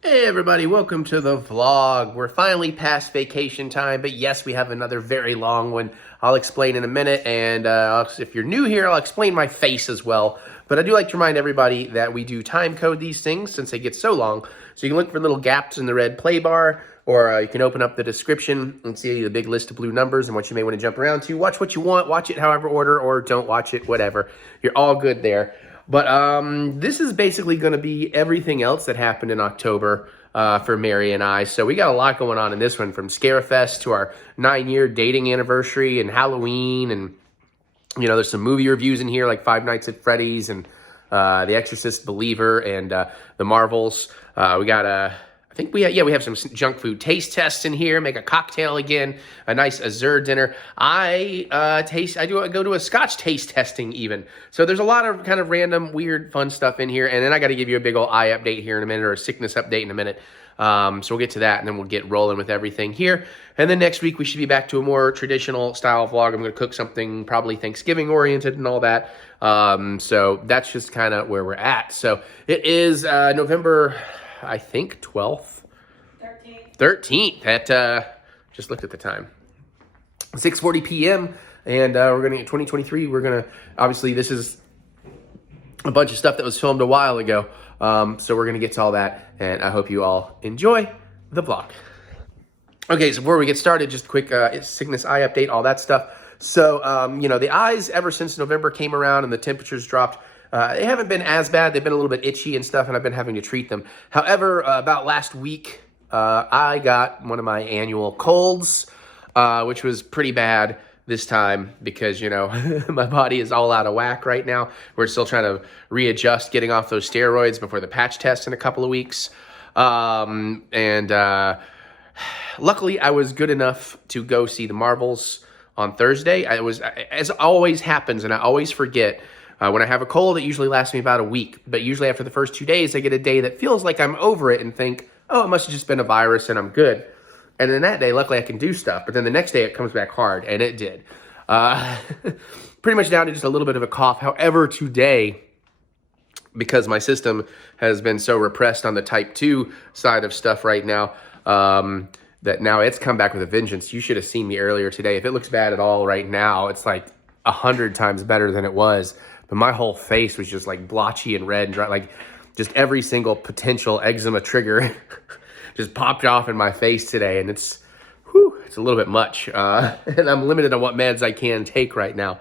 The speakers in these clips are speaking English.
Hey everybody, welcome to the vlog. We're finally past vacation time, but yes, we have another very long one. I'll explain in a minute, and if you're new here, I'll explain my face as well. But I do like to remind everybody that we do time code these things since they get so long. So you can look for little gaps in the red play bar, or you can open up the description and see the big list of blue numbers and what you may want to jump around to. Watch what you want, watch it however order, or don't watch it, whatever. You're all good there. But this is basically going to be everything else that happened in October for Mary and I. So we got a lot going on in this one, from Scarefest to our 9-year dating anniversary and Halloween. And, you know, there's some movie reviews in here like Five Nights at Freddy's and The Exorcist, Believer, and The Marvels. We got we have some junk food taste tests in here. Make a cocktail again, a nice Azur dinner. I go to a Scotch taste testing even. So there's a lot of kind of random, weird, fun stuff in here. And then I got to give you a big old eye update here in a minute, or a sickness update in a minute. So we'll get to that, and then we'll get rolling with everything here. And then next week we should be back to a more traditional style vlog. I'm going to cook something probably Thanksgiving oriented and all that. So that's just kind of where we're at. So it is November, I think, 12th. 13th at, just looked at the time, 6:40 p.m. And we're going to, 2023, we're going to, obviously this is a bunch of stuff that was filmed a while ago. So we're going to get to all that, and I hope you all enjoy the vlog. Okay, so before we get started, just a quick sickness eye update, all that stuff. So, you know, the eyes, ever since November came around and the temperatures dropped, they haven't been as bad. They've been a little bit itchy and stuff, and I've been having to treat them. However, about last week, I got one of my annual colds, which was pretty bad this time because, you know, my body is all out of whack right now. We're still trying to readjust getting off those steroids before the patch test in a couple of weeks. Luckily, I was good enough to go see the Marvels on Thursday. I was, as always happens, and I always forget, when I have a cold, it usually lasts me about a week. But usually after the first 2 days, I get a day that feels like I'm over it and think, oh, it must have just been a virus and I'm good. And then that day, luckily, I can do stuff. But then the next day, it comes back hard, and it did. Pretty much down to just a little bit of a cough. However, today, because my system has been so repressed on the type 2 side of stuff right now, that now it's come back with a vengeance. You should have seen me earlier today. If it looks bad at all right now, it's like 100 times better than it was. But my whole face was just like blotchy and red and dry. Like just every single potential eczema trigger just popped off in my face today. And it's a little bit much. And I'm limited on what meds I can take right now.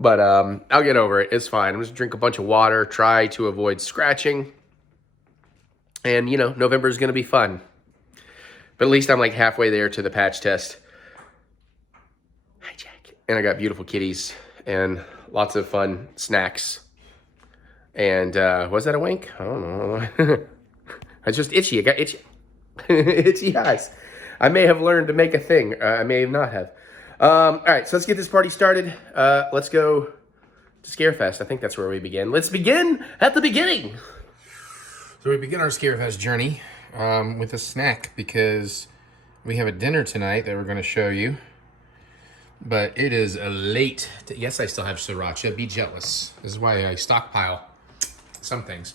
But I'll get over it. It's fine. I'm just drink a bunch of water, try to avoid scratching. And, you know, November is going to be fun. But at least I'm like halfway there to the patch test. Hi, Jack. And I got beautiful kitties and lots of fun snacks. And was that a wink? I don't know. I was just itchy. I got itchy. Itchy eyes. I may have learned to make a thing. I may not have. All right, so let's get this party started. Let's go to Scarefest. I think that's where we begin. Let's begin at the beginning. So we begin our Scarefest journey with a snack, because we have a dinner tonight that we're going to show you. But it is late. Yes, I still have sriracha. Be jealous. This is why I stockpile some things.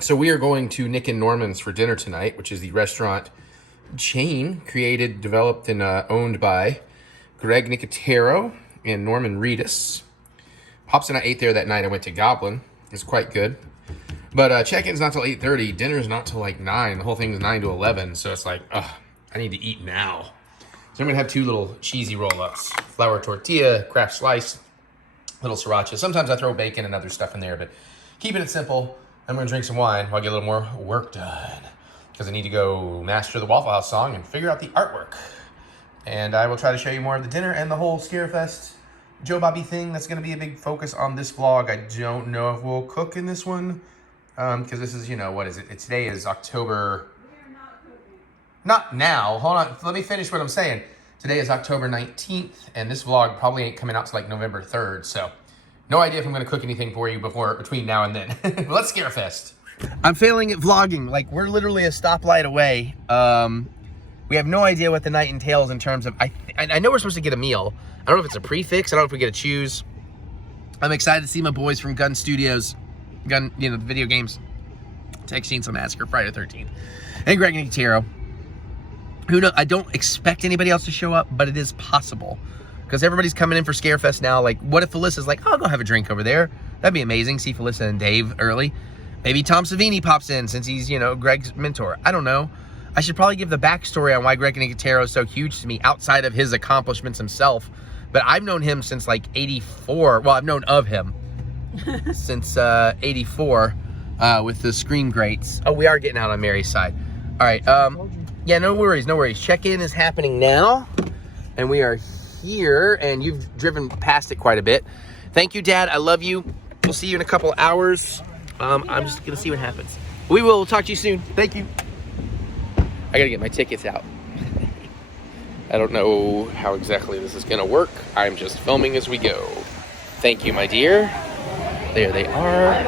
So we are going to Nic Norman's for dinner tonight, which is the restaurant chain created, developed, and owned by Greg Nicotero and Norman Reedus. Pops and I ate there that night. I went to Goblin. It's quite good. But check-in's not till 8:30. Dinner's not till like 9. The whole thing's 9 to 11. So it's like, ugh, I need to eat now. So I'm going to have 2 little cheesy roll-ups. Flour tortilla, Kraft slice, little sriracha. Sometimes I throw bacon and other stuff in there, but keeping it simple. I'm going to drink some wine while I get a little more work done, because I need to go master the Waffle House song and figure out the artwork. And I will try to show you more of the dinner and the whole Scarefest Joe Bobby thing. That's going to be a big focus on this vlog. I don't know if we'll cook in this one, because this is, you know, what is it? Today is October... Not now. Hold on. Let me finish what I'm saying. Today is October 19th, and this vlog probably ain't coming out till like November 3rd, so no idea if I'm going to cook anything for you between now and then. Let's Scarefest. I'm failing at vlogging. Like, we're literally a stoplight away. We have no idea what the night entails in terms of... I know we're supposed to get a meal. I don't know if it's a prefix. I don't know if we get to choose. I'm excited to see my boys from Gun Studios. The video games. Chainsaw Massacre, Friday the 13th. And Greg Nicotero. Who knows? I don't expect anybody else to show up, but it is possible. Because everybody's coming in for Scarefest now. Like, what if Felicia's like, oh, I'll go have a drink over there? That'd be amazing. See Felicia and Dave early. Maybe Tom Savini pops in since he's, you know, Greg's mentor. I don't know. I should probably give the backstory on why Greg Nicotero is so huge to me outside of his accomplishments himself. But I've known him since like 84. Well, I've known of him since 84 with the Scream Greats. Oh, we are getting out on Mary's side. All right. Yeah, no worries, no worries. Check-in is happening now. And we are here, and you've driven past it quite a bit. Thank you, Dad. I love you. We'll see you in a couple of hours. I'm just going to see what happens. We will. We'll talk to you soon. Thank you. I got to get my tickets out. I don't know how exactly this is going to work. I'm just filming as we go. Thank you, my dear. There they are.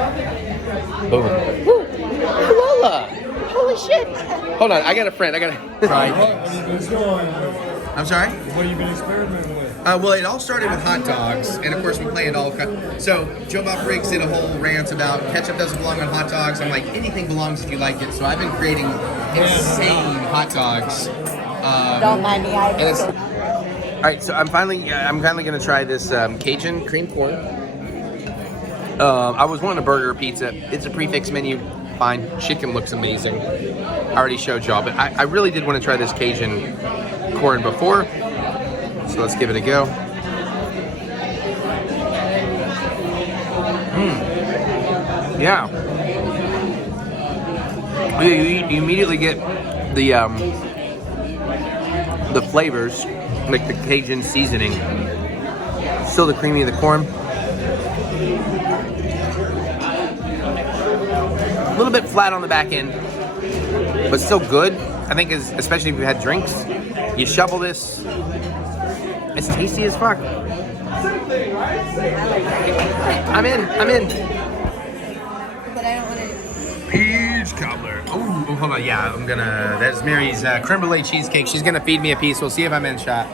Boom. Woo. Lola. Holy shit. Hold on. I got a friend. I got to try. I'm sorry? What have you been experimenting with? Well, it all started with hot dogs, and of course we planned all. So Joe Bob Briggs did a whole rant about ketchup doesn't belong on hot dogs. I'm like, anything belongs if you like it. So I've been creating insane hot dogs. Don't mind me, I do. All right, so I'm finally gonna try this Cajun cream corn. I was wanting a burger or pizza. It's a prefix menu. Fine. Chicken looks amazing. I already showed y'all, but I really did want to try this Cajun corn before. So let's give it a go. Yeah. You immediately get the flavors, like the Cajun seasoning. Still the creamy of the corn. A little bit flat on the back end, but still good. I think, especially if you've had drinks, you shovel this. It's tasty as fuck. I'm in. But I don't want to. Peach cobbler. Oh, hold on. Yeah, I'm gonna. That's Mary's creme brulee cheesecake. She's gonna feed me a piece. We'll see if I'm in shot.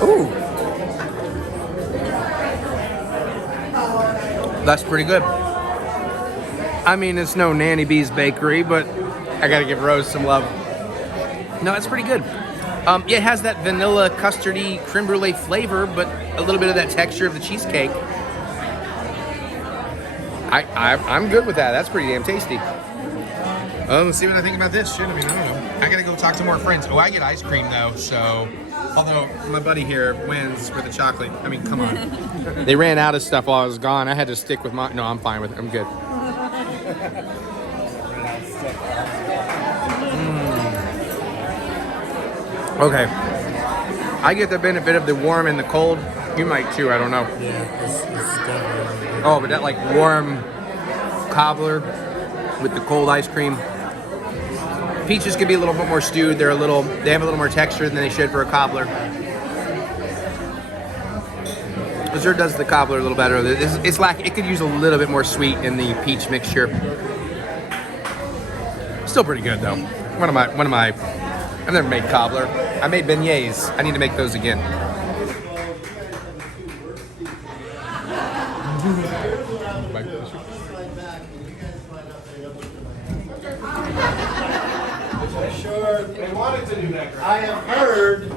Ooh. That's pretty good. I mean, it's no Nanny B's Bakery, but I gotta give Rose some love. No, it's pretty good. It has that vanilla custardy creme brulee flavor, but a little bit of that texture of the cheesecake. I'm good with that. That's pretty damn tasty. Let's see what I think about this. Shit, I mean, I don't know. I gotta go talk to more friends. Oh, I get ice cream though, so. Although my buddy here wins for the chocolate. I mean, come on. They ran out of stuff while I was gone. I had to stick with my. No, I'm fine with it. I'm good. Okay. I get the benefit of the warm and the cold. You might too, I don't know. Yeah, it's definitely. Oh, but that like warm cobbler with the cold ice cream. Peaches could be a little bit more stewed. They have a little more texture than they should for a cobbler. Azure does the cobbler a little better. It could use a little bit more sweet in the peach mixture. Still pretty good though. I've never made cobbler. I made beignets. I need to make those again. Sure, they wanted to do that. I have heard.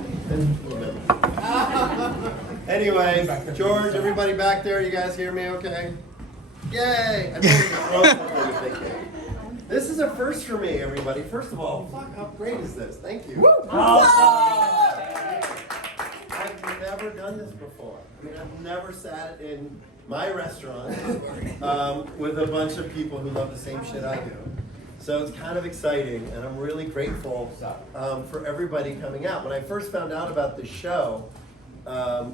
Anyway, George, everybody back there, you guys hear me okay? Yay! This is a first for me, everybody. First of all, fuck, how great is this? Thank you. I've never done this before. I mean, I've never sat in my restaurant with a bunch of people who love the same shit I do. So it's kind of exciting, and I'm really grateful for everybody coming out. When I first found out about this show, I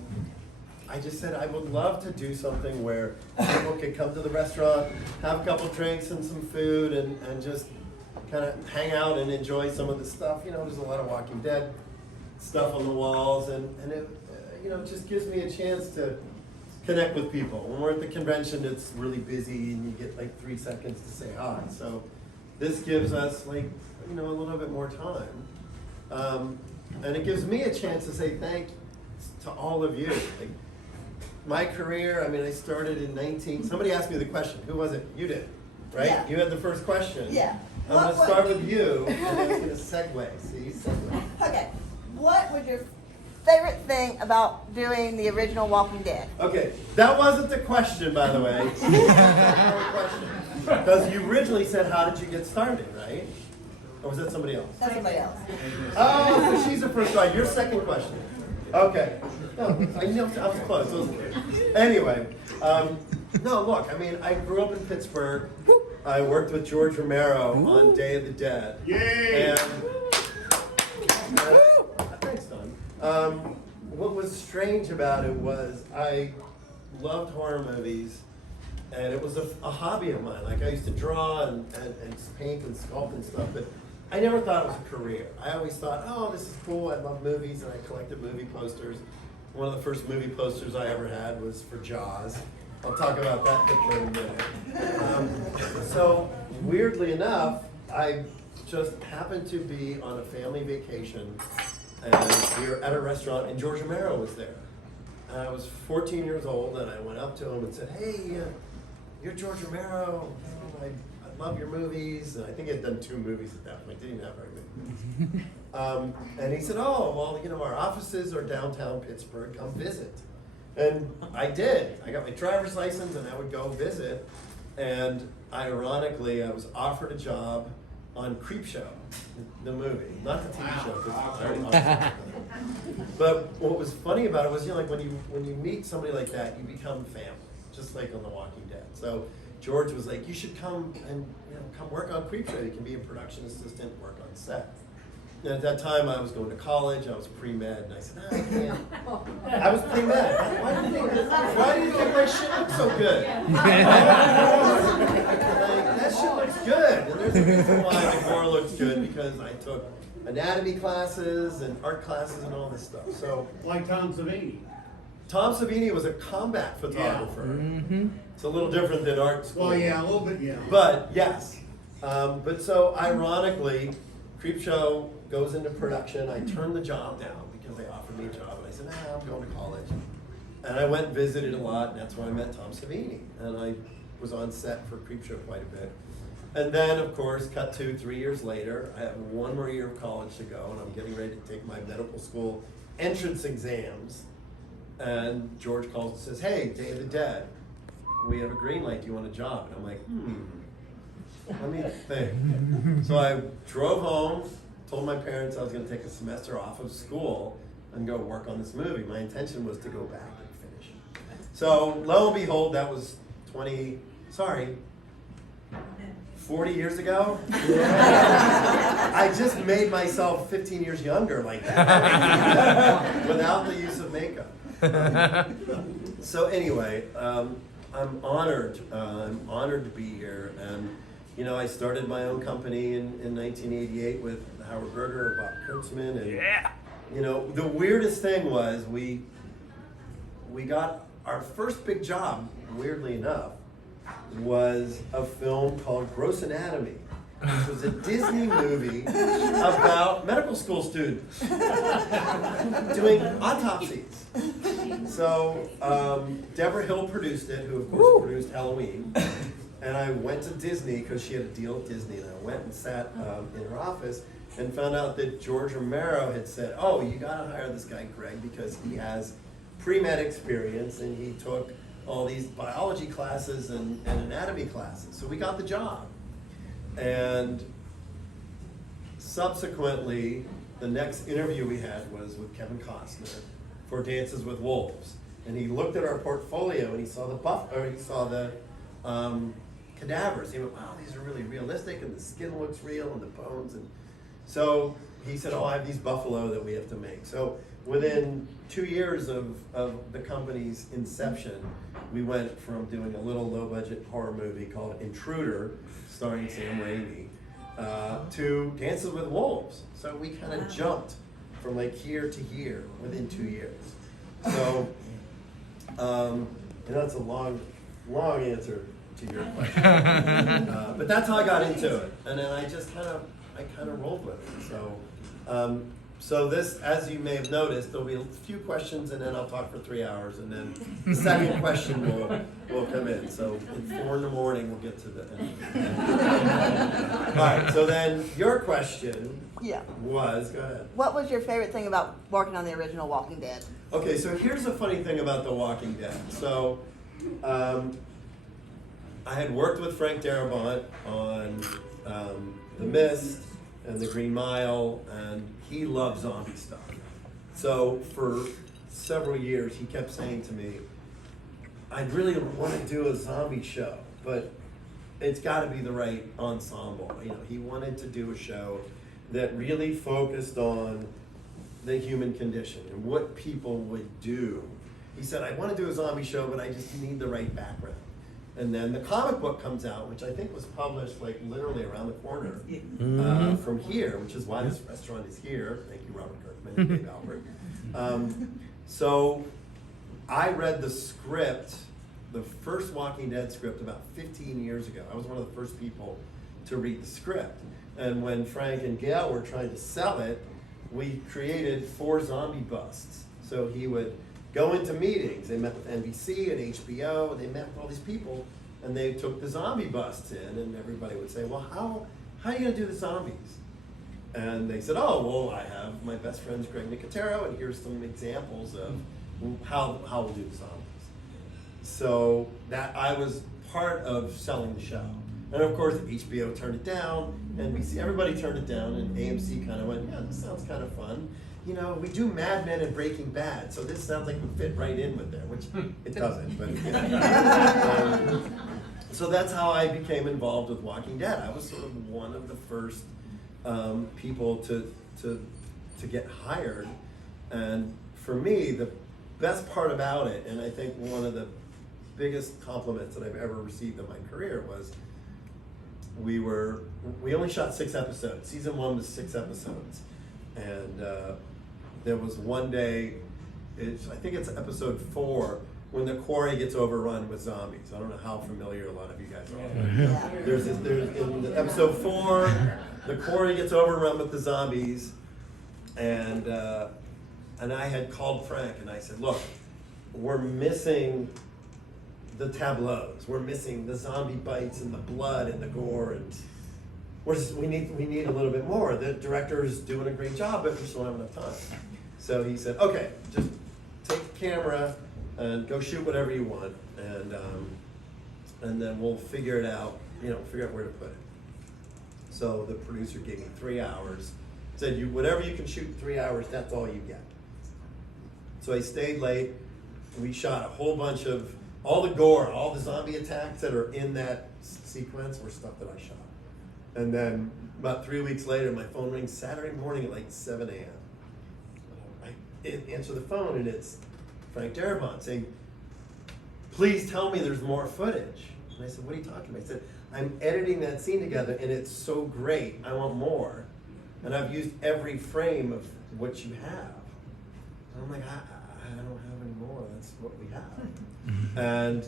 just said I would love to do something where people could come to the restaurant, have a couple drinks and some food, and just kind of hang out and enjoy some of the stuff. You know, there's a lot of Walking Dead stuff on the walls, and it, you know, just gives me a chance to connect with people. When we're at the convention, it's really busy, and you get like 3 seconds to say hi. So this gives us, like, you know, a little bit more time. And it gives me a chance to say to all of you. Like, my career, I mean, I started in somebody asked me the question. Who was it? You did, right? Yeah. You had the first question. Yeah. I'm going to start with you, and then it's going to segue. See, segue. Okay. What was your favorite thing about doing the original Walking Dead? Okay, that wasn't the question, by the way. Because you originally said, how did you get started, right? Or was that somebody else? That's somebody else. Oh, so she's the first one. Your second question. Okay. No, I knew I was close. Wasn't it? Anyway, no, look, I mean, I grew up in Pittsburgh. I worked with George Romero on Day of the Dead. Yay! And, thanks, Don. What was strange about it was I loved horror movies, and it was a hobby of mine. Like, I used to draw and paint and sculpt and stuff, but I never thought it was a career. I always thought, oh, this is cool. I love movies, and I collected movie posters. One of the first movie posters I ever had was for Jaws. I'll talk about that picture in a minute. So, weirdly enough, I just happened to be on a family vacation, and we were at a restaurant, and George Romero was there. And I was 14 years old, and I went up to him and said, hey, you're George Romero. I love your movies. And I think I'd done 2 movies at that point. Didn't even have very many movies. And he said, oh, well, you know, our offices are downtown Pittsburgh. Come visit. And I did. I got my driver's license, and I would go visit. And ironically, I was offered a job on Creepshow, the movie, not the TV show. 'Cause I already talked about it. But what was funny about it was, you know, like when you meet somebody like that, you become family, just like on The Walking Dead. So George was like, you should come and come work on Creepshow. You can be a production assistant, work on set. And at that time, I was going to college. I was pre-med, and I said, I can't. I was pre-med. Why do you think my shit looks so good? Like, that shit looks good. And there's a reason why the gore looks good, because I took anatomy classes and art classes and all this stuff. So, Like Tom Savini. Tom Savini was a combat photographer. It's a little different than art school. Well, yeah, a little bit, yeah. But yes. But so ironically, Creepshow goes into production. I turned the job down because they offered me a job, and I said, nah, I'm going to college. And I went and visited a lot, and that's when I met Tom Savini. And I was on set for Creepshow quite a bit. And then, of course, cut to 3 years later, I have 1 more year of college to go, and I'm getting ready to take my medical school entrance exams. And George calls and says, hey, Day of the Dead, we have a green light, do you want a job? And I'm like, let me think. So I drove home, told my parents I was going to take a semester off of school and go work on this movie. My intention was to go back and finish. So lo and behold, that was 40 years ago. I just made myself 15 years younger like that, without the use of makeup. So anyway, I'm honored. I'm honored to be here. And you know, I started my own company in 1988 with Howard Berger, Bob Kurtzman, and you know, the weirdest thing was we got our first big job, weirdly enough, was a film called Gross Anatomy, which was a Disney movie about medical school students doing autopsies. So Deborah Hill produced it, who of course produced Halloween. And I went to Disney because she had a deal at Disney, and I went and sat in her office and found out that George Romero had said, oh, you gotta hire this guy Greg because he has pre-med experience and he took all these biology classes and anatomy classes. So we got the job. And subsequently, the next interview we had was with Kevin Costner for Dances with Wolves. And he looked at our portfolio and he saw the cadavers. He went, wow, these are really realistic, and the skin looks real, and the bones. And so he said, oh, I have these buffalo that we have to make. So within 2 years of the company's inception, we went from doing a little low-budget horror movie called Intruder, starring Sam Raimi, to Dances with Wolves. So we kind of jumped from like here to here within 2 years. So, you know, it's a long answer to your question. But that's how I got into it. And then I just kind of rolled with it. So So this, as you may have noticed, there'll be a few questions and then I'll talk for 3 hours and then the second question will come in. So at 4 in the morning we'll get to the end. All right, so then your question Yeah. was, go ahead. What was your favorite thing about working on the original Walking Dead? Okay, so here's the funny thing about The Walking Dead. So I had worked with Frank Darabont on The Mist and The Green Mile, and he loves zombie stuff. So for several years, he kept saying to me, I really want to do a zombie show, but it's got to be the right ensemble. You know, he wanted to do a show that really focused on the human condition and what people would do. He said, I want to do a zombie show, but I just need the right background. And then the comic book comes out, which I think was published like literally around the corner from here, which is why this restaurant is here. Thank you, Robert Kirkman and Dave Albert. So I read the script, the first Walking Dead script, about 15 years ago. I was one of the first people to read the script. And when Frank and Gail were trying to sell it, we created 4 zombie busts. So he would go into meetings. They met with NBC and HBO, and they met with all these people, and they took the zombie busts in, and everybody would say, well, how are you gonna do the zombies? And they said, oh, well, I have my best friend's Greg Nicotero, and here's some examples of how we'll do the zombies. So that I was part of selling the show. And of course, HBO turned it down, NBC, everybody turned it down, and AMC kind of went, yeah, this sounds kind of fun. You know, we do Mad Men and Breaking Bad, so this sounds like we fit right in with there, which it doesn't, but you know. So that's how I became involved with Walking Dead. I was sort of one of the first people to get hired. And for me, the best part about it, and I think one of the biggest compliments that I've ever received in my career was we only shot 6 episodes. Season 1 was 6 episodes. And there was one day, I think it's episode 4, when the quarry gets overrun with zombies. I don't know how familiar a lot of you guys are. Yeah. There's in episode 4, the quarry gets overrun with the zombies, and I had called Frank and I said, look, we're missing the tableaus. We're missing the zombie bites and the blood and the gore, and we need a little bit more. The director's doing a great job, but we just don't have enough time. So he said, okay, just take the camera and go shoot whatever you want, and then we'll figure it out, figure out where to put it. So the producer gave me 3 hours, said, whatever you can shoot in 3 hours, that's all you get. So I stayed late, we shot a whole bunch of, all the gore, all the zombie attacks that are in that sequence were stuff that I shot. And then about 3 weeks later, my phone rings Saturday morning at like 7 a.m. I answer the phone and it's Frank Darabont saying, please tell me there's more footage. And I said, what are you talking about? He said, I'm editing that scene together and it's so great, I want more. And I've used every frame of what you have. And I'm like, I don't have any more, that's what we have. And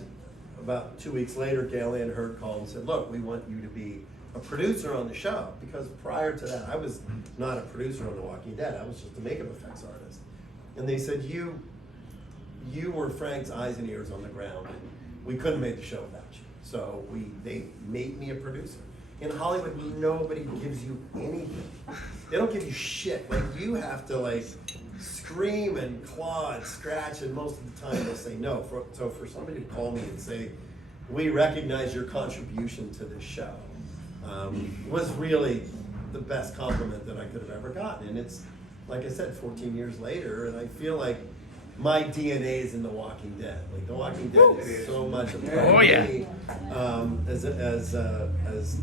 about 2 weeks later, Gail Ann Hurd called and said, look, we want you to be a producer on the show, because prior to that, I was not a producer on The Walking Dead. I was just a makeup effects artist. And they said, you were Frank's eyes and ears on the ground, and we couldn't make the show without you. So they made me a producer. In Hollywood, nobody gives you anything. They don't give you shit. Like, you have to scream and claw and scratch, and most of the time they'll say no. So for somebody to call me and say, we recognize your contribution to this show, was really the best compliment that I could have ever gotten. And it's, like I said, 14 years later, and I feel like my DNA is in The Walking Dead. Like, The Walking Dead is so much of me, as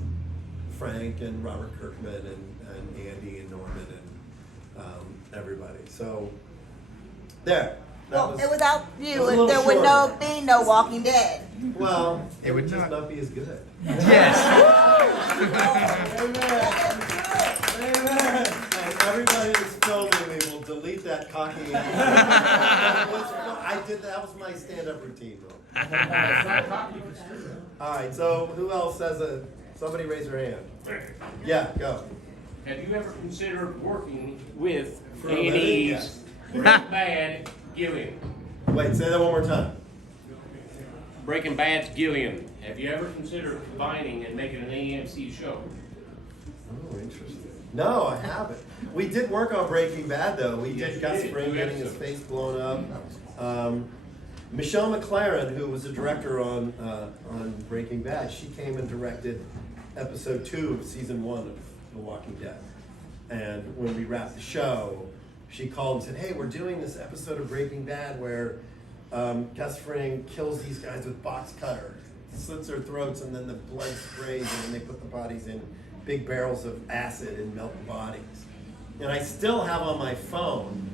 Frank and Robert Kirkman and Andy and Norman and everybody. So there. Well, without you, was a little there would shorter. be no Walking Dead. Well, it would would just not be as good. Yes. Amen. And everybody that's filming me will delete that cocky. That was my stand-up routine, bro. All right, so who else has somebody raise their hand? Yeah, go. have you ever considered working with For a living, A&E's Breaking Bad Gillian? Wait, say that one more time. Breaking Bad's Gillian. Have you ever considered combining and making an AMC show? Oh, interesting. No, I haven't. We did work on Breaking Bad, though. We Yes, did you Gus did. Fring getting his face blown up. Michelle McLaren, who was a director on Breaking Bad, she came and directed episode 2 of season 1 of The Walking Dead. And when we wrapped the show, she called and said, "Hey, we're doing this episode of Breaking Bad where Gus Fring kills these guys with box cutter, slits their throats, and then the blood sprays, and then they put the bodies in big barrels of acid and melt the bodies." And I still have on my phone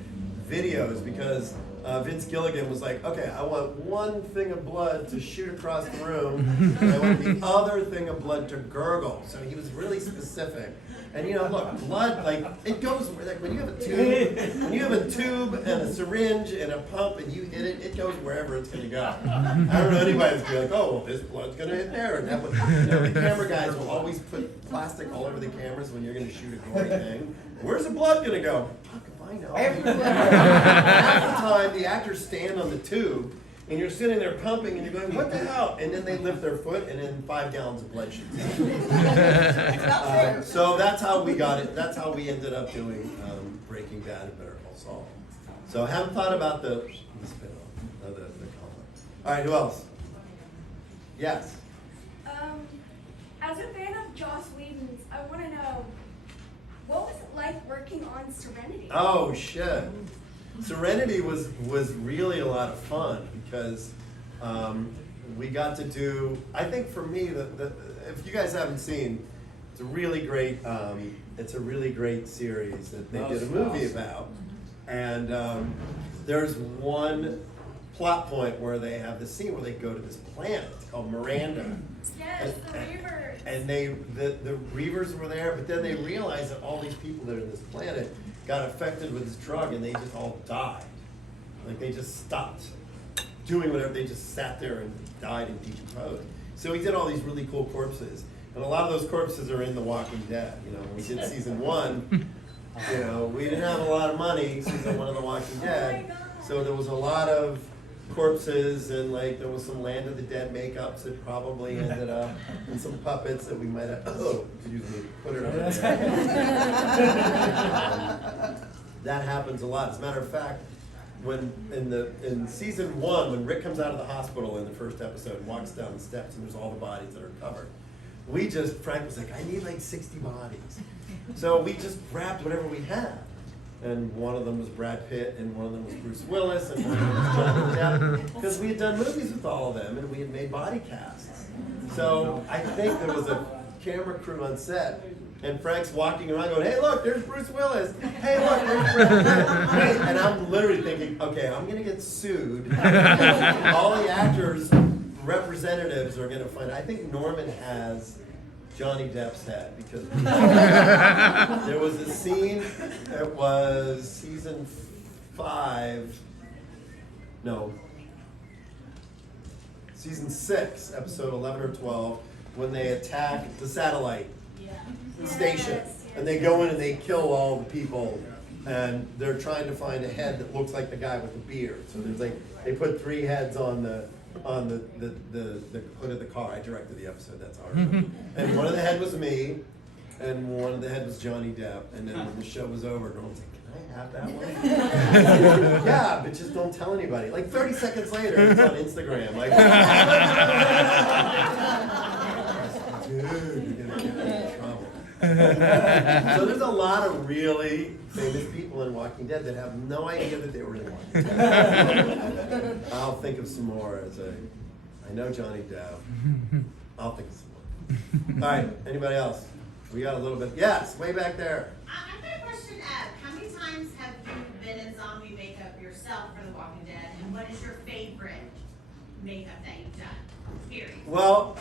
videos because Vince Gilligan was like, "Okay, I want one thing of blood to shoot across the room, and I want the other thing of blood to gurgle." So he was really specific. And you know, look, blood, like, it goes, like, when you have a tube and a syringe and a pump and you hit it, it goes wherever it's gonna go. I don't know anybody that's gonna be like, "Oh, well, this blood's gonna hit there." And that would, you know, the camera guys will always put plastic all over the cameras when you're gonna shoot a gory thing. "Where's the blood gonna go?" Fuck if I know. Half the time, the actors stand on the tube, and you're sitting there pumping, and you're going, "What the hell?" And then they lift their foot, and then 5 gallons of blood shoots out. So that's how we got it. That's how we ended up doing Breaking Bad and Better Call Saul. So I haven't thought about the spin-off, the combo. All right, who else? Yes. As a fan of Joss Whedon's, I want to know, what was it like working on Serenity? Oh shit. Serenity was really a lot of fun because we got to do. I think for me, if you guys haven't seen, it's a really great series that they did a movie about, and there's one plot point where they have this scene where they go to this planet. It's called Miranda. Yes, the Reavers. And the Reavers were there, but then they realized that all these people that are in this planet got affected with this drug, and they just all died. Like, they just stopped doing whatever. They just sat there and died and decomposed. So he did all these really cool corpses, and a lot of those corpses are in The Walking Dead. You know, when we did season 1, you know, we didn't have a lot of money, season 1 of The Walking Dead, so there was a lot of corpses, and like there was some Land of the Dead makeups that probably ended up, and some puppets that we might have, excuse me, put it over there. That happens a lot. As a matter of fact, when in season 1, when Rick comes out of the hospital in the first episode and walks down the steps and there's all the bodies that are covered, Frank was like, "I need like 60 bodies." So we just grabbed whatever we had. And one of them was Brad Pitt, and one of them was Bruce Willis, and one of them was Johnny Depp, because we had done movies with all of them, and we had made body casts. So I think there was a camera crew on set, and Frank's walking around going, "Hey, look, there's Bruce Willis. Hey, look, there's Brad Pitt." Hey, and I'm literally thinking, okay, I'm going to get sued. All the actors' representatives are going to find. I think Norman has Johnny Depp's head, because there was a scene, it was season 6, episode 11 or 12, when they attack the satellite station, and they go in and they kill all the people, and they're trying to find a head that looks like the guy with the beard. So there's like, they put 3 heads on the hood of the car. I directed the episode, that's how I remember. And one of the head was me, and one of the head was Johnny Depp. And then when the show was over, Norman's like, "Can I have that one?" "Yeah, but just don't tell anybody." Like 30 seconds later, it's on Instagram. Like, dude, you're gonna get me in trouble. So there's a lot of really famous people in Walking Dead that have no idea that they were in Walking Dead. I'll think of some more I know Johnny Depp. I'll think of some more. All right, anybody else? We got a little bit. Yes, way back there. I've got a question. How many times have you been in zombie makeup yourself for The Walking Dead, and what is your favorite makeup that you've done? Period. Well,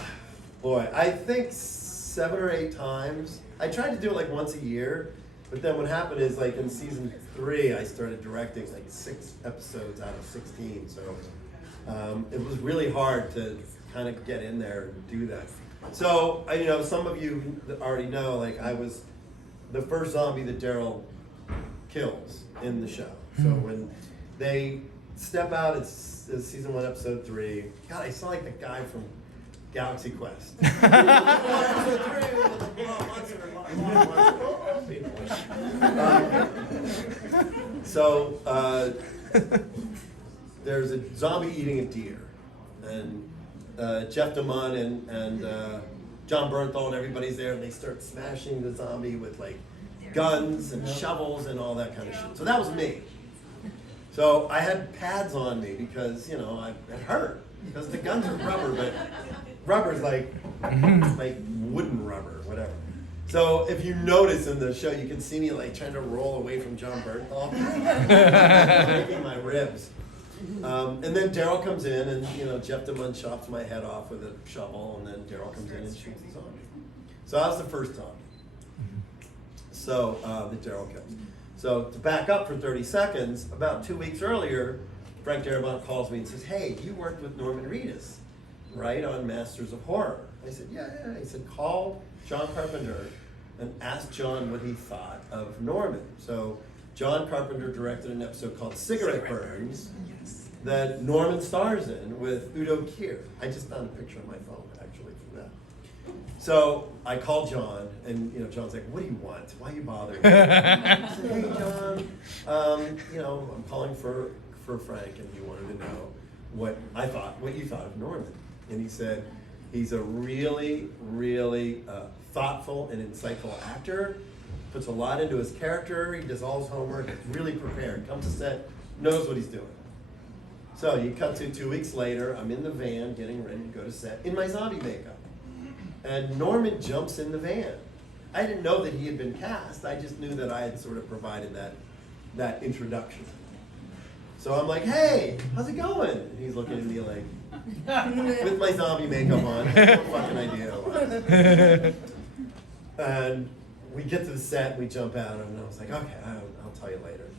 boy, I think 7 or 8 times. I tried to do it like once a year, but then what happened is, like, in season 3, I started directing like 6 episodes out of 16. So it was really hard to kind of get in there and do that. So, you know, some of you already know, like, I was the first zombie that Daryl kills in the show. So when they step out, it's season 1, episode 3. God, I sound like the guy from Galaxy Quest. Episode 3. So there's a zombie eating a deer, and Jeff DeMunn and John Bernthal and everybody's there, and they start smashing the zombie with like guns and shovels and all that kind of shit. So that was me. So I had pads on me because, you know, it hurt. Because the guns are rubber, but rubber's like wooden rubber, whatever. So if you notice in the show, you can see me like trying to roll away from John Bernthal, breaking my ribs. And then Daryl comes in, and you know Jeff DeMunn chops my head off with a shovel, and then Daryl comes in and shoots the zombie. So I was the first zombie. So that Daryl kills. So to back up for 30 seconds, about 2 weeks earlier, Frank Darabont calls me and says, "Hey, you worked with Norman Reedus, right, on Masters of Horror?" I said, "Yeah." He said, "Call John Carpenter and ask John what he thought of Norman." So John Carpenter directed an episode called Cigarette Burns that Norman stars in with Udo Kier. I just found a picture on my phone, actually, from that. So I called John, and you know, John's like, "What do you want? Why are you bothering me?" I said, "Hey, John, you know, I'm calling for Frank, and he wanted to know what you thought of Norman." And he said, "He's a really, really thoughtful and insightful actor. Puts a lot into his character. He does all his homework. He's really prepared. Comes to set, knows what he's doing." So you cut to 2 weeks later. I'm in the van getting ready to go to set in my zombie makeup, and Norman jumps in the van. I didn't know that he had been cast. I just knew that I had sort of provided that introduction. So I'm like, "Hey, how's it going?" And he's looking at me like, with my zombie makeup on. I have no fucking idea what it was. And we get to the set, we jump out, and I was like, "Okay, I'll tell you later."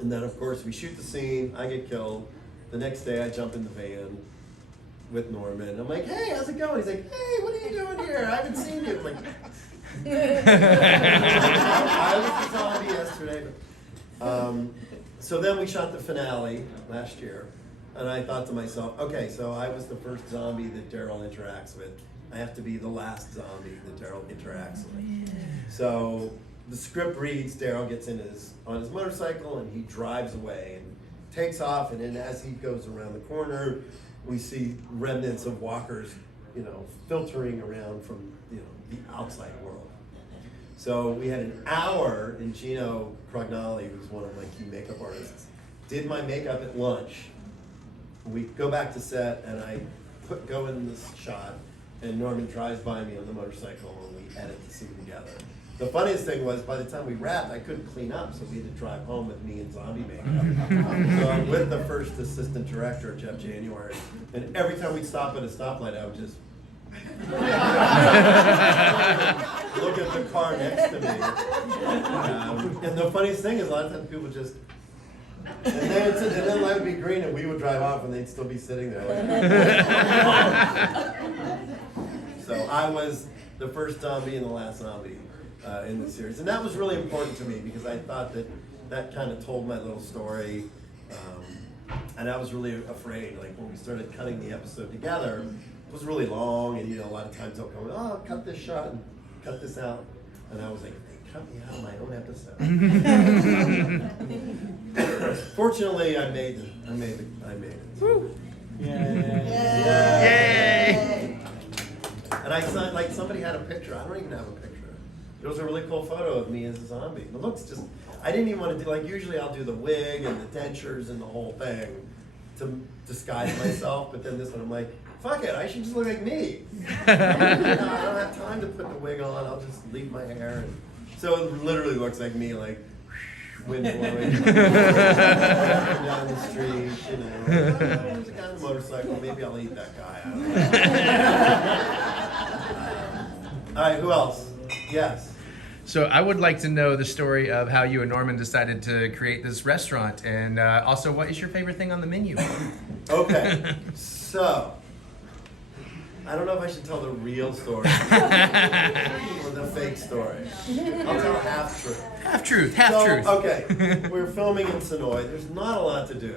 And then, of course, we shoot the scene. I get killed. The next day, I jump in the van with Norman. I'm like, "Hey, how's it going?" He's like, "Hey, what are you doing here? I haven't seen you." I'm like, I was the zombie yesterday. So then we shot the finale last year, and I thought to myself, okay, so I was the first zombie that Daryl interacts with. I have to be the last zombie that Daryl interacts with. So the script reads, Daryl gets on his motorcycle, and he drives away and takes off, and then as he goes around the corner, we see remnants of walkers, you know, filtering around from, you know, the outside world. So we had an hour, and Gino Crognoli, who's one of my key makeup artists, did my makeup at lunch. We go back to set, and I go in this shot, and Norman drives by me on the motorcycle, and we edit the scene together. The funniest thing was, by the time we wrapped, I couldn't clean up, so we had to drive home with me in zombie makeup. So I'm with the first assistant director, Jeff January, and every time we'd stop at a stoplight, I would just look at the car next to me. And the funniest thing is, a lot of times people just, and then the light would be green, and we would drive off, and they'd still be sitting there. So I was the first zombie and the last zombie in the series, and that was really important to me because I thought that kind of told my little story, and I was really afraid. Like when we started cutting the episode together, it was really long, and you know, a lot of times they'll come, "Oh, cut this shot and cut this out," and I was like, "They cut me out of my own episode." Fortunately, I made it. Woo. Yay! And I saw, like, somebody had a picture. I don't even have a picture. It was a really cool photo of me as a zombie. It looks just, I didn't even want to do, like, usually I'll do the wig and the dentures and the whole thing to disguise myself, but then this one I'm like, fuck it, I should just look like me. I don't have time to put the wig on, I'll just leave my hair. And so it literally looks like me, like, wind blowing, down the street, you know. There's a guy on a motorcycle, maybe I'll eat that guy. I don't know. All right, who else? Yes. So I would like to know the story of how you and Norman decided to create this restaurant, and also what is your favorite thing on the menu? Okay, so I don't know if I should tell the real story or the fake story. I'll tell half truth. Half truth, half So, truth. okay, we were filming in Sonoy. There's not a lot to do.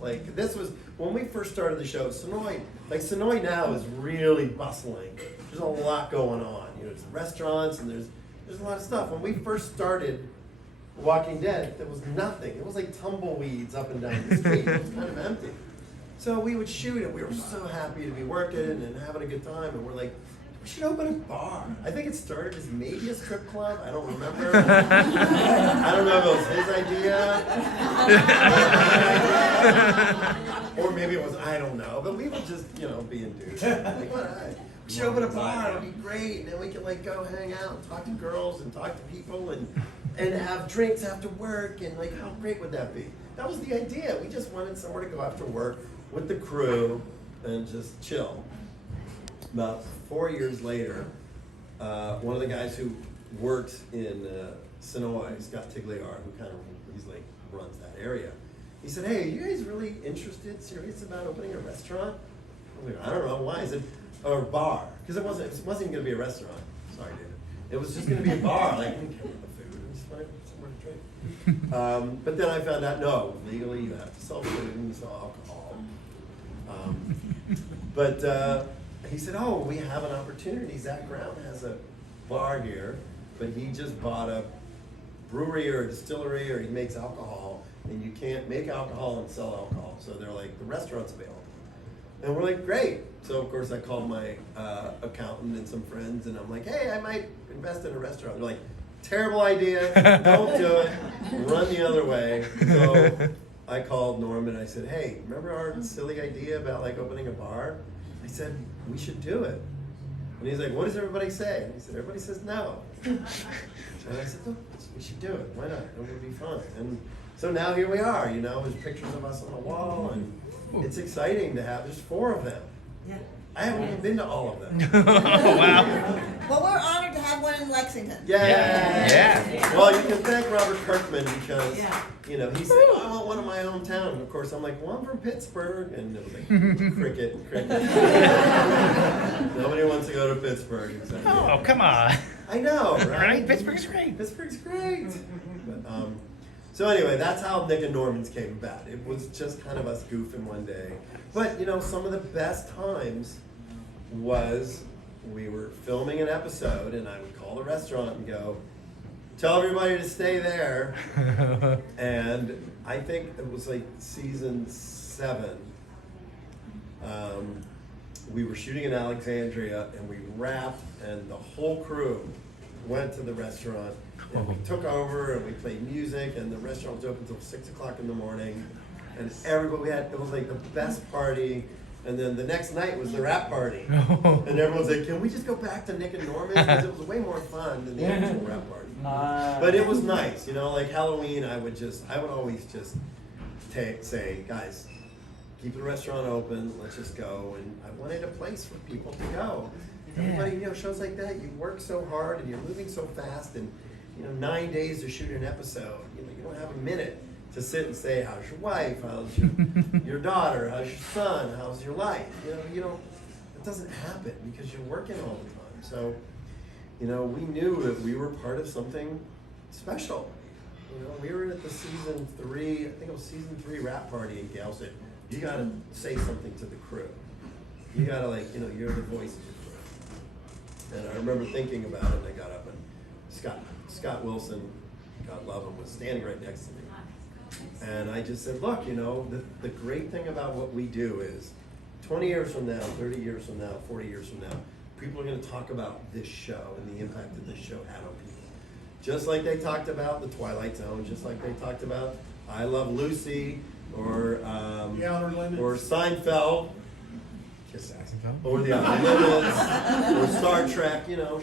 Like, this was, when we first started the show, Sonoy now is really bustling. There's a lot going on. You know, there's restaurants and there's a lot of stuff. When we first started Walking Dead, there was nothing. It was like tumbleweeds up and down the street. It was kind of empty. So we would shoot it. We were so happy to be working and having a good time. And we're like, we should open a bar. I think it started as maybe a strip club. I don't remember. I don't know if it was his idea. Or maybe it was, I don't know. But we would just, you know, be in dudes. Like, what? We should open a bar. It would be great. And then we could like go hang out and talk to girls and talk to people and have drinks after work. And like, how great would that be? That was the idea. We just wanted somewhere to go after work with the crew and just chill. About 4 years later, one of the guys who works in Sonoy, Scott Tigliar, he's like runs that area. He said, "Hey, are you guys really serious about opening a restaurant?" I was like, "I don't know why." He said, "Or a bar," because it wasn't even going to be a restaurant. Sorry, David. It was just going to be a bar. Like, we can't have the food. It's fine, somewhere to drink. But then I found out, no, legally you have to sell food and sell alcohol. But he said, "Oh, we have an opportunity. Zach Brown has a bar here, but he just bought a brewery or a distillery, or he makes alcohol, and you can't make alcohol and sell alcohol. So they're like, the restaurant's available." And we're like, great. So of course I called my accountant and some friends, and I'm like, "Hey, I might invest in a restaurant." They're like, "Terrible idea. Don't do it. Run the other way." So I called Norman. I said, "Hey, remember our silly idea about like opening a bar?" I said, "We should do it." And he's like, "What does everybody say?" And he said, "Everybody says no." And I said, "Look, we should do it. Why not? It would be fun." And so now here we are, you know, there's pictures of us on the wall, and it's exciting to have, there's 4 of them. Yeah. I haven't even been to all of them. Oh, wow. Well, we're honored to have one in Lexington. Yeah. Well, you can thank Robert Kirkman because, Yeah. you know, he said, "Oh, I want one in my hometown." And of course, I'm like, "Well, I'm from Pittsburgh." And it was like, cricket. Nobody wants to go to Pittsburgh. Exactly. Oh, come on. I know, right? Right? Pittsburgh's great. Pittsburgh's great. But, so anyway, that's how Nic and Norman's came about. It was just kind of us goofing one day. But, you know, some of the best times was we were filming an episode, and I would call the restaurant and go, "Tell everybody to stay there." And I think it was like season 7. We were shooting in Alexandria, and we wrapped, and the whole crew went to the restaurant, and we took over, and we played music, and the restaurant was open until 6 o'clock in the morning, and everybody it was like the best party. And then the next night was the rap party, and everyone's like, "Can we just go back to Nic and Norman?" Because it was way more fun than the actual rap party. But it was nice, you know. Like Halloween, I would always just say, "Guys, keep the restaurant open. Let's just go." And I wanted a place for people to go. Everybody, you know, shows like that, you work so hard and you're moving so fast, and you know, 9 days to shoot an episode. You know, you don't have a minute to sit and say, "How's your wife? How's your daughter? How's your son? How's your life?" You know, it doesn't happen because you're working all the time. So, you know, we knew that we were part of something special. You know, we were at the season 3, I think it was season 3 rap party, and Gail said, "You gotta say something to the crew. You gotta, like, you know, you're the voice of the crew." And I remember thinking about it, and I got up, and Scott Wilson, God love him, was standing right next to me. And I just said, "Look, you know, the great thing about what we do is 20 years from now, 30 years from now, 40 years from now, people are going to talk about this show and the impact that this show had on people. Just like they talked about The Twilight Zone, just like they talked about I Love Lucy, or Seinfeld, or The Outer Limits, or Star Trek, you know,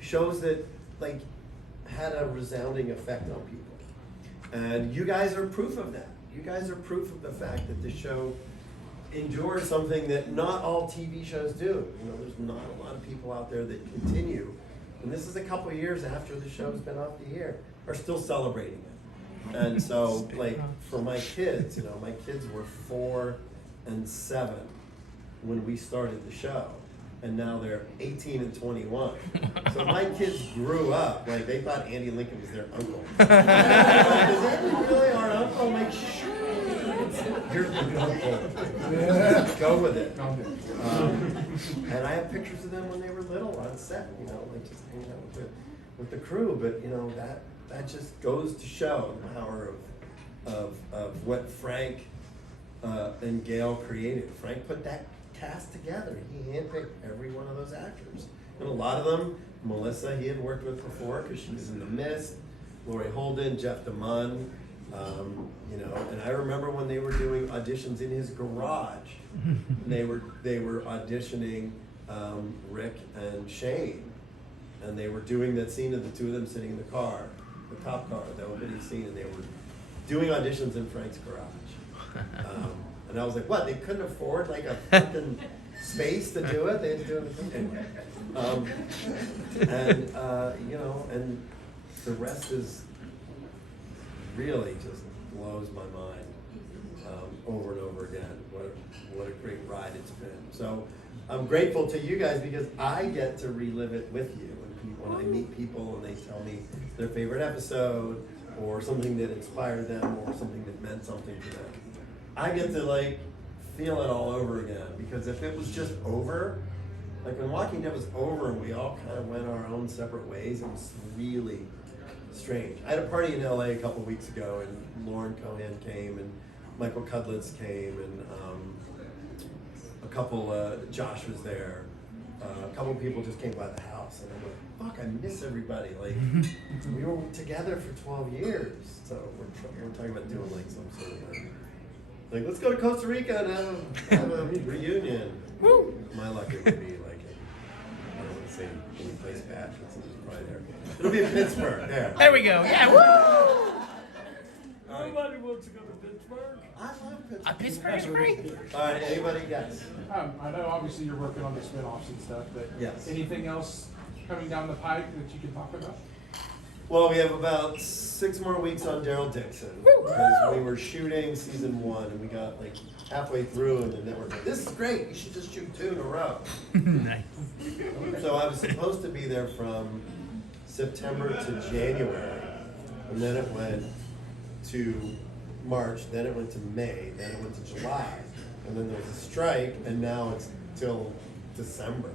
shows that like had a resounding effect on people. And you guys are proof of that. You guys are proof of the fact that the show endured something that not all TV shows do. You know, there's not a lot of people out there that continue. And this is a couple of years after the show's been off the air, are still celebrating it. And so, like, for my kids, you know, my kids were 4 and 7 when we started the show. And now they're 18 and 21. So my kids grew up, like they thought Andy Lincoln was their uncle. Is Andy really our uncle? I'm like, sure, you're the uncle. Go with it. And I have pictures of them when they were little on set, you know, like just hanging out with the crew. But you know, that just goes to show the power of what Frank and Gail created. Frank put that cast together. He handpicked every one of those actors. And a lot of them, Melissa, he had worked with before because she was in The Mist, Lori Holden, Jeff DeMunn, you know, and I remember when they were doing auditions in his garage. They were auditioning Rick and Shane, and they were doing that scene of the two of them sitting in the car, the cop car, the opening scene, and they were doing auditions in Frank's garage. And I was like, what? They couldn't afford like a fucking space to do it? They had to do it anyway. You know, and the rest is really just blows my mind over and over again. What a great ride it's been. So I'm grateful to you guys because I get to relive it with you. When I meet people and they tell me their favorite episode or something that inspired them or something that meant something to them, I get to like feel it all over again. Because if it was just over, like when Walking Dead was over and we all kind of went our own separate ways, it was really strange. I had a party in LA a couple weeks ago and Lauren Cohan came and Michael Cudlitz came and Josh was there. A couple people just came by the house and I'm like, fuck, I miss everybody. Like, we were together for 12 years. So we're talking about doing like some sort of like, let's go to Costa Rica and have a reunion. Woo! My luck, it would be like, I don't want to say any place bad, but it's probably there. It'll be in Pittsburgh, there. There we go. Yeah. Woo! Nobody wants to go to Pittsburgh. I love Pittsburgh. Pittsburgh is great. All right, anybody guess? I know obviously you're working on the spin-offs and stuff, but Yes. anything else coming down the pipe that you can talk about? Well, we have about 6 more weeks on Daryl Dixon because we were shooting season 1 and we got like halfway through and the network like, this is great, you should just shoot 2 in a row. Nice. So I was supposed to be there from September to January, and then it went to March, then it went to May, then it went to July, and then there was a strike, and now it's till December.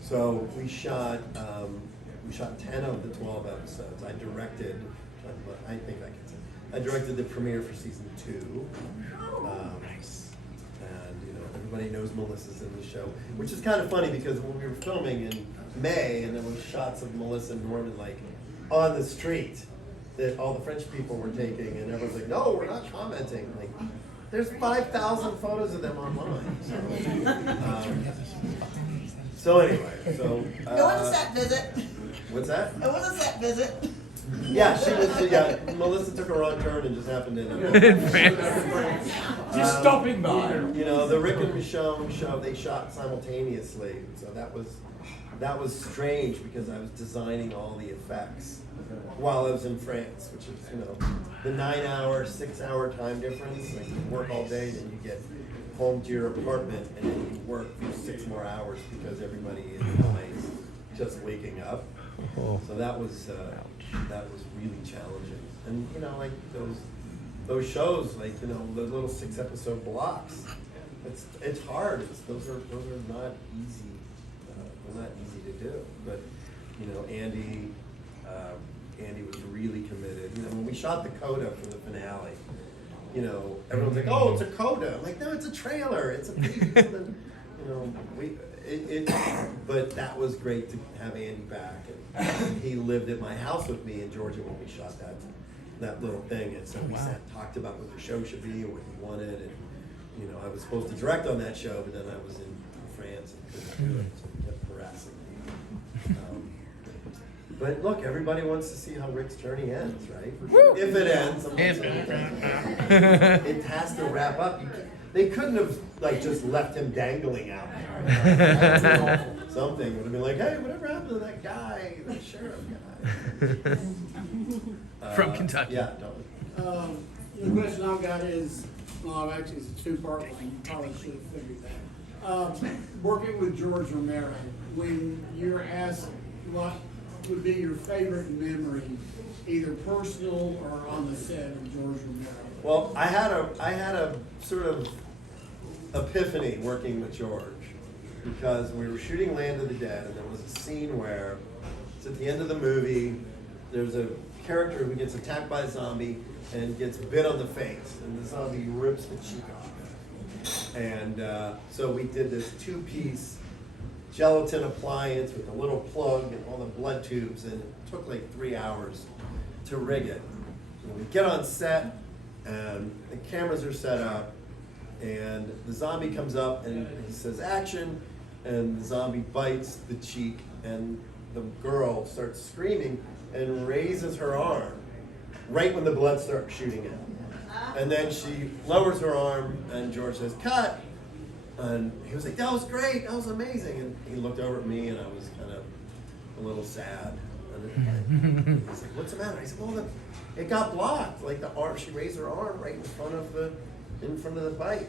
So we shot 10 of the 12 episodes. I directed the premiere for season 2. Nice. And you know, everybody knows Melissa's in the show, which is kind of funny because when we were filming in May, and there was shots of Melissa and Norman like on the street that all the French people were taking, and everyone's like, no, we're not commenting. Like, there's 5,000 photos of them online. So anyway, It was a set visit. what's that? It was a set visit. Yeah, she was. Yeah, Melissa took a wrong turn and just happened in. Just stopping by. You know, the Rick and Michonne show, they shot simultaneously, so that was strange because I was designing all the effects while I was in France, which is, you know, the 9-hour, 6-hour time difference. Like you work all day, then you get home to your apartment, and then you work for 6 more hours because everybody is always just waking up. So that was really challenging. And you know, like those shows, like, you know, those little 6-episode blocks. It's hard. Those are not easy. They're not easy to do. But you know, Andy was really committed. You know, when we shot the coda for the finale, you know, everyone's like, "Oh, it's a coda." I'm like, "No, it's a trailer. It's a piece." You know, but that was great to have Andy back, and he lived at my house with me in Georgia when we shot that little thing, and so we talked about what the show should be or what he wanted, and you know, I was supposed to direct on that show, but then I was in France and couldn't do it, so he kept harassing me. But look, everybody wants to see how Rick's journey ends, right? If it ends, it has to wrap up. They couldn't have like just left him dangling out there. Something would have been like, hey, whatever happened to that guy, the sheriff guy? From Kentucky. Yeah, totally. The question I've got is, well, actually it's a 2-part one. You probably should have figured that. Working with George Romero, when you're asked what would be your favorite memory, either personal or on the set of George Romero. Well, I had a sort of epiphany working with George, because we were shooting Land of the Dead, and there was a scene where it's at the end of the movie. There's a character who gets attacked by a zombie and gets bit on the face, and the zombie rips the cheek off. And so we did this 2-piece gelatin appliance with a little plug and all the blood tubes, and it took like 3 hours to rig it. And we get on set, and the cameras are set up, and the zombie comes up and he says action, and the zombie bites the cheek, and the girl starts screaming and raises her arm right when the blood starts shooting out. And then she lowers her arm, and George says, cut! And he was like, that was great, that was amazing. And he looked over at me, and I was kind of a little sad. And he's like, what's the matter? I said, well, it got blocked. Like the arm, she raised her arm right in front of the bite.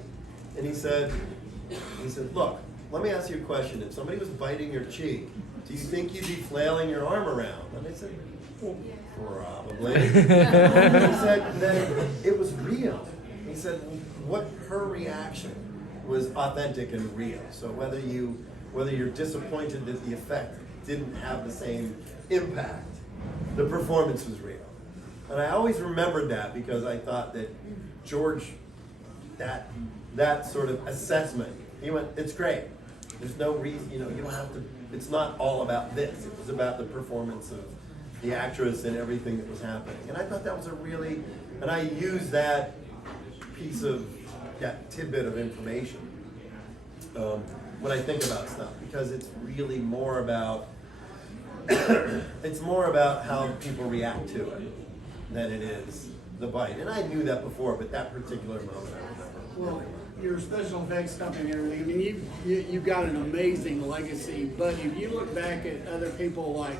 And he said, look, let me ask you a question. If somebody was biting your cheek, do you think you'd be flailing your arm around? And I said, well, probably. He said that it was real. He said what her reaction was authentic and real. So whether you're disappointed that the effect didn't have the same impact, the performance was real. And I always remembered that, because I thought that George, that sort of assessment, he went, it's great. There's no reason, you don't have to, it's not all about this. It was about the performance of the actress and everything that was happening. And I thought that was and I used that tidbit of information when I think about stuff, because it's really more about, it's more about how people react to it than it is the bite. And I knew that before, but that particular moment I remember. Well, your special effects company and everything, I mean, you've got an amazing legacy, but if you look back at other people like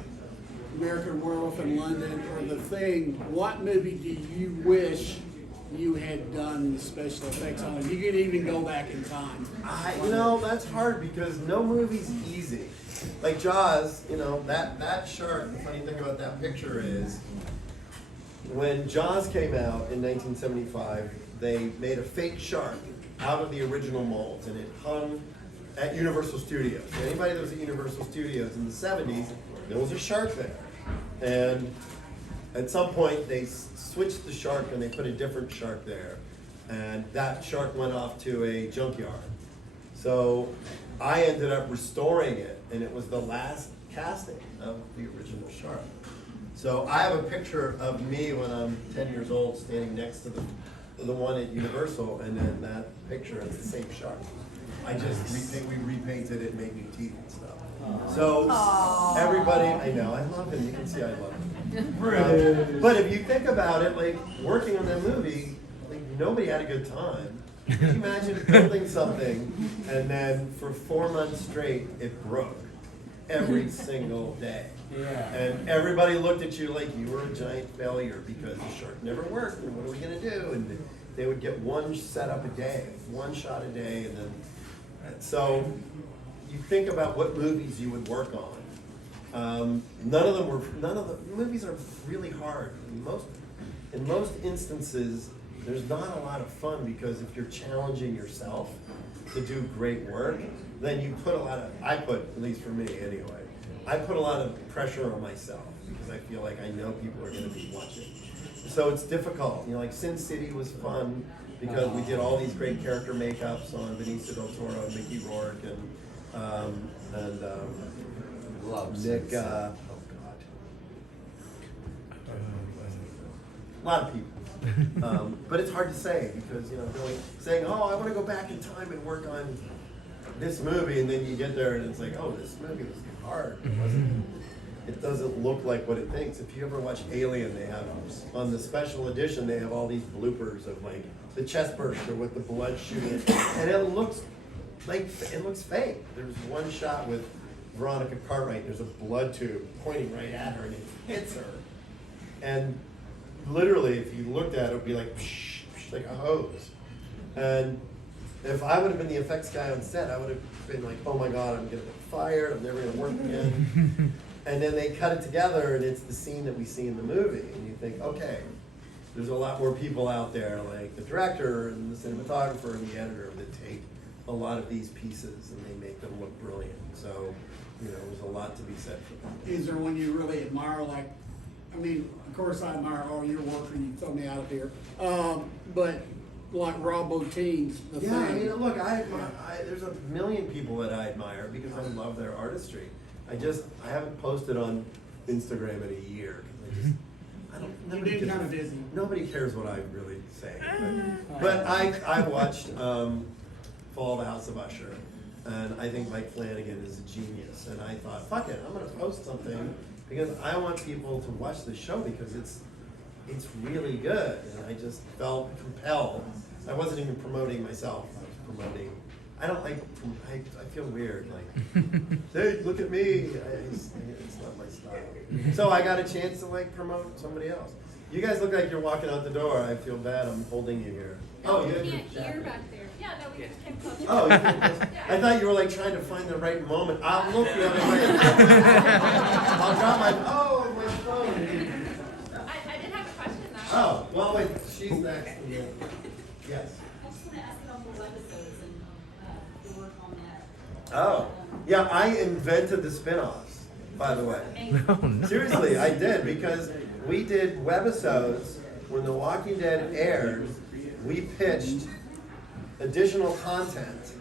American Werewolf in London or The Thing, what movie do you wish you had done the special effects on? You could even go back in time. That's hard, because no movie's easy. Like Jaws, that shark, the funny thing about that picture is, when Jaws came out in 1975, they made a fake shark out of the original molds, and it hung at Universal Studios. Anybody that was at Universal Studios in the 70s, there was a shark there. And at some point, they switched the shark and they put a different shark there. And that shark went off to a junkyard. So I ended up restoring it, and it was the last casting of the original shark. So I have a picture of me when I'm 10 years old standing next to the one at Universal, and then that picture is the same shark. I just we repainted it, made new teeth and stuff. So everybody, I know, I love him. You can see I love him. But if you think about it, like working on that movie, like nobody had a good time. Can you imagine building something and then for 4 months straight it broke every single day? Yeah. And everybody looked at you like you were a giant failure because the shark never worked, and what are we gonna do? And they would get one setup a day, one shot a day, and then, so you think about what movies you would work on. None of the movies are really hard. In most instances, there's not a lot of fun, because if you're challenging yourself to do great work, then you put at least for me anyway, I put a lot of pressure on myself, because I feel like I know people are gonna be watching. So it's difficult, like Sin City was fun, because we did all these great character makeups on Benicio del Toro and Mickey Rourke and Nic, oh God. A lot of people. But it's hard to say, because, saying, oh, I want to go back in time and work on this movie, and then you get there and it's like, oh, this movie was hard. It doesn't look like what it thinks. If you ever watch Alien, they have, on the special edition, they have all these bloopers of like the chest burster with the blood shooting, and it looks fake. There's one shot with Veronica Cartwright, there's a blood tube pointing right at her, and it hits her. And literally, if you looked at it, it would be like, psh, psh, like a hose. And if I would have been the effects guy on set, I would have been like, oh my God, I'm gonna get fired, I'm never gonna work again. And then they cut it together and it's the scene that we see in the movie. And you think, okay, there's a lot more people out there, like the director and the cinematographer and the editor, that take a lot of these pieces and they make them look brilliant. So, you know, there's a lot to be said for that. Is there one you really admire? Like, I mean, of course I admire all your work and you throw me out of here. But like Rob Bottin's The Yeah, I Thing. mean, look, there's a million people that I admire because I love their artistry. I haven't posted on Instagram in a year. You've been kind of busy. Nobody cares what I really say. But I watched Fall of the House of Usher, and I think Mike Flanagan is a genius. And I thought, fuck it, I'm gonna post something because I want people to watch the show because it's really good. And I just felt compelled. I wasn't even promoting myself. I was promoting. I don't like. I feel weird. Like, hey, look at me. It's not my style. So I got a chance to like promote somebody else. You guys look like you're walking out the door. I feel bad. I'm holding you here. Oh, you have your jacket. back there. Yeah, no, we just came close. Oh, you did. I thought you were like trying to find the right moment. I'll look the other way. I'll drop my. Oh, my phone. I did have a question though. Oh, well, wait. She's next. Yes. I just want to ask about the webisodes and the work on that. Oh, yeah, I invented the spin-offs, by the way. Oh, no. Seriously, I did, because we did webisodes when The Walking Dead aired. We pitched additional content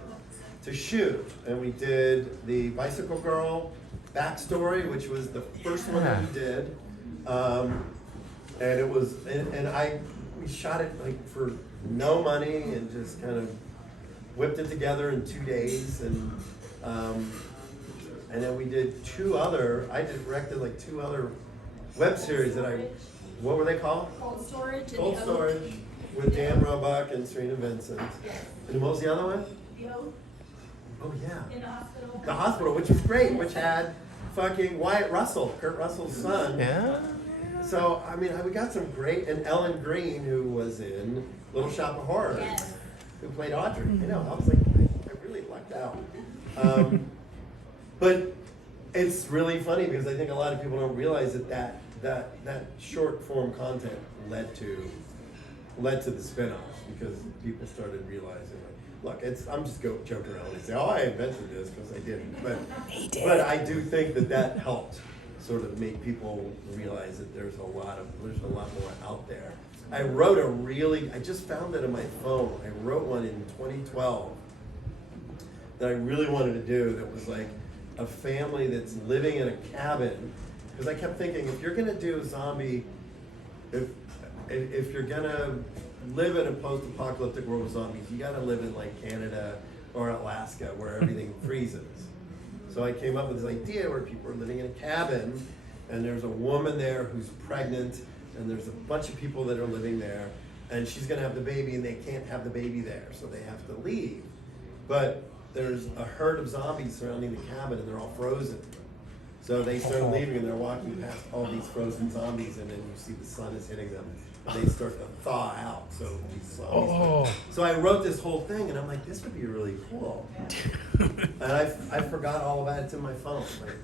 to shoot, and we did the Bicycle Girl backstory, which was the first one that we did. And it was, we shot it like for no money and just kind of whipped it together in 2 days, and then we did I directed like 2 other web series that what were they called? Cold storage and Cold Storage with Dan Roebuck and Serena Vincent. And what was the other one? the oath Oh yeah. in the hospital. The Hospital, which was great, which had fucking Wyatt Russell, Kurt Russell's son. Yeah. So, I mean, we got some great, and Ellen Green, who was in Little Shop of Horrors, Yes. who played Audrey. You know, I was like, I really lucked out. But it's really funny because I think a lot of people don't realize that short form content led to the spin-offs, because people started realizing, like, look, I'm just joking around and say, oh, I invented this, because I didn't. But I do think that helped sort of make people realize that there's a lot more out there. I just found it on my phone. I wrote one in 2012 that I really wanted to do, that was like a family that's living in a cabin. Because I kept thinking, if you're gonna do a zombie, if you're gonna live in a post-apocalyptic world with zombies, you gotta live in like Canada or Alaska, where everything freezes. So I came up with this idea where people are living in a cabin, and there's a woman there who's pregnant, and there's a bunch of people that are living there, and she's gonna have the baby, and they can't have the baby there, so they have to leave. But there's a herd of zombies surrounding the cabin, and they're all frozen. So they start leaving, and they're walking past all these frozen zombies, and then you see the sun is hitting them. They start to thaw out, so these zombies. So I wrote this whole thing, and I'm like, this would be really cool. And I forgot all about it. It's in my phone. Like,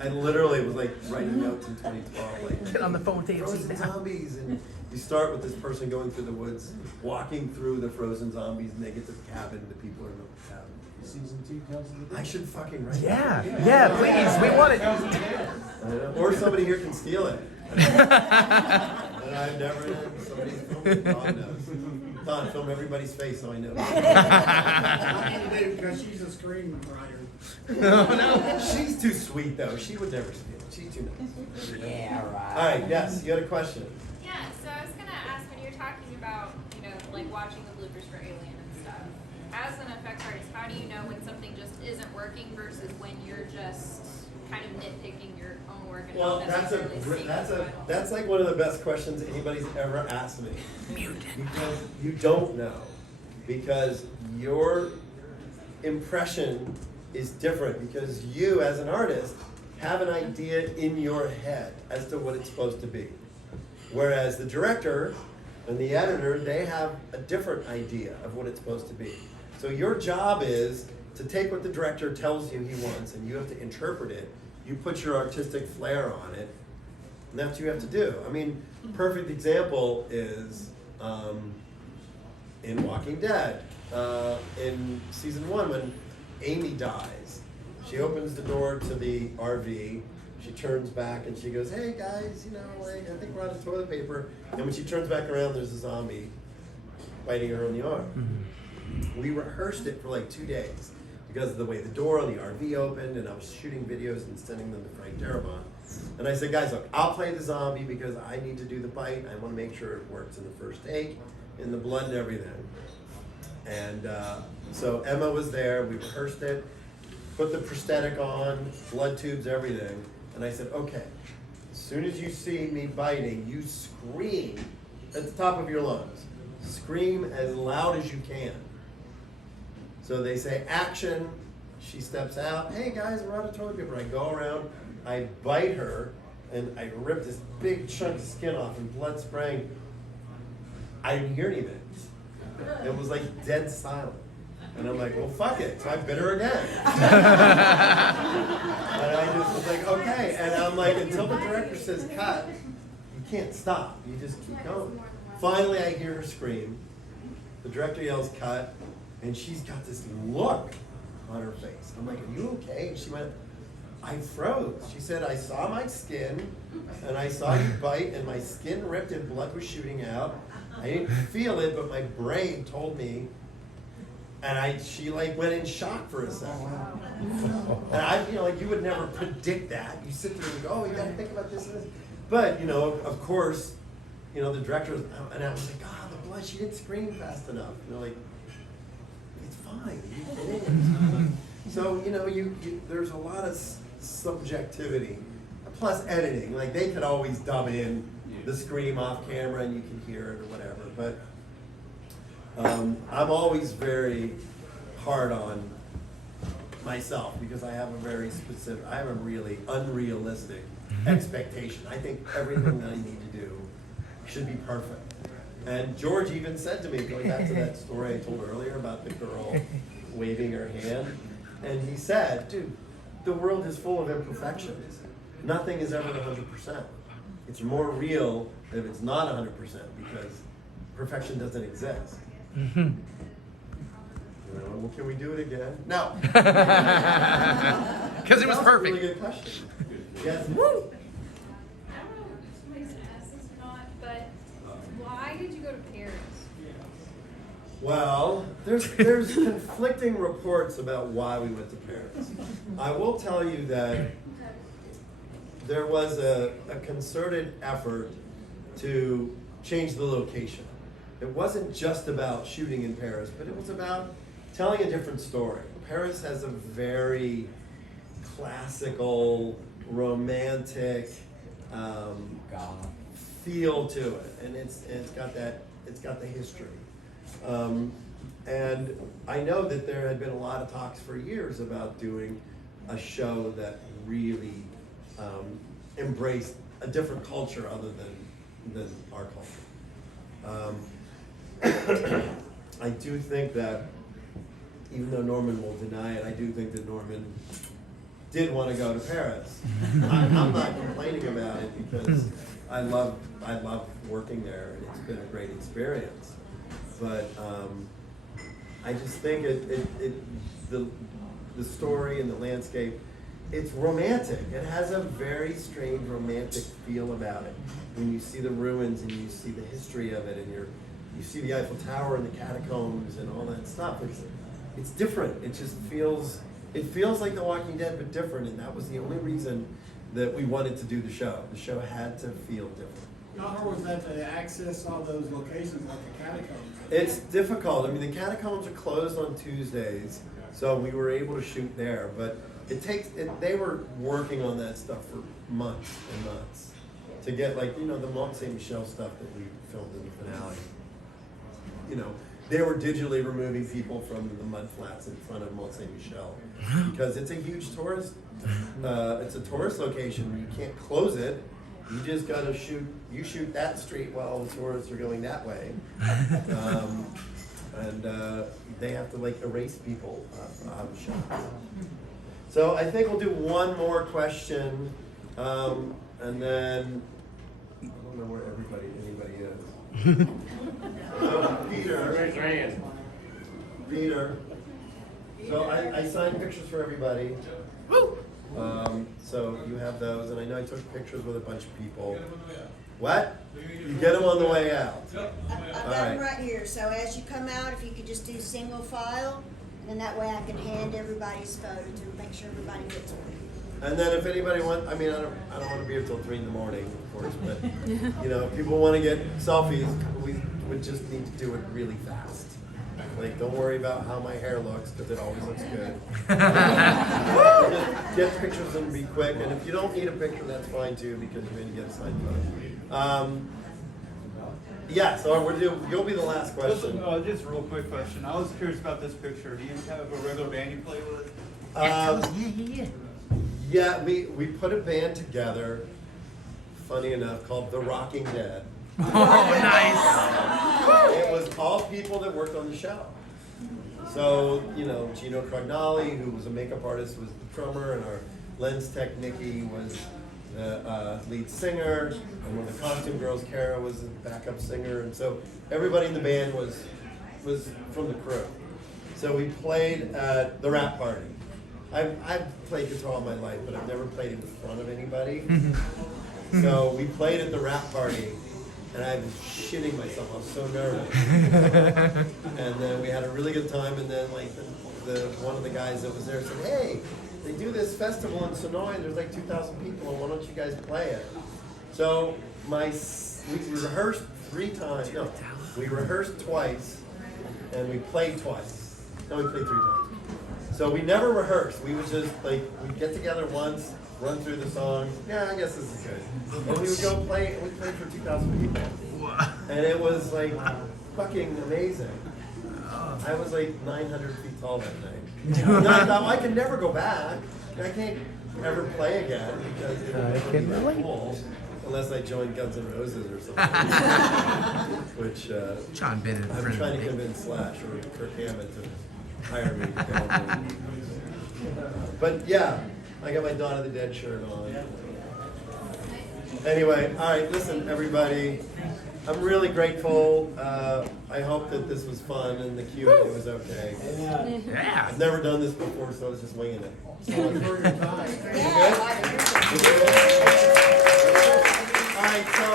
I literally was like writing notes in 2012, like, Get on the phone with frozen zombies, and you start with this person going through the woods, walking through the frozen zombies, and they get to the cabin, and the people are in the cabin. Season 2 tells you the I should fucking write Yeah, that. yeah, please. We want it. I know. Or somebody here can steal it. And I've never, somebody's filmed. Don knows. Don, film everybody's face so I know. I need to do, because she's a screenwriter. She's too sweet though. She would never steal it. She's too nice. Yeah, right. All right, yes, you had a question. Yeah, so I was gonna ask, when you're talking about, like watching the bloopers for Alien and stuff, as an effects artist, how do you know when something just isn't working versus when you're just kind of nitpicking your own work and Well, not that's necessarily seeing the final? that's like one of the best questions anybody's ever asked me. Because you don't know. Because your impression is different, because you as an artist have an idea in your head as to what it's supposed to be. Whereas the director and the editor, they have a different idea of what it's supposed to be. So your job is to take what the director tells you he wants, and you have to interpret it. You put your artistic flair on it, and that's what you have to do. I mean, perfect example is in Walking Dead, in season 1 when Amy dies. She opens the door to the RV, she turns back and she goes, hey guys, you know, like, I think we're out of toilet paper. And when she turns back around, there's a zombie biting her on the arm. We rehearsed it for like 2 days because of the way the door on the RV opened, and I was shooting videos and sending them to Frank Darabont. And I said, guys, look, I'll play the zombie because I need to do the bite. I want to make sure it works in the first take, in the blood and everything. And so Emma was there, we rehearsed it, put the prosthetic on, blood tubes, everything. And I said, okay, as soon as you see me biting, you scream at the top of your lungs. Scream as loud as you can. So they say, action. She steps out. Hey guys, we're out of toilet paper. I go around, I bite her, and I rip this big chunk of skin off and blood spraying. I didn't hear anything. It was like dead silent. And I'm like, well, fuck it. So I bit her again. And I just was like, okay. And I'm like, until the director says cut, you can't stop. You just keep going. Finally, I hear her scream. The director yells cut, and she's got this look on her face. I'm like, are you okay? And she went, I froze. She said, I saw my skin, and I saw you bite, and my skin ripped and blood was shooting out. I didn't feel it, but my brain told me. And she like went in shock for a second. And I, you know, like you would never predict that. You sit there and go, oh, you gotta think about this and this. But, you know, of course, you know, the director, and I was like, oh, the blood, she didn't scream fast enough. And they're like, it's fine, it is. So, you know, there's a lot of subjectivity. Plus editing, like they could always dub in the scream off camera and you can hear it or whatever. But I'm always very hard on myself because I have a really unrealistic expectation. I think everything that I need to do should be perfect. And George even said to me, going back to that story I told earlier about the girl waving her hand, and he said, dude, the world is full of imperfections. Nothing is ever 100%. It's more real if it's not 100% because perfection doesn't exist. You know, well, can we do it again? No. Because it was perfect. Really good question. Yes. I don't know if somebody's gonna ask this or not, but why did you go to Paris? Well, there's conflicting reports about why we went to Paris. I will tell you that there was a concerted effort to change the location. It wasn't just about shooting in Paris, but it was about telling a different story. Paris has a very classical, romantic feel to it, and it's got the history. And I know that there had been a lot of talks for years about doing a show that really embraced a different culture other than our culture. I do think that, even though Norman will deny it, I do think that Norman did want to go to Paris. I'm not complaining about it because I love working there and it's been a great experience. But I just think the story and the landscape, it's romantic. It has a very strange romantic feel about it. When you see the ruins and you see the history of it and you see the Eiffel Tower and the catacombs and all that stuff, it's different. It just feels like The Walking Dead, but different. And that was the only reason that we wanted to do the show. The show had to feel different. How hard was that to access all those locations like the catacombs? It's difficult. I mean, the catacombs are closed on Tuesdays, so we were able to shoot there. But they were working on that stuff for months and months to get, like, you know, the Mont Saint Michel stuff that we filmed in the finale. You know, they were digitally removing people from the mud flats in front of Mont Saint Michel because it's a huge tourist. It's a tourist location. You can't close it. You just gotta shoot that street while the tourists are going that way. and they have to like erase people out of shots. So I think we'll do one more question, and then I don't know where anybody is. So Peter. Raise your hand. Peter. So I signed pictures for everybody. So you have those, and I know I took pictures with a bunch of people. What? You get them on the way out. I've got them right here. So as you come out, if you could just do single file, and then that way I can hand everybody's photo to make sure everybody gets one. And then if anybody wants, I mean, I don't want to be here till 3 in the morning, of course, but you know, if people want to get selfies, we would just need to do it really fast. Like, don't worry about how my hair looks, because it always looks good. Just get pictures and be quick. And if you don't need a picture, that's fine too, because you're going to get a signed photo. Yeah, so you'll be the last question. Just a real quick question. I was curious about this picture. Do you have a regular band you play with? Yeah, we put a band together, funny enough, called The Rocking Dead. Oh, nice. It was all people that worked on the show. So, you know, Gino Crognali, who was a makeup artist, was the drummer, and our lens tech, Nikki, was the lead singer, and one of the costume girls, Kara, was the backup singer, and so everybody in the band was from the crew. So we played at the rap party. I've played guitar all my life, but I've never played in front of anybody. So we played at the rap party, and I was shitting myself. I was so nervous. And then we had a really good time, and then like the one of the guys that was there said, "Hey, they do this festival in Sonoy, and there's like 2,000 people, and why don't you guys play it?" So we rehearsed 3 times. No, we rehearsed twice, and we played twice. No, we played 3 times. So we never rehearsed. We would just like, we'd get together once, run through the songs. Yeah, I guess this is good. And we would go play, we played for 2,000 people. And it was like fucking amazing. I was like 900 feet tall that night. And I thought, well, I can never go back. I can't ever play again because it'll never be cool. Unless I join Guns N' Roses or something. Which John Bennett. I'm trying to convince Slash or Kirk Hammett to hire me. But yeah, I got my Dawn of the Dead shirt on. Anyway, all right, listen, everybody. I'm really grateful. I hope that this was fun and the Q&A was okay. Yeah. I've never done this before, so I was just winging it. So much for your time. All right, so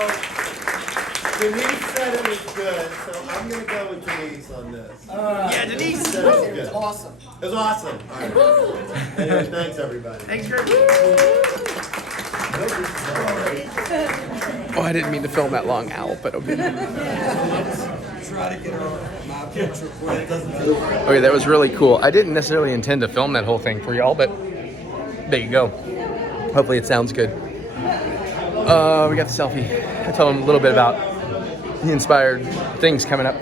Denise said it was good, so I'm going to go with Denise on this. Yeah, Denise. Said it was good. It was awesome. It was awesome. All right. Anyway, thanks, everybody. Thanks, Greg. Oh, I didn't mean to film that long, Al, but okay. Try to get my picture quick. Okay, that was really cool. I didn't necessarily intend to film that whole thing for y'all, but there you go. Hopefully it sounds good. We got the selfie. I told him a little bit about the inspired things coming up.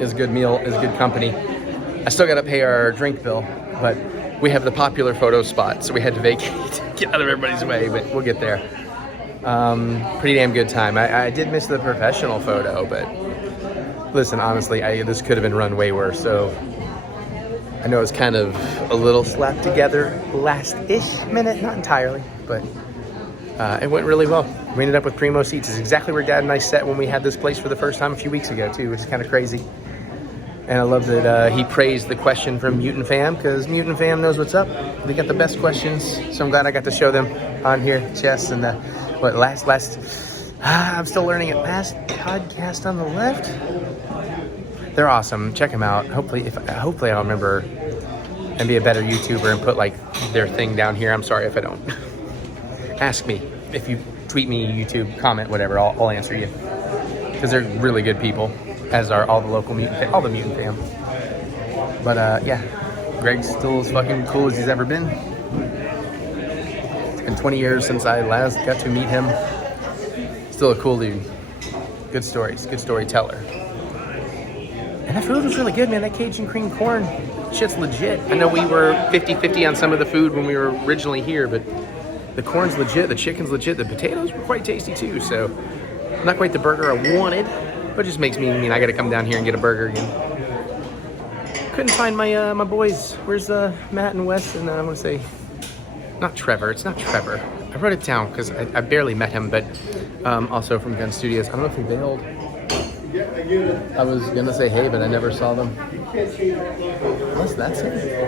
Is a good meal, is a good company. I still got to pay our drink bill, but we have the popular photo spot, so we had to vacate, get out of everybody's way, but we'll get there. Pretty damn good time. I did miss the professional photo, but listen, honestly, this could have been run way worse, so I know it's kind of a little slapped together last-ish minute, not entirely, but it went really well. We ended up with primo seats. It's exactly where Dad and I sat when we had this place for the first time a few weeks ago, too, which is kind of crazy. And I love that he praised the question from Mutant Fam, because Mutant Fam knows what's up. They got the best questions, so I'm glad I got to show them on here. Chess and I'm still learning it. Last podcast on the left. They're awesome. Check them out. Hopefully I'll remember and be a better YouTuber and put like their thing down here. I'm sorry if I don't. Ask me if you tweet me, YouTube, comment, whatever. I'll answer you because they're really good people, as are all the local all the Mutant Fam. But yeah, Greg's still as fucking cool as he's ever been. It's been 20 years since I last got to meet him. Still a cool dude. Good stories, good storyteller. And that food was really good, man. That Cajun cream corn shit's legit. I know we were 50-50 on some of the food when we were originally here, but the corn's legit, the chicken's legit, the potatoes were quite tasty too, so not quite the burger I wanted, But it just makes me mean I gotta come down here and get a burger again. Couldn't find my my boys. Where's Matt and Wes and I want to say, not Trevor. It's not Trevor. I wrote it down because I barely met him, but also from Gun Studios. I don't know if he bailed. I was gonna say hey, but I never saw them. Unless that's it.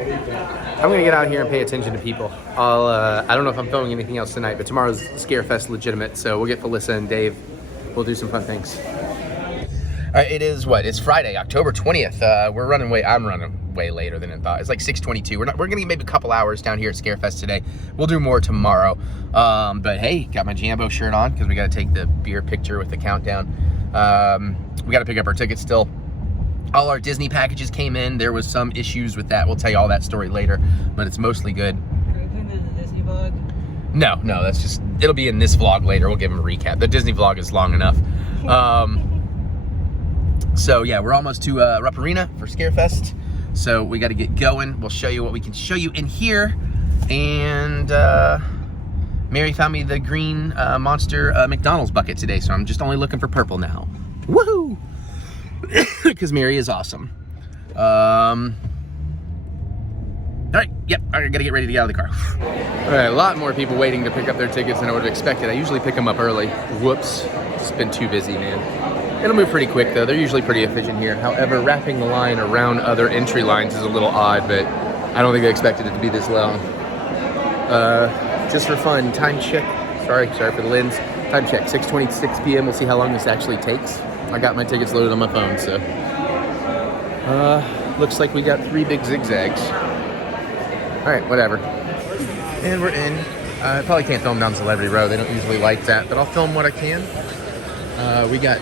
I'm gonna get out here and pay attention to people. I don't know if I'm filming anything else tonight, but tomorrow's Scarefest legitimate, so we'll get Felissa and Dave. We'll do some fun things. All right, it is what? It's Friday, October 20th. We're running way. I'm running way later than I thought. It's like 6:22. We're gonna get maybe a couple hours down here at Scarefest today. We'll do more tomorrow. But hey, got my Jambo shirt on because we got to take the beer picture with the countdown. We got to pick up our tickets still. All our Disney packages came in. There was some issues with that. We'll tell you all that story later, but it's mostly good. Are you putting that in the Disney vlog? No, that's just, it'll be in this vlog later. We'll give them a recap. The Disney vlog is long enough. So yeah, we're almost to Rupp Arena for Scarefest. So we got to get going. We'll show you what we can show you in here. And Mary found me the green monster McDonald's bucket today, so I'm just only looking for purple now. Woohoo! Because Mary is awesome. All right, yep, I gotta get ready to get out of the car. All right, a lot more people waiting to pick up their tickets than I would have expected. I usually pick them up early. Whoops, it's been too busy, man. It'll move pretty quick though. They're usually pretty efficient here. However, wrapping the line around other entry lines is a little odd, but I don't think they expected it to be this long. Just for fun, time check. Sorry for the lens. Time check, 6:26 p.m. We'll see how long this actually takes. I got my tickets loaded on my phone, so. Looks like we got 3 big zigzags. All right, whatever. And we're in. I probably can't film down Celebrity Row. They don't usually like that, but I'll film what I can. We got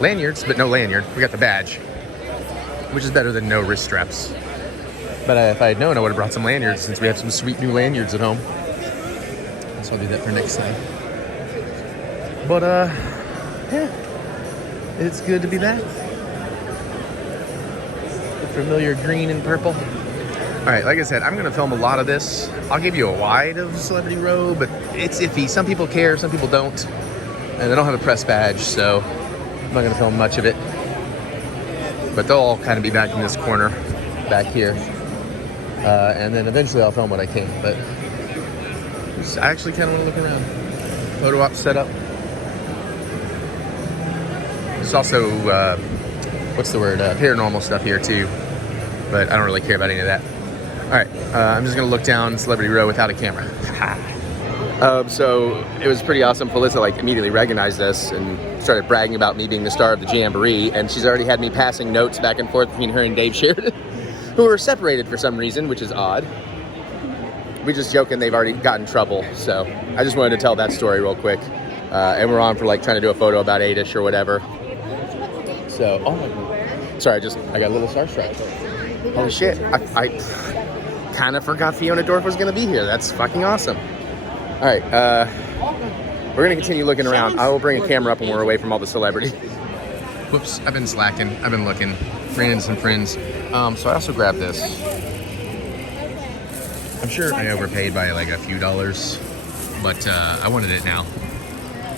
lanyards, but no lanyard. We got the badge, which is better than no wrist straps. But if I had known, I would have brought some lanyards since we have some sweet new lanyards at home. So I'll do that for next time. But yeah, it's good to be back. The familiar green and purple. All right, like I said, I'm gonna film a lot of this. I'll give you a wide of Celebrity Row, but it's iffy. Some people care, some people don't. And they don't have a press badge, so I'm not gonna film much of it. But they'll all kind of be back in this corner, back here. And then eventually I'll film what I can, but I actually kind of want to look around. Photo op set up. There's also, what's the word, paranormal stuff here too, but I don't really care about any of that. All right, I'm just gonna look down Celebrity Row without a camera. So it was pretty awesome. Felissa immediately recognized us and started bragging about me being the star of the Jamboree, and she's already had me passing notes back and forth between her and Dave Sheridan, who were separated for some reason, which is odd. We just joking they've already gotten in trouble, so I just wanted to tell that story real quick. And we're on for trying to do a photo about 8-ish or whatever. So, oh my God. Sorry, I got a little starstruck. Holy shit, I kind of forgot Fiona Dorff was gonna be here. That's fucking awesome. All right, we're gonna continue looking around. I will bring a camera up when we're away from all the celebrities. Whoops, I've been slacking. I've been looking, ran into some friends. So I also grabbed this. I'm sure I overpaid by a few dollars, but I wanted it now.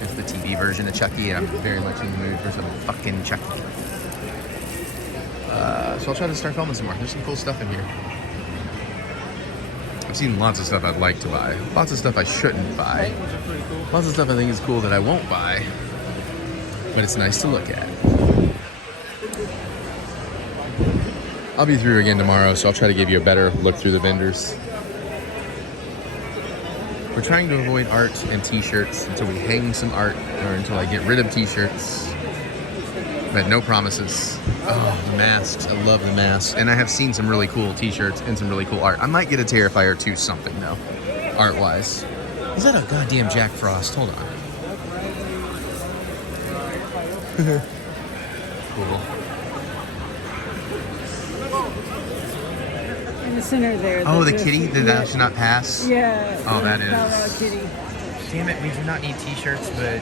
It's the TV version of Chucky, and I'm very much in the mood for some fucking Chucky. So I'll try to start filming some more. There's some cool stuff in here. I've seen lots of stuff I'd like to buy. Lots of stuff I shouldn't buy. Lots of stuff I think is cool that I won't buy. But it's nice to look at. I'll be through again tomorrow, so I'll try to give you a better look through the vendors. We're trying to avoid art and t-shirts until we hang some art, or until I get rid of t-shirts. But no promises. Oh, the masks. I love the masks. And I have seen some really cool t-shirts and some really cool art. I might get a Terrifier 2 something, though, art-wise. Is that a goddamn Jack Frost? Hold on. Cool. In the center there. Oh, the kitty? Did that should not pass? Yeah. Oh, that is. Kitty. Damn it, we do not need t-shirts, but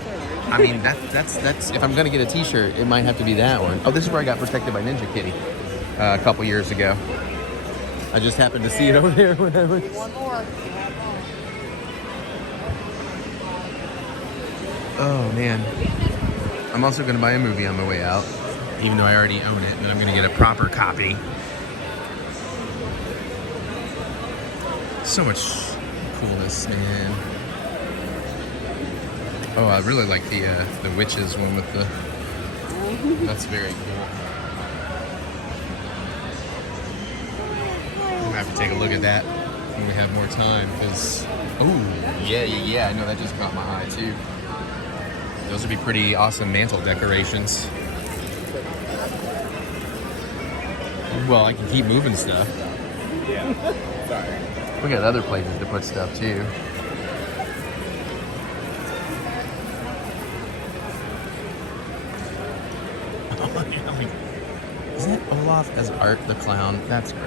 I mean, that's if I'm gonna get a t-shirt, it might have to be that one. Oh, this is where I got protected by Ninja Kitty a couple years ago. I just happened to see it over there when I was... One more. Oh, man. I'm also gonna buy a movie on my way out, even though I already own it, but I'm gonna get a proper copy. So much coolness, man. Oh, I really like the witches one with the. That's very cool. I'm gonna have to take a look at that when we have more time, because. Oh, yeah. I know that just caught my eye too. Those would be pretty awesome mantle decorations. Well, I can keep moving stuff. Yeah. Sorry. We got other places to put stuff too. Is that Olaf as Art the Clown? That's great.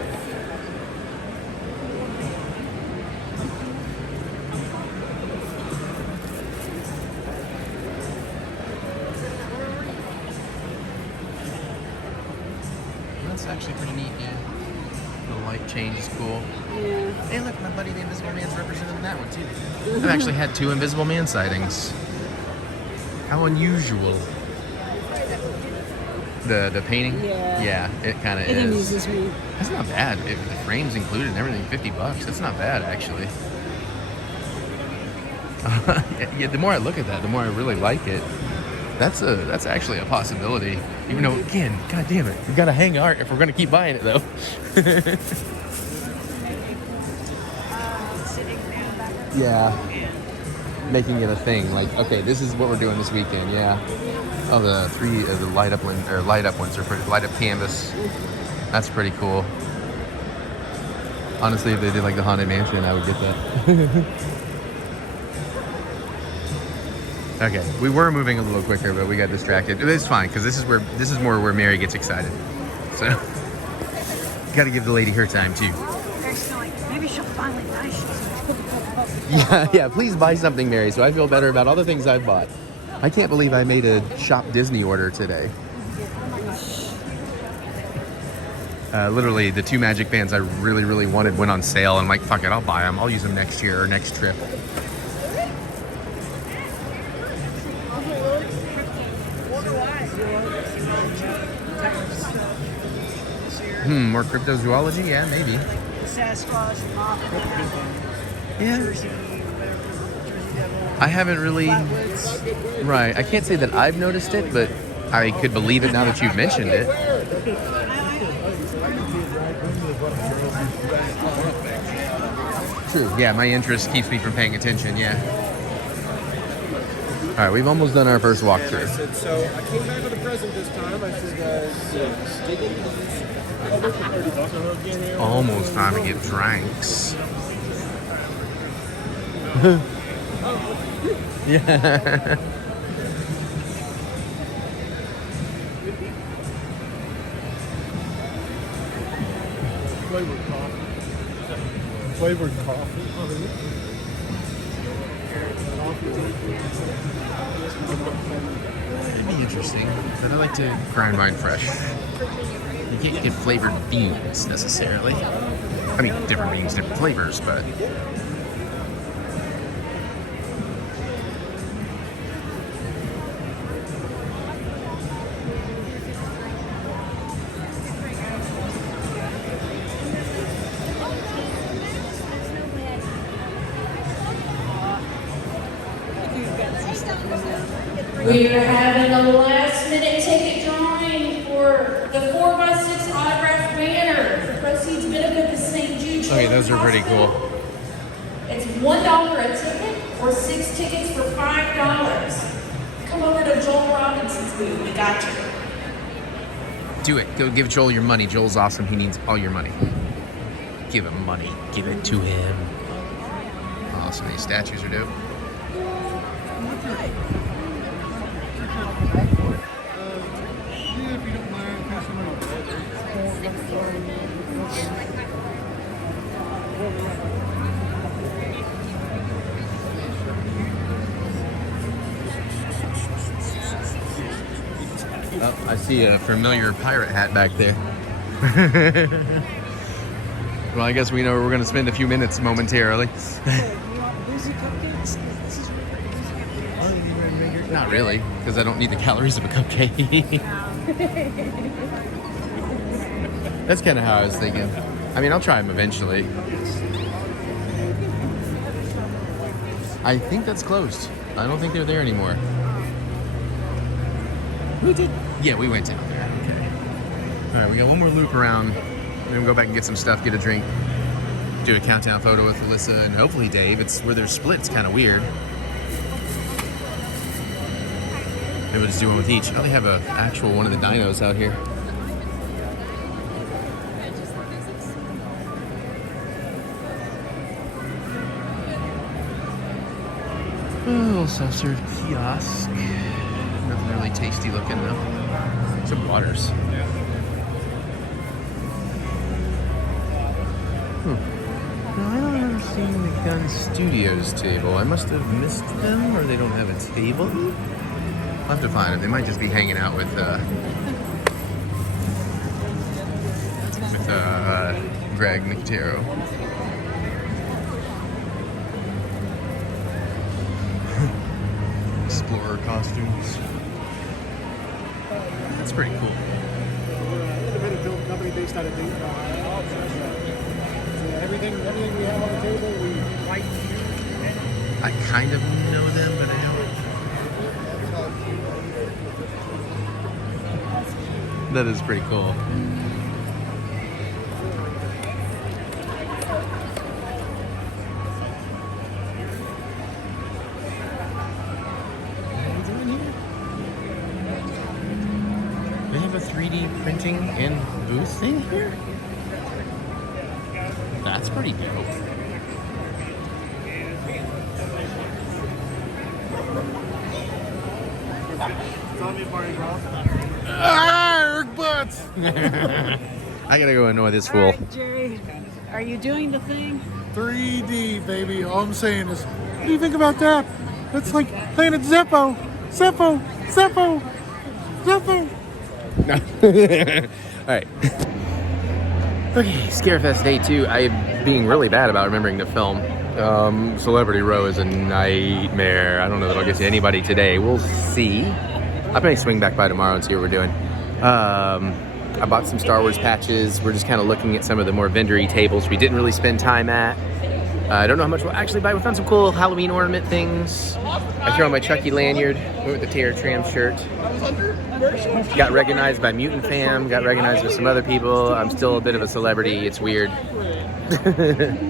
That's actually pretty neat, yeah. The light change is cool. Yeah. Hey, look, my buddy the Invisible Man's represented in that one too. I've actually had 2 Invisible Man sightings. How unusual. The painting? Yeah. Yeah, it kind of It is. amuses me. That's not bad. If the frame's included and everything, $50. That's not bad, actually. Yeah, the more I look at that, the more I really like it. That's actually a possibility. Even though, again, god damn it, we gotta hang art if we're gonna keep buying it, though. Yeah, making it a thing. Like, okay, this is what we're doing this weekend. Yeah. Oh, the light up ones are pretty. Light up canvas. That's pretty cool. Honestly, if they did like the Haunted Mansion, I would get that. Okay, we were moving a little quicker, but we got distracted. It's fine because this is more where Mary gets excited. So, got to give the lady her time too. Maybe she'll finally buy Yeah. Please buy something, Mary, so I feel better about all the things I've bought. I can't believe I made a Shop Disney order today. Literally, the 2 Magic Bands I really, really wanted went on sale. I'm like, fuck it, I'll buy them. I'll use them next year or next trip. More cryptozoology? Yeah, maybe. Sasquatch, Yeah. I haven't really. Right. I can't say that I've noticed it, but I could believe it now that you've mentioned it. True. Yeah, my interest keeps me from paying attention. Yeah. All right, we've almost done our first walkthrough. I said, so I came back with a present this time. I said, dig in these. Almost time to get drinks. Yeah. Flavored coffee. Flavored coffee. It'd be interesting, but I like to grind mine fresh. You can't get flavored beans necessarily. I mean, different beans, different flavors, but. We are having a last-minute ticket drawing for the 4x6 autographed banner. The proceeds benefit the St. Jude Children's Okay, those are pretty Hospital. cool. It's $1 a ticket or 6 tickets for $5. Come over to Joel Robinson's booth. We got you. Do it. Go give Joel your money. Joel's awesome. He needs all your money. Give him money. Give it to him. Awesome. These statues are dope. Oh, I see a familiar pirate hat back there. Well, I guess we know we're going to spend a few minutes momentarily. Not really, because I don't need the calories of a cupcake. That's kind of how I was thinking. I mean, I'll try them eventually. I think that's closed. I don't think they're there anymore. We did. Yeah, we went down there. Okay. All right, we got one more loop around. Then we'll go back and get some stuff, get a drink, do a countdown photo with Alyssa and hopefully Dave. It's where they're split. It's kind of weird. Maybe we'll just do one with each. Oh, they have an actual one of the dinos out here. Oh, little self-serve kiosk. Nothing really tasty looking though. Some waters. No, I don't ever see the Gun Studios table. I must have missed them, or they don't have a table. I'll have to find them. They might just be hanging out with Greg Nicotero. Explorer costumes. That's pretty cool. Independent film company based out of Dayton, Ohio. So everything we have on the table, we write. I kind of know them, but I don't. That is pretty cool. They have a 3D printing and booth thing here? That's pretty dope. EricButts! I gotta go annoy this fool. All right, Jay, are you doing the thing? 3D, baby. All I'm saying is, what do you think about that? That's like playing at Zeppo. Zeppo. Zeppo. Zeppo. No. Alright. Okay, Scarefest Day 2. I'm being really bad about remembering the film. Celebrity Row is a nightmare. I don't know that I'll get to anybody today. We'll see. I may swing back by tomorrow and see what we're doing. I bought some Star Wars patches. We're just kind of looking at some of the more vendor-y tables we didn't really spend time at. I don't know how much we'll actually buy. We found some cool Halloween ornament things. I threw on my Chucky lanyard. Went with the Terror Tram shirt. Got recognized by Mutant Fam. Got recognized with some other people. I'm still a bit of a celebrity. It's weird.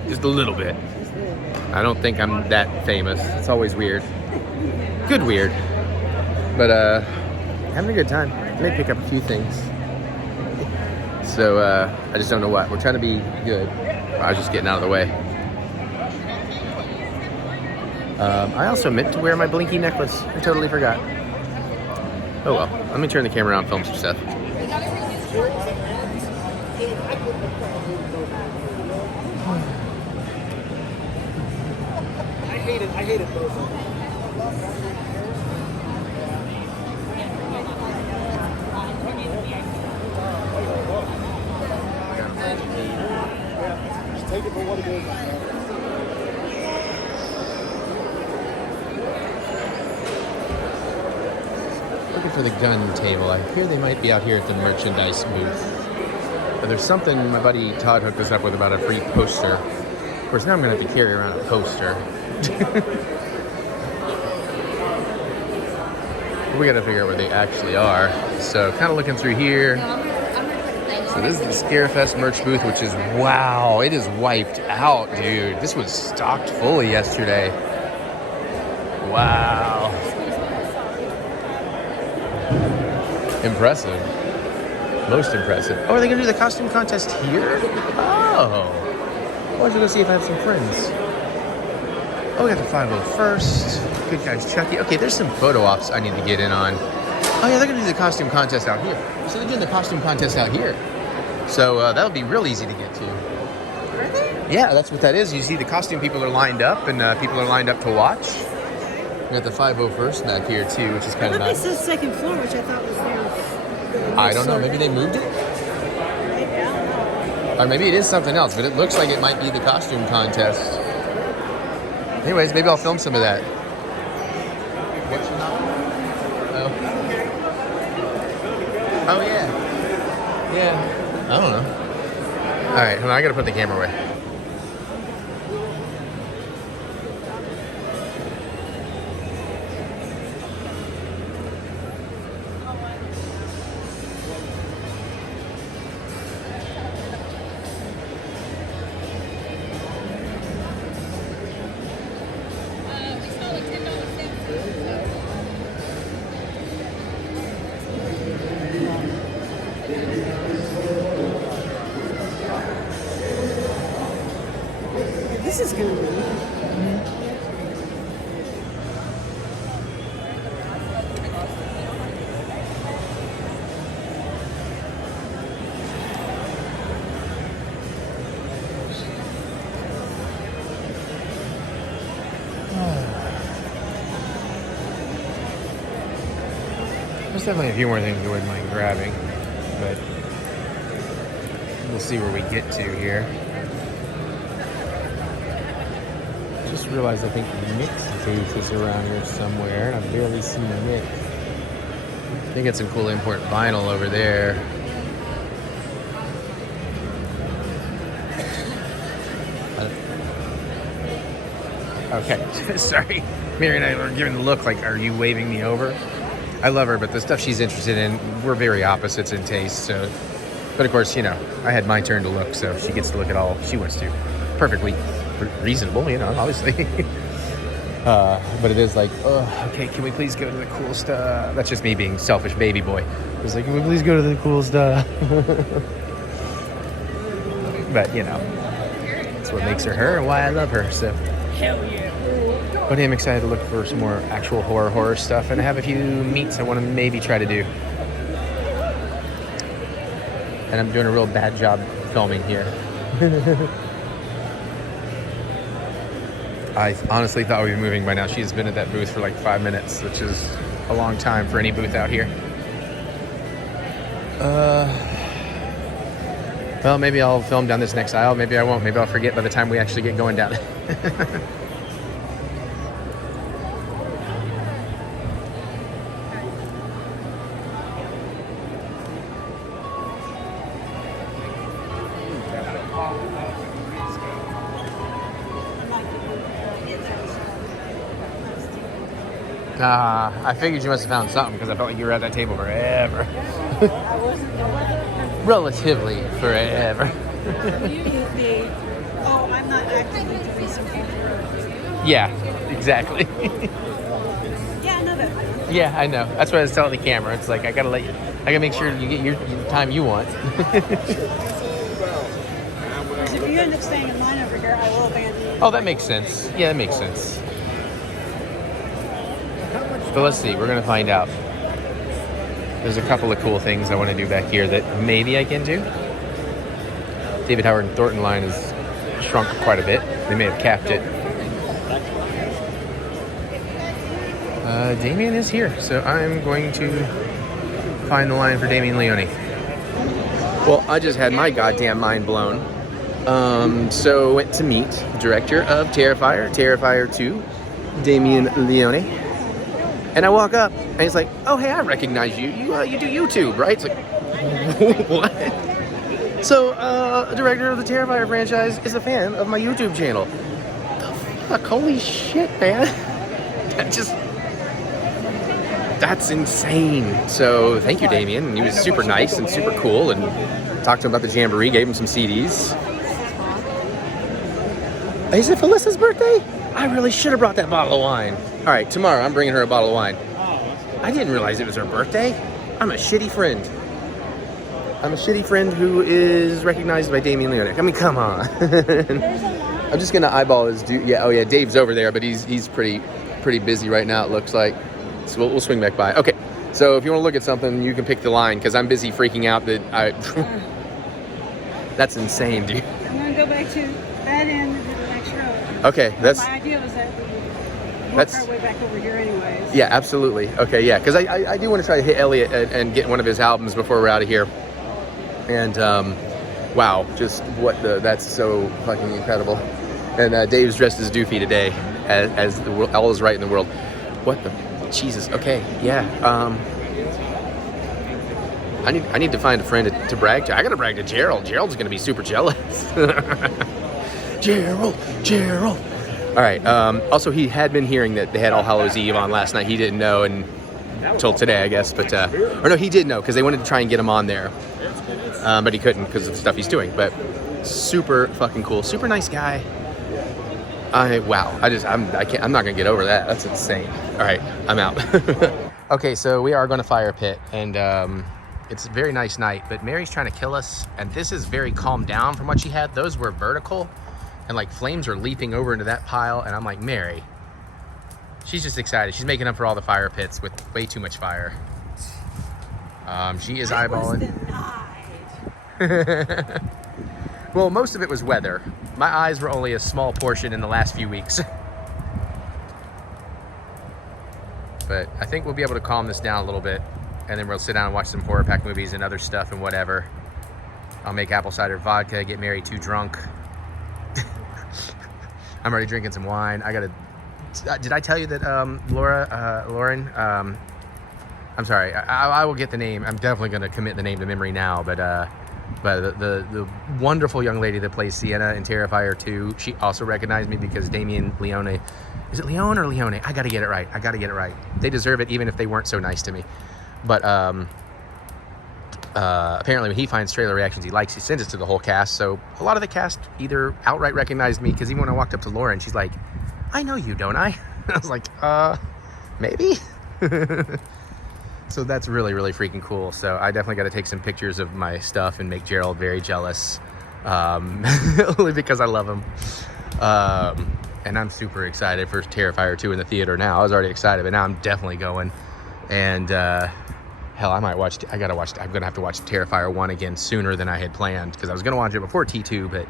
Just a little bit. I don't think I'm that famous. It's always weird. Good weird. But having a good time. I may pick up a few things. So I just don't know what. We're trying to be good. I was just getting out of the way. I also meant to wear my blinky necklace. I totally forgot. Oh well. Let me turn the camera on and film some stuff. I hate it both. Just take it for what it is. Looking for the gun table. I hear they might be out here at the merchandise booth. But there's something my buddy Todd hooked us up with about a free poster. Of course, now I'm going to have to carry around a poster. We got to figure out where they actually are. So kind of looking through here. So this is the Scarefest merch booth, which is, wow, it is wiped out, dude. This was stocked fully yesterday. Wow. Impressive. Most impressive. Oh, are they gonna do the costume contest here? Oh. Why don't you go see if I have some friends? Oh, we got the 501st. Good Guys Chucky. Okay, there's some photo ops I need to get in on. Oh yeah, they're gonna do the costume contest out here. So they're doing the costume contest out here. So that'll be real easy to get to. Are they? Yeah, that's what that is. You see the costume people are lined up, and people are lined up to watch. We got the 501st back here too, which is kind of nice. This says second floor, which I thought was there. I don't know. Maybe they moved it? Or maybe it is something else, but it looks like it might be the costume contest. Anyways, maybe I'll film some of that. What's your name? Oh, yeah. Yeah. I don't know. All right, hold on, I gotta put the camera away. This is kind of neat. There's definitely a few more things I wouldn't mind grabbing, but we'll see where we get to here. Just realized I think Nic's booth is around here somewhere, and I've barely seen Nic. They got some cool import vinyl over there. Okay, sorry. Mary and I were giving the look like, are you waving me over? I love her, but the stuff she's interested in, we're very opposites in taste, so. But of course, you know, I had my turn to look, so she gets to look at all she wants to. Perfectly reasonable, you know, obviously. But it is like, oh, okay, can we please go to the cool stuff? That's just me being selfish baby boy. It's like, can we please go to the cool stuff? But, you know, that's what makes her her and why I love her, so. Hell yeah. But I'm excited to look for some more actual horror stuff, and I have a few meats I want to maybe try to do. And I'm doing a real bad job filming here. I honestly thought we'd be moving by now. She's been at that booth for like 5 minutes, which is a long time for any booth out here. Well, maybe I'll film down this next aisle. Maybe I won't. Maybe I'll forget by the time we actually get going down it. I figured you must have found something because I felt like you were at that table forever. Relatively forever. Oh, I'm not actively doing something. Yeah, exactly. Yeah, I know that. Yeah, I know. That's what I was telling the camera. It's like I gotta make sure you get your time you want. Because if you end up staying in line over here, I will abandon you. Oh, that makes sense. Yeah, that makes sense. But let's see, we're gonna find out. There's a couple of cool things I want to do back here that maybe I can do. David Howard and Thornton line has shrunk quite a bit. They may have capped it. Damien is here, so I'm going to find the line for Damien Leone. Well, I just had my goddamn mind blown. So went to meet director of Terrifier 2, Damien Leone. And I walk up, and he's like, "Oh, hey, I recognize you. You do YouTube, right?" It's like, what? So, the director of the Terrifier franchise is a fan of my YouTube channel. The fuck? Holy shit, man! That's insane. So, thank you, Damien. And he was super nice and super cool, and talked to him about the Jamboree, gave him some CDs. Is it Felicia's birthday? I really should have brought that bottle of wine. All right, tomorrow I'm bringing her a bottle of wine. I didn't realize it was her birthday. I'm a shitty friend. I'm a shitty friend who is recognized by Damien Leone. I mean, come on. I'm just gonna eyeball his dude. Yeah, oh yeah, Dave's over there, but he's pretty busy right now. It looks like. So we'll swing back by. Okay, so if you want to look at something, you can pick the line because I'm busy freaking out that I. That's insane, dude. I'm gonna go back to that end and do the next row. Okay, that's. My idea was that we work our way back over here anyways. Yeah, absolutely. Okay, yeah, because I do want to try to hit Elliot and get one of his albums before we're out of here. And wow, just that's so fucking incredible. And Dave's dressed as Doofy today, as the world, all is right in the world. What the Jesus? Okay, yeah. I need to find a friend to brag to. I gotta brag to Gerald. Gerald's gonna be super jealous. Gerald. All right. Also, he had been hearing that they had All Hallows Eve on last night. He didn't know until today, I guess. But or no, he did know because they wanted to try and get him on there, but he couldn't because of the stuff he's doing. But super fucking cool, super nice guy. I'm not gonna get over that. That's insane. All right, I'm out. Okay, so we are going to Firepit, and it's a very nice night, but Mary's trying to kill us, and this is very calmed down from what she had. Those were vertical, and like flames are leaping over into that pile, and I'm like, Mary. She's just excited. She's making up for all the fire pits with way too much fire. She is eyeballing. Well, most of it was weather. My eyes were only a small portion in the last few weeks. But I think we'll be able to calm this down a little bit, and then we'll sit down and watch some horror pack movies and other stuff and whatever. I'll make apple cider vodka, get Mary too drunk. I'm already drinking some wine. Did I tell you that Lauren, I'm sorry, I will get the name. I'm definitely going to commit the name to memory now, but the wonderful young lady that plays Sienna in Terrifier 2, she also recognized me because Damien Leone, is it Leone or Leone? I gotta get it right. They deserve it even if they weren't so nice to me. But apparently when he finds trailer reactions he likes, he sends it to the whole cast. So a lot of the cast either outright recognized me, because even when I walked up to Lauren, she's like, I know you, don't I? I was like, maybe? So that's really, really freaking cool. So I definitely got to take some pictures of my stuff and make Gerald very jealous, only because I love him. And I'm super excited for Terrifier 2 in the theater now. I was already excited, but now I'm definitely going. And hell, I'm gonna have to watch Terrifier 1 again sooner than I had planned, because I was gonna watch it before T2,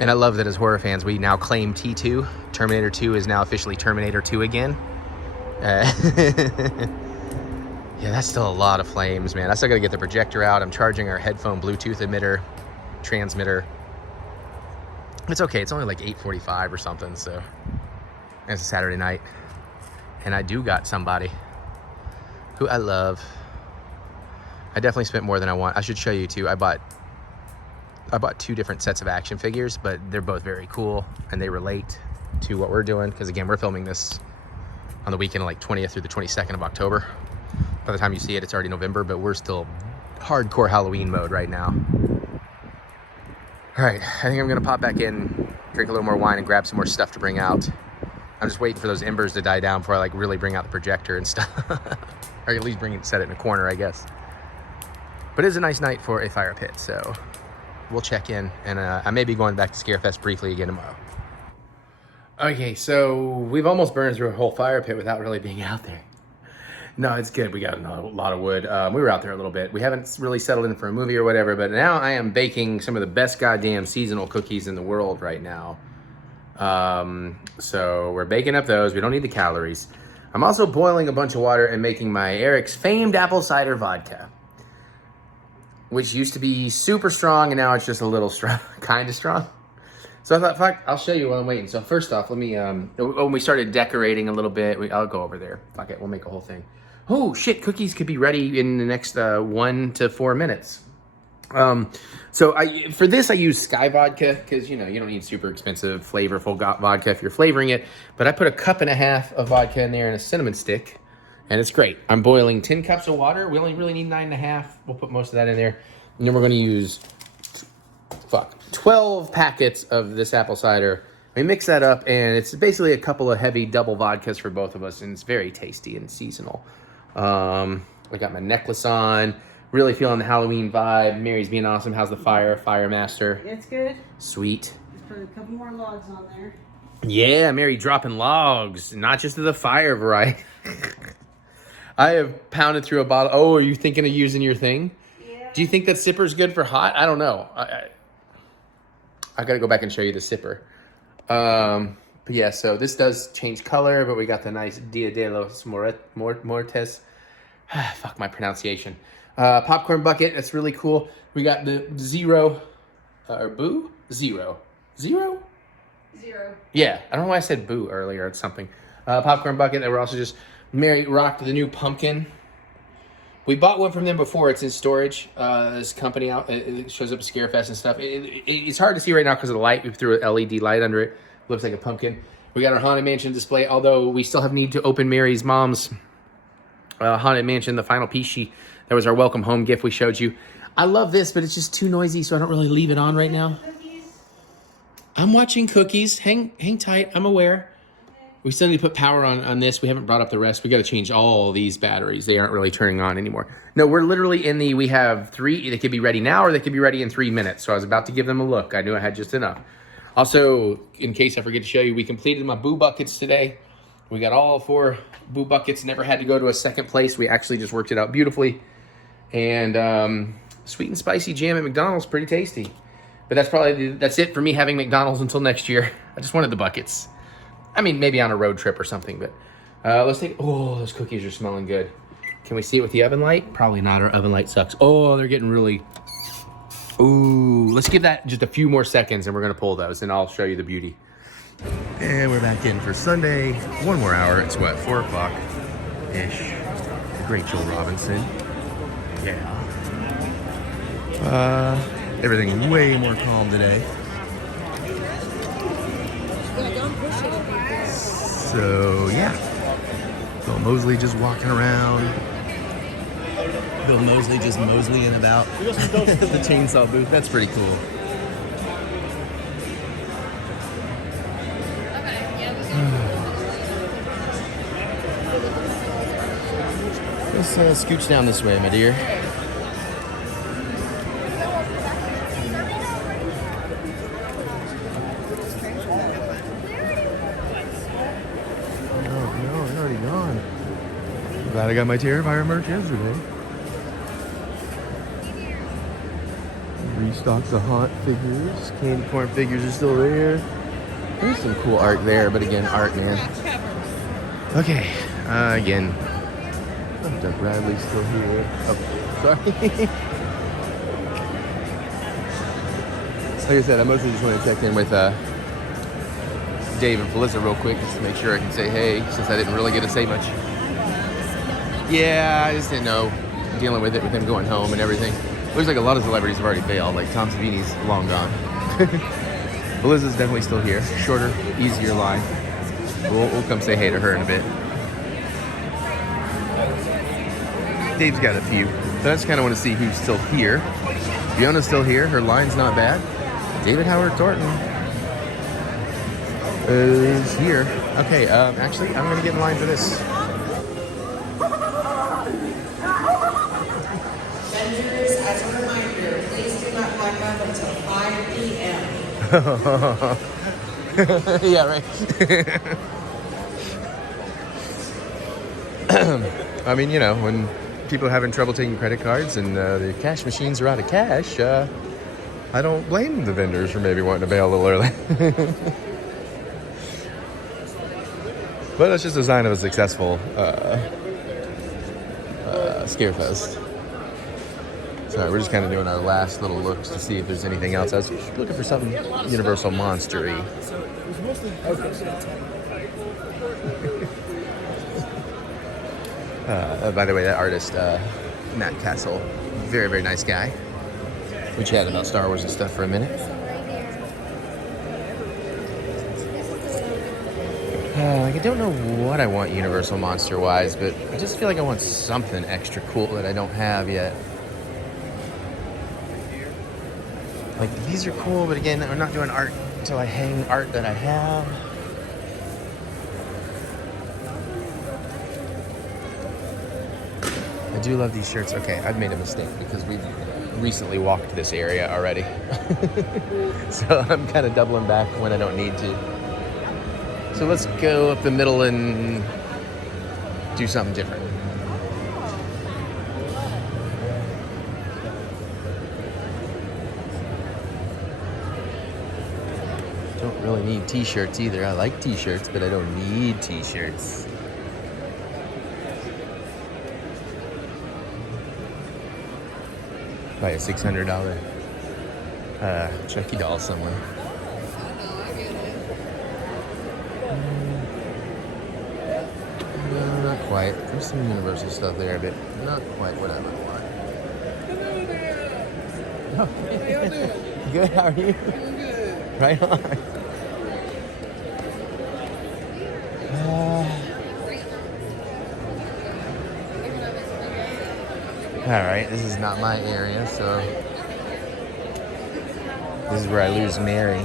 and I love that as horror fans we now claim T2. Terminator 2 is now officially Terminator 2 again. Yeah, that's still a lot of flames, man. I still gotta get the projector out. I'm charging our headphone Bluetooth transmitter. It's okay, it's only like 8:45 or something, so. And it's a Saturday night. And I do got somebody who I love. I definitely spent more than I want. I should show you too. I bought 2 different sets of action figures, but they're both very cool and they relate to what we're doing. Because again, we're filming this on the weekend of like 20th through the 22nd of October. By the time you see it, it's already November, but we're still hardcore Halloween mode right now. All right, I think I'm gonna pop back in, drink a little more wine and grab some more stuff to bring out. I'm just waiting for those embers to die down before I like really bring out the projector and stuff. Or at least set it in a corner, I guess. But it is a nice night for a fire pit, so we'll check in, and I may be going back to Scarefest briefly again tomorrow. Okay, so we've almost burned through a whole fire pit without really being out there. No, it's good. We got a lot of wood. We were out there a little bit. We haven't really settled in for a movie or whatever, but now I am baking some of the best goddamn seasonal cookies in the world right now. So we're baking up those. We don't need the calories. I'm also boiling a bunch of water and making my Eric's famed apple cider vodka, which used to be super strong, and now it's just a little strong, kind of strong. So I thought, fuck, I'll show you while I'm waiting. So first off, let me, when we started decorating a little bit, I'll go over there. Fuck it, we'll make a whole thing. Oh shit, cookies could be ready in the next 1 to 4 minutes. So for this I use Sky vodka, because you don't need super expensive flavorful vodka if you're flavoring it. But I put 1.5 cups of vodka in there and a cinnamon stick, and it's great. I'm boiling 10 cups of water. We only really need 9.5. We'll put most of that in there, and then we're going to use 12 packets of this apple cider. We mix that up, and it's basically a couple of heavy double vodkas for both of us, and it's very tasty and seasonal. I got my necklace on, really feeling the Halloween vibe. Mary's being awesome. How's the fire master? It's good. Sweet. Just put a couple more logs on there. Yeah, Mary dropping logs, not just of the fire variety. I have pounded through a bottle. Oh, are you thinking of using your thing? Yeah. Do you think that sipper's good for hot? I don't know. I got to go back and show you the sipper. But yeah, so this does change color, but we got the nice Dia de los Muertos. Fuck my pronunciation. Popcorn bucket, that's really cool. We got the Zero. Yeah, I don't know why I said boo earlier. It's something. Popcorn bucket that we're also just, Mary rocked the new pumpkin We bought one from them before. It's in storage. This company out, it shows up at Scarefest and stuff. It's hard to see right now because of the light. We threw an LED light under it. Looks like a pumpkin. We got our Haunted Mansion display, although we still have need to open Mary's mom's Haunted Mansion, the final piece. That was our welcome home gift we showed you. I love this, but it's just too noisy, so I don't really leave it on right now. I'm watching cookies. Hang tight. I'm aware. We still need to put power on this. We haven't brought up the rest. We got to change all these batteries. They aren't really turning on anymore. No, we're literally in the, we have 3. They could be ready now or they could be ready in 3 minutes. So I was about to give them a look. I knew I had just enough. Also, in case I forget to show you, we completed my boo buckets today. We got all 4 boo buckets. Never had to go to a second place. We actually just worked it out beautifully. And sweet and spicy jam at McDonald's, pretty tasty. But that's it for me having McDonald's until next year. I just wanted the buckets. I mean, maybe on a road trip or something, but let's take, oh, those cookies are smelling good. Can we see it with the oven light? Probably not, our oven light sucks. Oh, they're getting really, ooh, let's give that just a few more seconds and we're gonna pull those and I'll show you the beauty. And we're back in for Sunday. 1 more hour, it's what, 4 o'clock-ish. Great Joel Robinson. Yeah. Everything way more calm today. So yeah, Bill Mosley just walking around. Bill Mosley just moseying about the chainsaw booth. That's pretty cool. Let's scooch down this way, my dear. Glad I got my Terrifier merch yesterday. Restocked the Haunt figures. Candy corn figures are still there. There's some cool art there, but again, art, man. Okay, again. Doug Bradley's still here. Oh, sorry. Like I said, I mostly just want to check in with Dave and Felissa real quick, just to make sure I can say hey, since I didn't really get to say much. Yeah, I just didn't know, dealing with it, with him going home and everything. Looks like a lot of celebrities have already bailed, like Tom Savini's long gone. Melissa's definitely still here. Shorter, easier line. We'll come say hey to her in a bit. Dave's got a few. So I just kind of want to see who's still here. Fiona's still here. Her line's not bad. David Howard Thornton is here. Okay, actually, I'm going to get in line for this. Vendors, as a reminder, please do not pack up until 5 p.m. Yeah, right. I mean, you know, when people are having trouble taking credit cards and the cash machines are out of cash, I don't blame the vendors for maybe wanting to bail a little early. But that's just a sign of a successful Scarefest. So we're just kind of doing our last little looks to see if there's anything else. I was looking for something Universal Monster-y. By the way, that artist, Matt Castle, very, very nice guy. We chatted about Star Wars and stuff for a minute. Like, I don't know what I want Universal Monster-wise, but I just feel like I want something extra cool that I don't have yet. Like, these are cool, but again, I'm not doing art until I hang art that I have. I do love these shirts. Okay, I've made a mistake because we've recently walked this area already. So I'm kind of doubling back when I don't need to. So let's go up the middle and do something different. Don't really need t-shirts either. I like t-shirts, but I don't need t-shirts. Buy a $600 Chucky doll somewhere. quite. There's some Universal stuff there, but not quite what I would want. How y'all doing? Good, how are you? Doing good. Right on. All right, this is not my area, so this is where I lose Mary.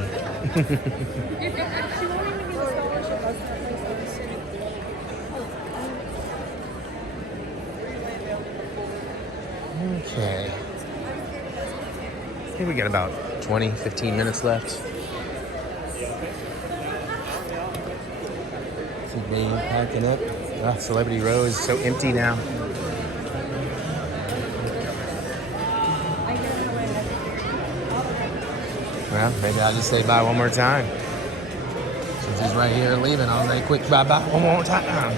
Okay. I think we got about 20, 15 minutes left. See Wayne packing up. Ah, Celebrity Row is so empty now. Well, maybe I'll just say bye one more time. Since he's right here leaving, I'll say quick bye-bye one more time.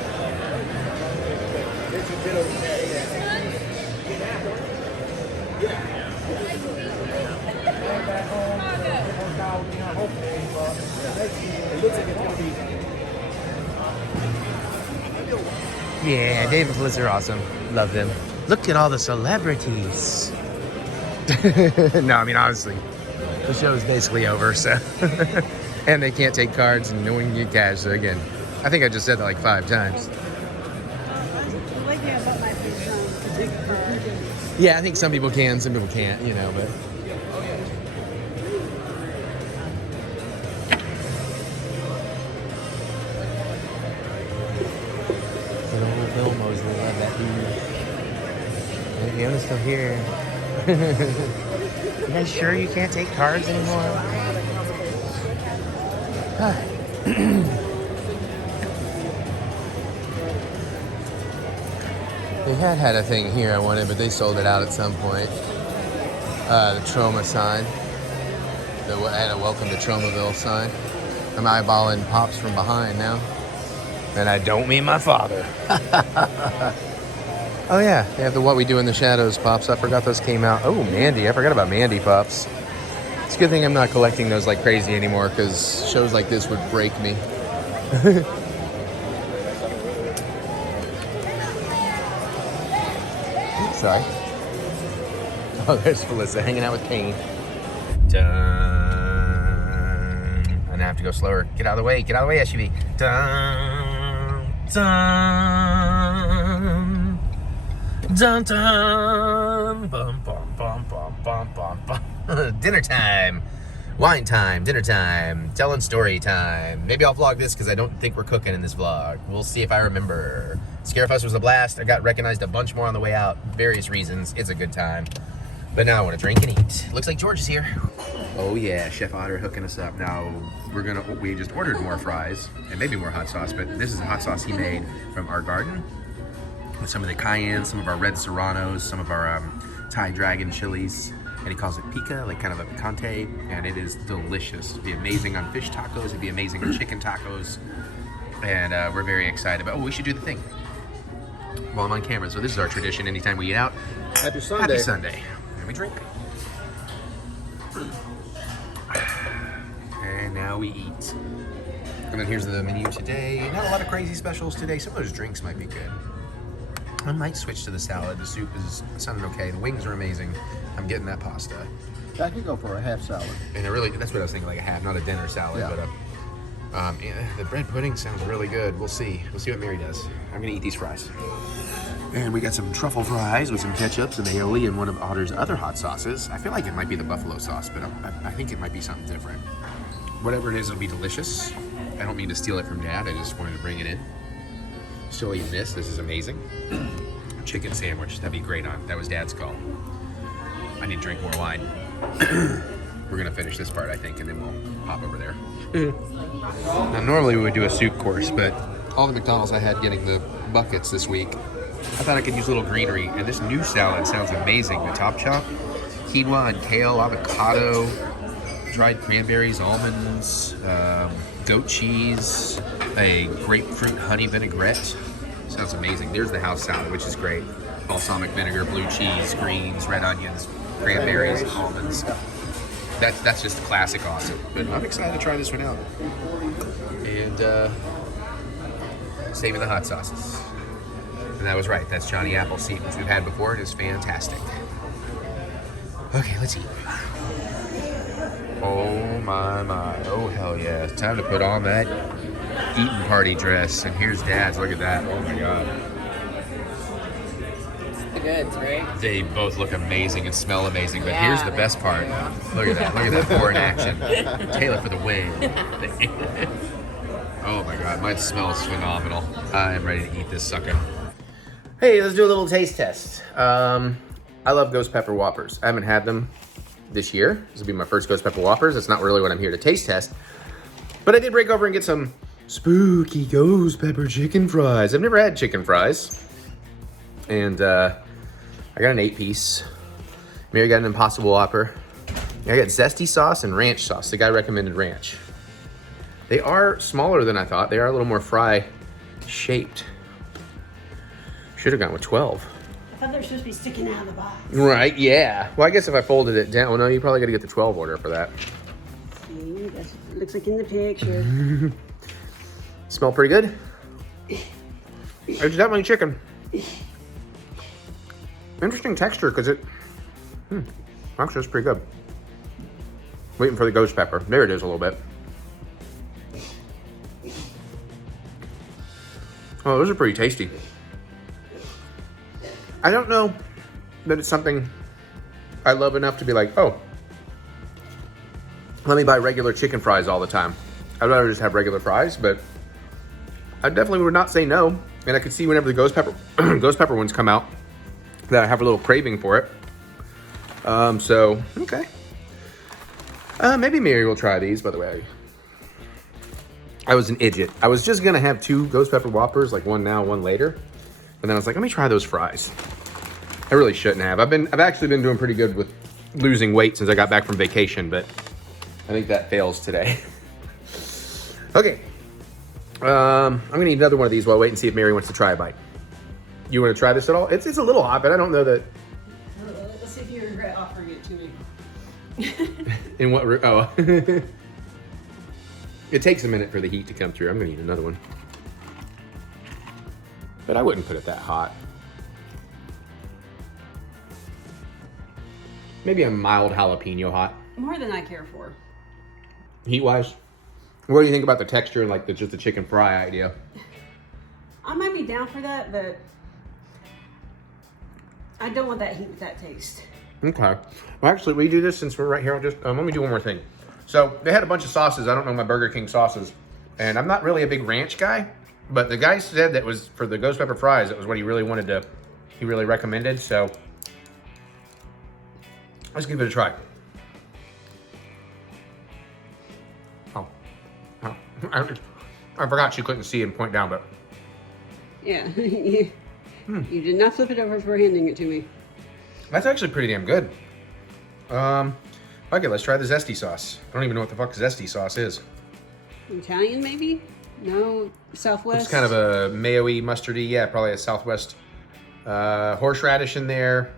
Yeah, Dave and Feliz are awesome. Love them. Look at all the celebrities. No, I mean, honestly, the show is basically over, so. And they can't take cards and no one can get cash, so again, I think I just said that like 5 times. Yeah, I think some people can, some people can't, you know, but. Fiona's still here. You guys sure you can't take cards anymore? They had a thing here I wanted, but they sold it out at some point. The Troma sign. I had a welcome to Tromaville sign. I'm eyeballing Pops from behind now. And I don't mean my father. Oh yeah, they have the What We Do in the Shadows Pops. I forgot those came out. Oh, Mandy. I forgot about Mandy Pops. It's a good thing I'm not collecting those like crazy anymore, because shows like this would break me. Sorry. Oh, there's Felissa hanging out with Kane. Dun. And I have to go slower. Get out of the way. Get out of the way, SUV. Dun. Dun. Dun dun. Bum bum bum bum bum bum bum. Dinner time. Wine time, dinner time, telling story time. Maybe I'll vlog this because I don't think we're cooking in this vlog. We'll see if I remember. Scarefest was a blast. I got recognized a bunch more on the way out. Various reasons. It's a good time. But now I want to drink and eat. Looks like George is here. Oh yeah, Chef Otter hooking us up. Now we just ordered more fries and maybe more hot sauce, but this is a hot sauce he made from our garden with some of the cayenne, some of our red serranos, some of our Thai dragon chilies. And he calls it pica, like kind of a picante, and it is delicious. It'd be amazing on fish tacos, it'd be amazing on chicken tacos, and we're very excited. But we should do the thing while I'm on camera. So this is our tradition. Anytime we eat out, Happy Sunday. Happy Sunday, and we drink. And now we eat. And then here's the menu today. Not a lot of crazy specials today. Some of those drinks might be good. I might switch to the salad. The soup is sounding okay. The wings are amazing. I'm getting that pasta. I could go for a half salad. And that's what I was thinking, like a half, not a dinner salad, Yeah. but yeah, the bread pudding sounds really good. We'll see. We'll see what Mary does. I'm gonna eat these fries. And we got some truffle fries with some ketchup, some aioli, and one of Otter's other hot sauces. I feel like it might be the buffalo sauce, but I think it might be something different. Whatever it is, it'll be delicious. I don't mean to steal it from Dad. I just wanted to bring it in. Still eating this. This is amazing. Chicken sandwich. That'd be great on. That was Dad's call. I need to drink more wine. We're gonna finish this part, I think, and then we'll hop over there. Now, normally we would do a soup course, but all the McDonald's I had getting the buckets this week, I thought I could use a little greenery, and this new salad sounds amazing. The top chop, quinoa and kale, avocado, dried cranberries, almonds, goat cheese, a grapefruit honey vinaigrette. Sounds amazing. There's the house salad, which is great. Balsamic vinegar, blue cheese, greens, red onions, cranberries, almonds. That's just classic awesome. But I'm excited to try this one out. And saving the hot sauces. And I was right. That's Johnny Appleseed, which we've had before. It is fantastic. Okay, let's eat. Oh my. Oh hell yeah. It's time to put on that eating party dress. And here's Dad's. Look at that. Oh my God. The goods, right? They both look amazing and smell amazing. But Yeah, here's the best part. Look at that. Look at that pour in action. Taylor for the win. Oh my God. Mine smells phenomenal. I am ready to eat this sucker. Hey, let's do a little taste test. I love ghost pepper Whoppers. I haven't had them this year. This will be my first ghost pepper Whoppers. That's not really what I'm here to taste test. But I did break over and get some spooky ghost pepper chicken fries. I've never had chicken fries. And I got an 8-piece. Mary got an Impossible Whopper. I got zesty sauce and ranch sauce. The guy recommended ranch. They are smaller than I thought. They are a little more fry shaped. Should have gone with 12. I thought they were supposed to be sticking out of the box. Right, yeah. Well, I guess if I folded it down, well, no, you probably got to get the 12 order for that. See, that's what it looks like in the picture. Smell pretty good. It's definitely chicken. Interesting texture because it, actually it's pretty good. Waiting for the ghost pepper. There it is a little bit. Oh, those are pretty tasty. I don't know that it's something I love enough to be like, oh, let me buy regular chicken fries all the time. I'd rather just have regular fries, but I definitely would not say no. And I could see whenever the ghost pepper ones come out that I have a little craving for it. So, okay. Maybe Mary will try these, by the way. I was an idiot. I was just gonna have 2 ghost pepper Whoppers, like one now, one later. And then I was like, let me try those fries. I really shouldn't have. I've actually been doing pretty good with losing weight since I got back from vacation, but I think that fails today. Okay. I'm gonna eat another one of these while I wait and see if Mary wants to try a bite. You wanna try this at all? It's a little hot, but I don't know that. Let's see if you regret offering it to me. In what room? Oh. It takes a minute for the heat to come through. I'm gonna eat another one. But I wouldn't put it that hot. Maybe a mild jalapeno hot. More than I care for. Heat-wise? What do you think about the texture and like just the chicken fry idea? I might be down for that, but I don't want that heat with that taste. Okay. Well, actually, we do this since we're right here. I'll just let me do one more thing. So they had a bunch of sauces. I don't know my Burger King sauces, and I'm not really a big ranch guy. But the guy said that was for the ghost pepper fries. That was what he really wanted to. He really recommended. So let's give it a try. Oh, I forgot you couldn't see and point down, but Yeah, you did not flip it over before handing it to me. that's actually pretty damn good. Okay, let's try the zesty sauce. I don't even know what the fuck zesty sauce is. Italian, maybe? No, Southwest? It's kind of a mayo-y, mustardy. Yeah, probably a Southwest horseradish in there.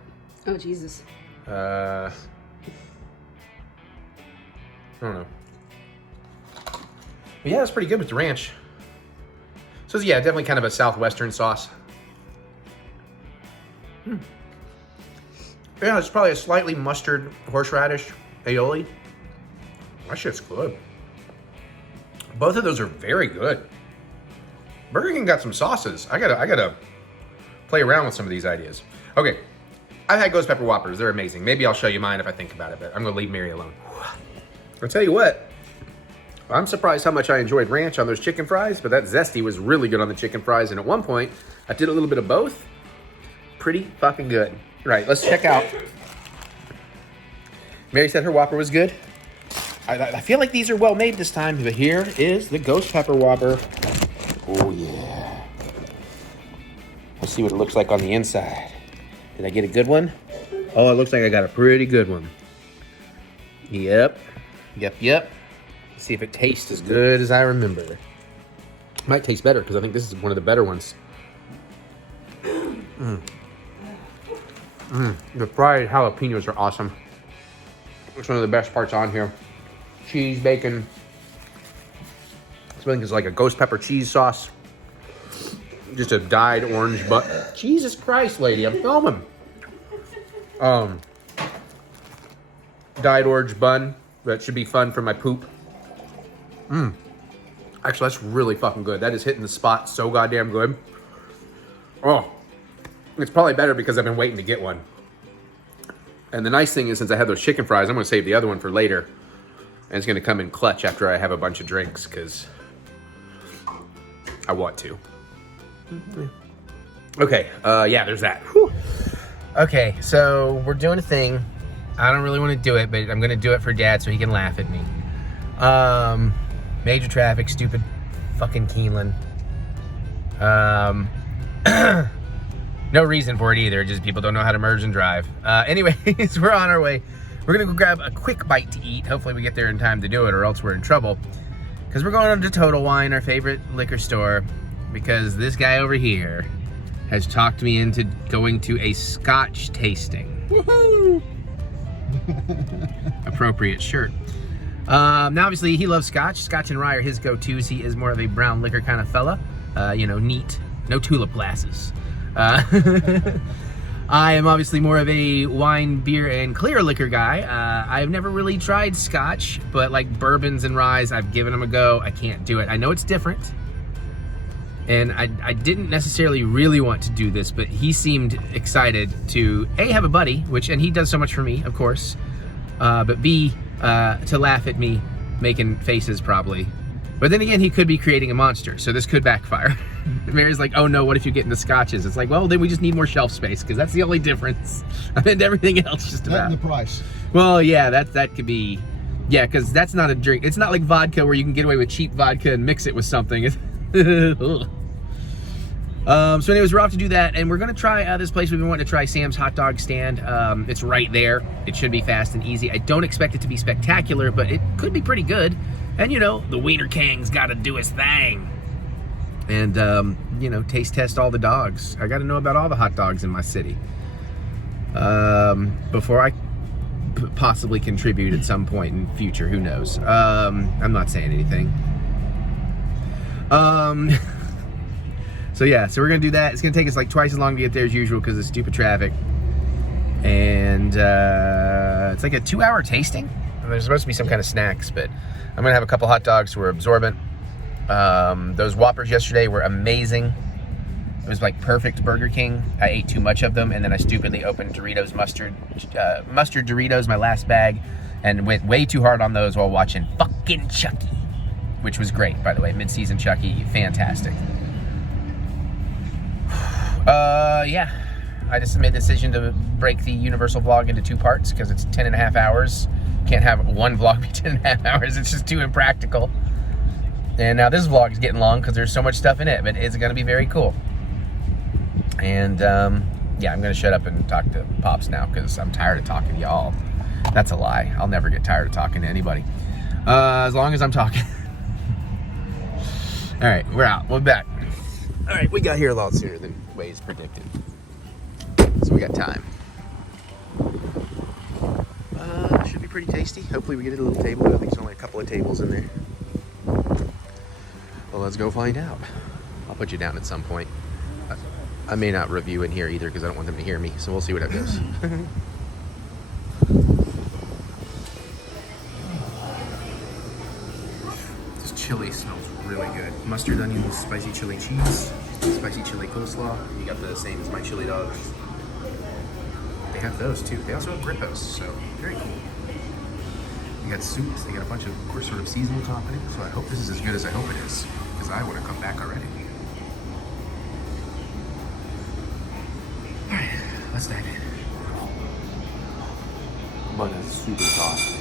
Oh, Jesus. I don't know. But yeah, it's pretty good with the ranch. So yeah, definitely kind of a Southwestern sauce. Yeah, it's probably a slightly mustard horseradish aioli. That shit's good. Both of those are very good. Burger King got some sauces. I gotta play around with some of these ideas. Okay, I've had ghost pepper Whoppers. They're amazing. Maybe I'll show you mine if I think about it, but I'm gonna leave Mary alone. I'll tell you what, I'm surprised how much I enjoyed ranch on those chicken fries, but that zesty was really good on the chicken fries, and at one point, I did a little bit of both. Pretty fucking good. Right, let's check out. Mary said her Whopper was good. I feel like these are well made this time, but here is the ghost pepper Whopper. Oh yeah. Let's see what it looks like on the inside. Did I get a good one? Oh, it looks like I got a pretty good one. Yep. Let's see if it tastes as good as I remember. It might taste better because I think this is one of the better ones. The fried jalapenos are awesome. It's one of the best parts on here. Cheese, bacon. This one is like a ghost pepper cheese sauce. just a dyed orange bun. Jesus Christ, lady, I'm filming. Dyed orange bun. That should be fun for my poop. Actually, that's really fucking good. That is hitting the spot so goddamn good. Oh, it's probably better because I've been waiting to get one. And the nice thing is, since I have those chicken fries, I'm gonna save the other one for later. And it's gonna come in clutch after I have a bunch of drinks, because I want to. Okay, yeah, there's that. Whew. Okay, so we're doing a thing. I don't really want to do it, but I'm gonna do it for Dad so he can laugh at me. Major traffic, stupid fucking Keeneland. No reason for it either, just people don't know how to merge and drive. Anyways, we're on our way. We're gonna go grab a quick bite to eat. Hopefully we get there in time to do it, or else we're in trouble. Because we're going to Total Wine, our favorite liquor store, because this guy over here has talked me into going to a Scotch tasting. Woohoo! Appropriate shirt. Now obviously he loves Scotch. Scotch and rye are his go-tos. He is more of a brown liquor kind of fella. You know, neat. No tulip glasses. I am obviously more of a wine, beer, and clear liquor guy. I've never really tried Scotch, but like bourbons and ryes, I've given them a go. I can't do it. I know it's different. And I didn't necessarily really want to do this, but he seemed excited to A, have a buddy, and he does so much for me, of course, but B, to laugh at me making faces probably. But then again, he could be creating a monster, so this could backfire. Mary's like, oh no, what if you get into scotches? It's like, well, then we just need more shelf space, because that's the only difference. And everything else just about. And the price. Well, yeah, that could be, yeah, because that's not a drink. It's not like vodka where you can get away with cheap vodka and mix it with something. So anyways, we're off to do that, and we're gonna try this place we've been wanting to try, Sam's Hot Dog Stand. It's right there. It should be fast and easy. I don't expect it to be spectacular, but it could be pretty good. And you know, the Wiener King's gotta do his thing. And you know, taste test all the dogs. I gotta know about all the hot dogs in my city. Before I possibly contribute at some point in future, who knows? I'm not saying anything. So yeah, so we're gonna do that. It's gonna take us like twice as long to get there as usual because of stupid traffic. And it's like a 2-hour tasting. And there's supposed to be some kind of snacks, but I'm gonna have a couple hot dogs who are absorbent. Those Whoppers yesterday were amazing. It was like perfect Burger King. I ate too much of them, and then I stupidly opened Doritos mustard Doritos, my last bag, and went way too hard on those while watching fucking Chucky, which was great, by the way. Mid-season Chucky, fantastic. Yeah, I just made the decision to break the Universal vlog into 2 parts because it's 10.5 hours. Can't have one vlog be 10.5 hours. It's just too impractical. And now this vlog is getting long because there's so much stuff in it, but it's going to be very cool. And yeah, I'm going to shut up and talk to Pops now because I'm tired of talking to y'all. That's a lie. I'll never get tired of talking to anybody. As long as I'm talking. All right, we're out. We're back. All right, we got here a lot sooner than Waze predicted. So we got time. Should be pretty tasty. Hopefully we get a little table. I think there's only a couple of tables in there. Well, let's go find out. I'll put you down at some point. I may not review in here either because I don't want them to hear me. So we'll see what it goes. This chili smells really good. Mustard, onions, spicy chili cheese, spicy chili coleslaw. You got the same as my chili dogs. They have those too. They also have grippos, so very cool. They got soups. They got a bunch of course sort of seasonal toppings. So I hope this is as good as I hope it is, because I want to come back already. All right, let's dive in. Bun is super soft.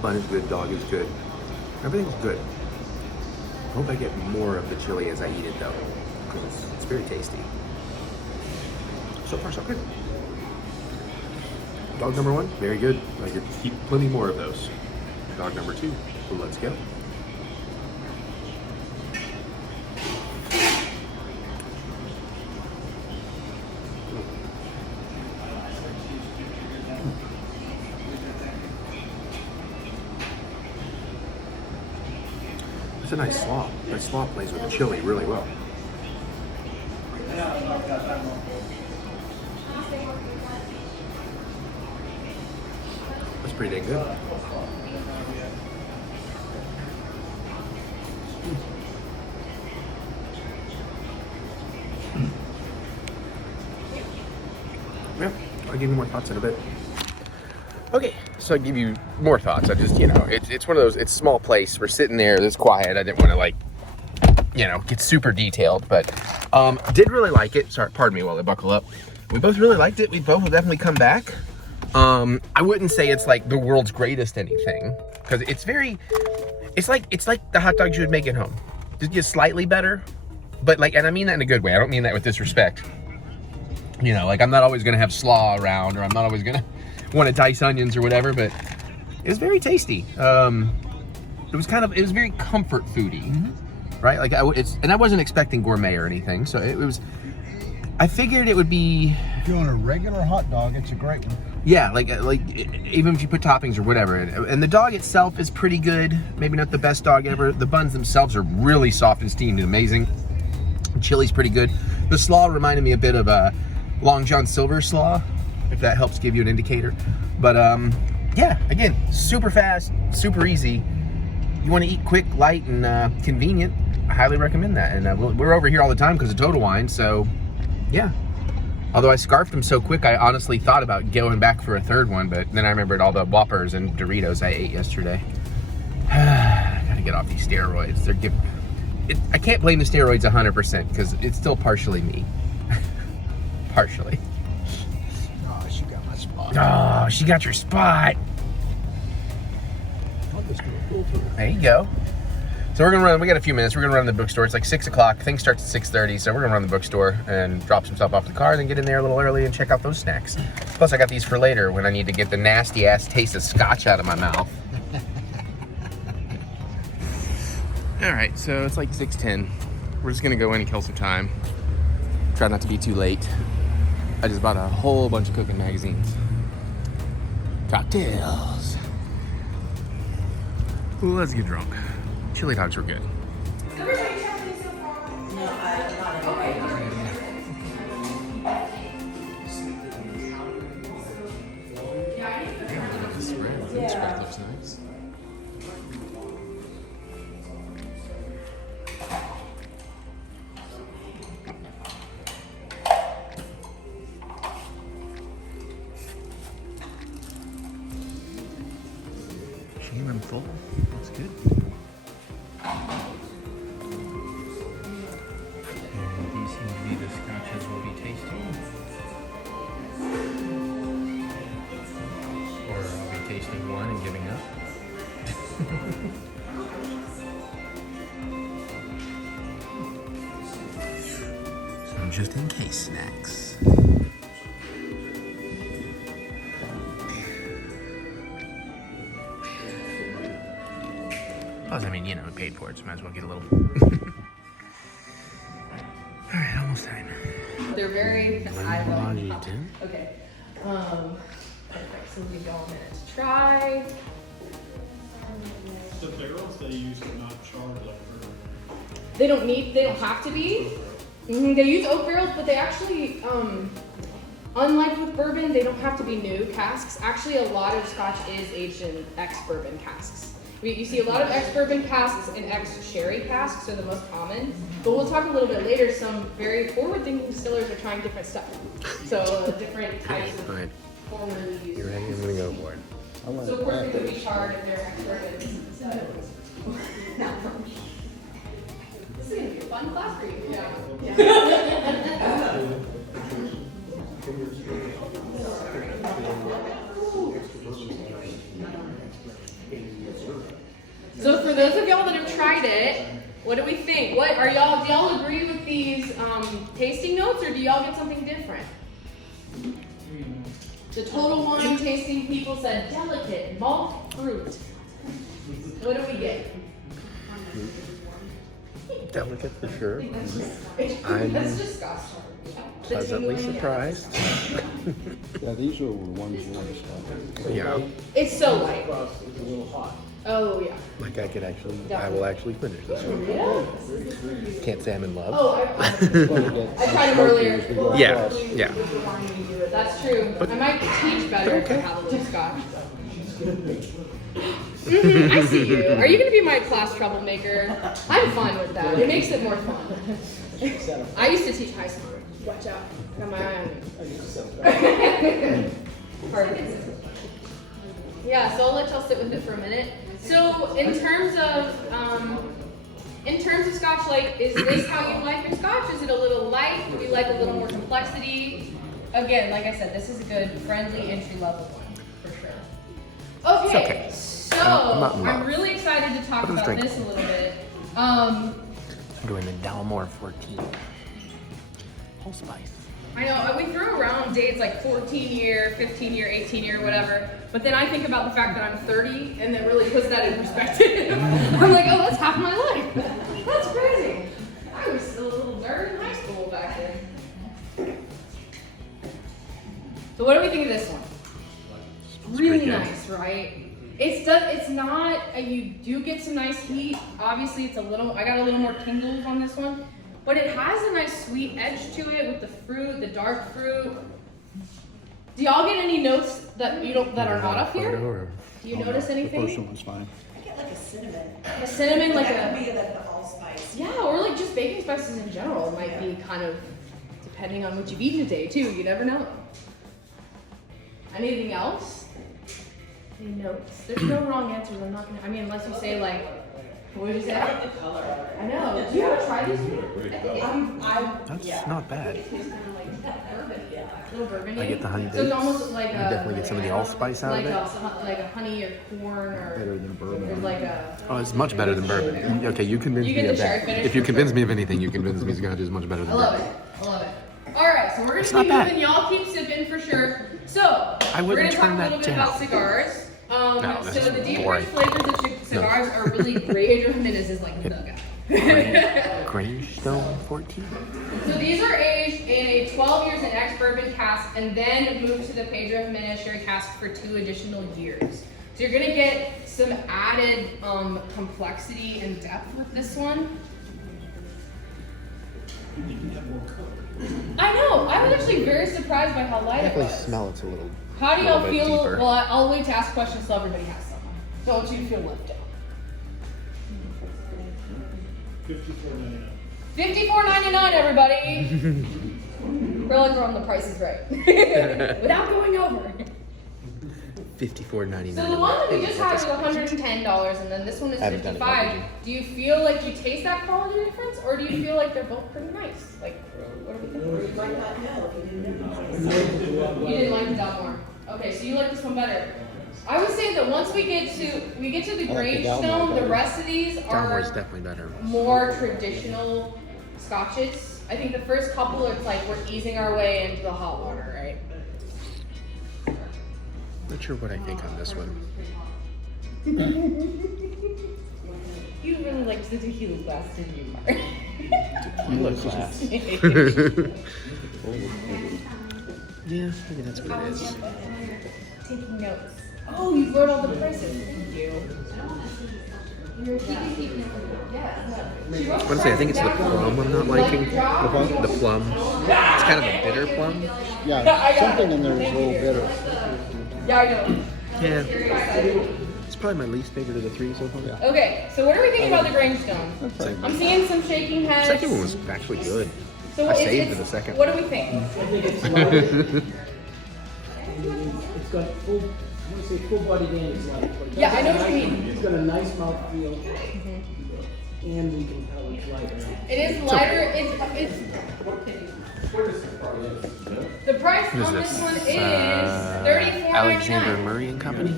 Bun is good, dog is good. Everything's good. I hope I get more of the chili as I eat it though, because it's very tasty. So far, so good. Dog number 1, very good. I could keep plenty more of those. Dog number 2, so let's go. It's a nice slaw. That slaw plays with the chili really well. That's pretty dang good. Yeah, I'll give you more thoughts in a bit. Okay, so I'll give you more thoughts. I just, it's one of those, it's a small place. We're sitting there, it's quiet. I didn't want to, like, get super detailed, but did really like it. Sorry, pardon me while I buckle up. We both really liked it. We both will definitely come back. I wouldn't say it's like the world's greatest anything, because it's like the hot dogs you would make at home. Just slightly better, but like, and I mean that in a good way. I don't mean that with disrespect. Like I'm not always gonna have slaw around, or I'm not always gonna want to dice onions or whatever, but it was very tasty. It was very comfort foody, right? Like and I wasn't expecting gourmet or anything, so it was. I figured it would be. If you want a regular hot dog, it's a great one. Yeah, like even if you put toppings or whatever, and the dog itself is pretty good. Maybe not the best dog ever. The buns themselves are really soft and steamed and amazing. Chili's pretty good. The slaw reminded me a bit of a Long John Silver slaw, if that helps give you an indicator. But yeah, again, super fast, super easy. You want to eat quick, light, and convenient, I highly recommend that. And we're over here all the time because of Total Wine, so yeah. Although I scarfed them so quick, I honestly thought about going back for a third one, but then I remembered all the Whoppers and Doritos I ate yesterday. I gotta get off these steroids. I can't blame the steroids 100% because it's still partially me. Partially. Oh, she got my spot. Oh, she got your spot. There you go. So we're gonna run, we got a few minutes, we're gonna run to the bookstore. It's like 6 o'clock, thing starts at 6:30, so we're gonna run to the bookstore and drop some stuff off the car, then get in there a little early and check out those snacks. Plus I got these for later when I need to get the nasty ass taste of scotch out of my mouth. All right, so it's like 6:10. We're just gonna go in and kill some time. Try not to be too late. I just bought a whole bunch of cooking magazines. Cocktails. Ooh, let's get drunk. Chili dogs were good. Everybody traveling so far? No, I'm not. Okay. This spread looks nice. I'm full. That's good. And these seem to be the scotches we'll be tasting. Or I'll be tasting one and giving up. Some just in case snacks. Plus, I mean, we paid for it, so might as well get a little. All right, almost time. They're very. Margarita. Okay. Perfect. So we go a minute to try. The barrels they use are not charred like bourbon. They don't have to be. They use oak barrels, but they actually, unlike with bourbon, they don't have to be new casks. Actually, a lot of scotch is aged in ex-bourbon casks. You see a lot of ex-bourbon casks and ex-sherry casks are the most common, but we'll talk a little bit later. Some very forward-thinking distillers are trying different stuff. So different types of formerly used. You're ready? I'm gonna go for it. So of course they could be charred if they're ex-bourbon. This is gonna be a fun class for you. Yeah. So for those of y'all that have tried it, what do we think? Do y'all agree with these tasting notes, or do y'all get something different? The Total Wine tasting people said delicate, malt fruit. What do we get? Delicate for sure. I'm disgusting. Pleasantly surprised. Yeah, these are the ones you want to start. Yeah. It's so light. A little hot. Oh yeah. Like I will actually finish this one. Yeah. Can't say I'm in love. Oh, I tried them earlier. Yeah. That's true. I might teach better if I have a little scotch. I see you. Are you going to be my class troublemaker? I'm fine with that. It makes it more fun. I used to teach high school. Watch out. Got my eye on you. Perfect. Yeah, so I'll let y'all sit with it for a minute. So in terms of scotch, like, is this how you like your scotch? Is it a little light? Do you like a little more complexity? Again, like I said, this is a good, friendly, entry-level one, for sure. Okay, so I'm really excited to talk about this a little bit. I'm doing the Dalmore 14. Allspice. I know, we throw around dates like 14-year, 15-year, 18-year, whatever, but then I think about the fact that I'm 30, and that really puts that in perspective. I'm like, oh, that's half my life. That's crazy. I was still a little nerd in high school back then. So what do we think of this one? Really nice, right? It's not, you do get some nice heat. Obviously, I got a little more tingles on this one. But it has a nice sweet edge to it with the fruit, the dark fruit. Do y'all get any notes that that are not up here? Do you notice anything? The first one's fine. I get like a cinnamon. A cinnamon, like That would be like the allspice. yeah, or like just baking spices in general might be kind of depending on what you've eaten today too. You never know. Anything else? Any notes? There's no wrong answers. I'm not gonna. I mean, unless you say like. What did you say? I like the color. I know. Do you ever try these? That's not bad. Little bourbon. I get the honey So it's dates. almost like You definitely get some of the allspice out of it. Like a honey or corn or. Better than bourbon. Like a. Oh, it's much better than bourbon. Okay, you convinced You me get of the cherry that. finish? If you convince me of anything, you convince me Scotch is much better than I love bourbon. it. I love it. All right, so we're gonna keep moving. Y'all keep sipping for sure. So we're gonna talk a little bit about cigars. So the deep rich flavors of cigars are really great. Pedro Jimenez is like the guy. Grangestone 14. So these are aged in a 12 years in ex-bourbon cask and then moved to the Pedro Jimenez sherry cask for 2 additional years. So you're gonna get some added complexity and depth with this one. I know. I was actually very surprised by how light it was. Smell it's a little. How do y'all feel? Deeper. Well, I'll wait to ask questions so everybody has some. Don't want you to feel left out. $54.99, everybody. We're like we're on The Price is Right, without going over. $54.99. So the one that we just had was $110, and then this one is $55. Do you feel like you taste that quality difference, or do you feel like they're both pretty nice? Like, what do we think? You didn't like the Dalmore. Okay, so you like this one better. I would say that once we get to the Gravestone, the rest of these are definitely better. more traditional scotches. I think the first couple it's like we're easing our way into the hot water, right? Not sure what I think on this one. You really liked the tequila glass, didn't you, Mark? Tequila glass. Yeah, maybe that's what it is. Taking notes. Oh, you wrote all the prices. Thank you. You're keeping I want to say, I think it's the plum I'm not liking. The plum. It's kind of a bitter plum. Yeah, something in there is a little bitter. Yeah, I know. Yeah. It's probably my least favorite of the 3 so far. Yeah. Okay, so what are we thinking about the Gravestone? I'm seeing some shaking The heads. second one was actually good. So I saved for the second What do we think? It's got full, I want to say full bodied and it's light. But it Yeah, does I know have what you nice- mean. It's got a nice mouthfeel, and we can tell it's lighter. It is lighter. It's the price What is on this? this one is $34.99. Alexander Murray and Company.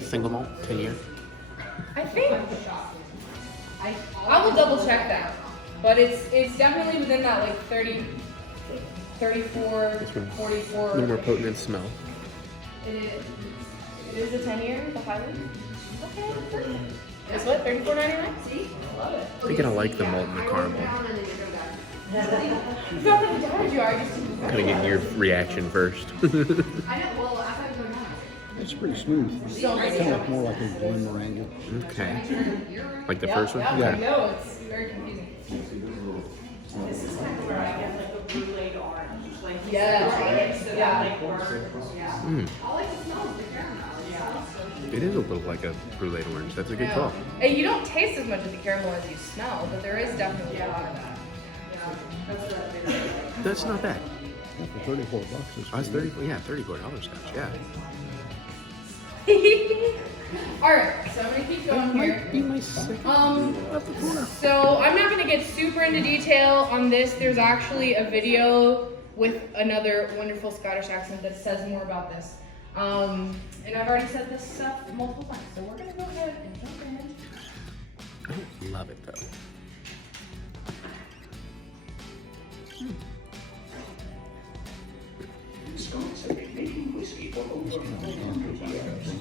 Single malt, 10 year. I think. I will double check that, but it's definitely within that like 30, 34, This one's 44. a little more potent in smell. It is a 10-year, the Highland. Okay. It's what, $34.99? See? I love it. I think I like the malt and the caramel. It's not that bad, you are just. Kind of getting your reaction first. I know. Well, I thought you were not. It's pretty smooth. It's kind of like more like a Glen Morangi. Okay. Like the first one? Yeah. No, it's very confusing. This is kind of where I get like a brulee orange. Like Yeah. So Yeah. like burnt. Yeah. Mm. I like the smell of the caramel. Yeah. It is a little like a brulee orange. That's a good call. And you don't taste as much of the caramel as you smell, but there is definitely a lot of that. That's not bad. Yeah, for $34. That's $34 Scotch. Yeah. Alright, so I'm gonna keep going here. Be my second So I'm not gonna get super into detail on this. There's actually a video with another wonderful Scottish accent that says more about this. And I've already said this stuff multiple times, so we're gonna go ahead and jump in. I don't love it though. Scots have been making whiskey for over 400 years.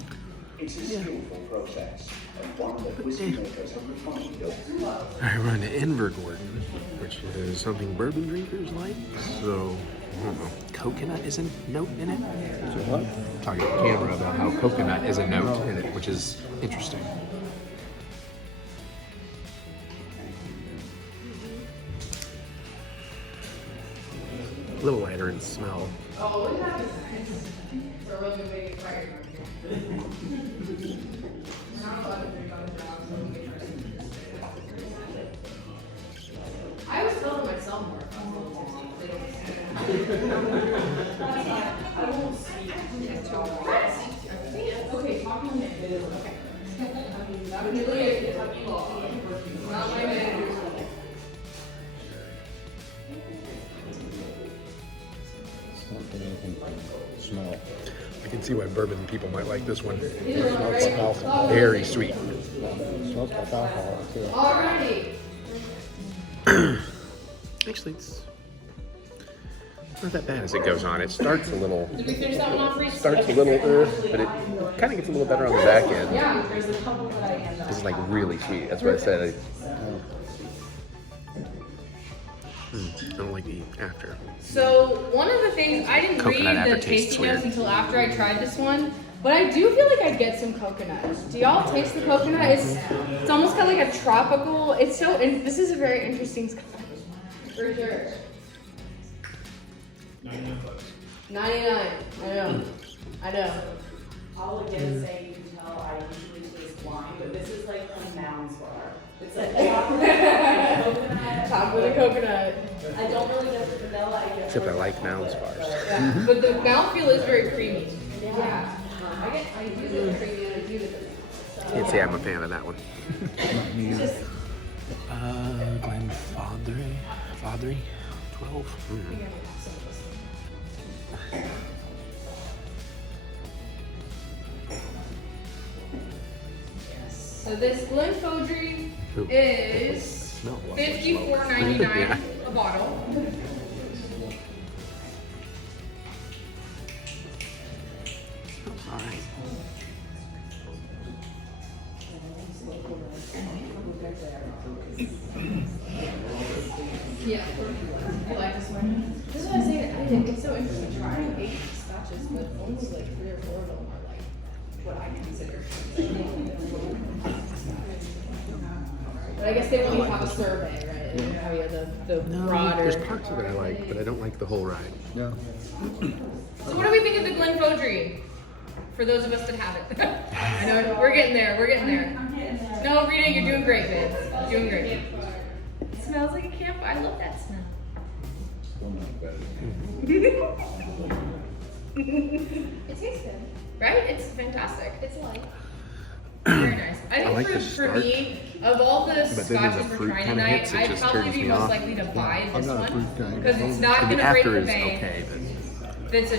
It's a skillful process, and one that whiskey makers have refined over. I run Invergordon, which is something bourbon drinkers like. So, I don't know. Coconut is a note in it. Talking to the camera about how coconut is a note in it, which is interesting. A little lighter in smell. Oh, what happens? It's a really big fire. I always tell myself more. I won't speak until okay, talking to me. Okay. I'm really a Kentucky law. Not my manager. Smell. I can see why bourbon people might like this one. It smells like alcohol. Very sweet. It smells like alcohol too. Alrighty. Actually, it's not that bad as it goes on. It starts a little, Did we finish that one off, Reese? but it kind of gets a little better on the back end. Yeah, there's a couple that I end up. It's like really sweet. That's what I said. I don't like the after. So one of the things, I didn't Coconut read the after tastes tasting notes weird. until after I tried this one, but I do feel like I get some coconut. Do y'all taste the coconut? It's almost got like a tropical, it's so, and this is a very interesting Scotch. For sure. 99. I know. I'll again say you can tell I usually taste wine, but this is like a Mounds bar. It's like Top with a coconut. I don't really get the vanilla. I get Except I like Mounds bars. Yeah, but the mouthfeel is very creamy. Yeah. I do the creamy and I do the Can't say I'm a fan of that one. Just Glen Fodry, 12. So this Glenfodry is $54.99 Yeah. a bottle. All right. Yeah. You like this one? This is what I was saying. I think it's so interesting trying 8 scotches, but only like 3 or 4 of them are like what I consider. But I guess they only have a survey, right? They don't have the broader. There's parts of it I like, but I don't like the whole ride. Yeah. So what do we think of the Glenfodry? For those of us that have it. I know, we're getting there, we're getting there. No, Rita, you're doing great, babe. You're doing great. It smells like a campfire. I love that smell. It tastes good. Right? It's fantastic. It's light. Very nice. I think like the for start, me, of all the but then when the scotches we're fruit trying kinda tonight, hits, it I'd just probably turns be me most off. likely to buy I'm this not a fruit one. guy. Because it's not And going the to break after the is bank. okay, but It's a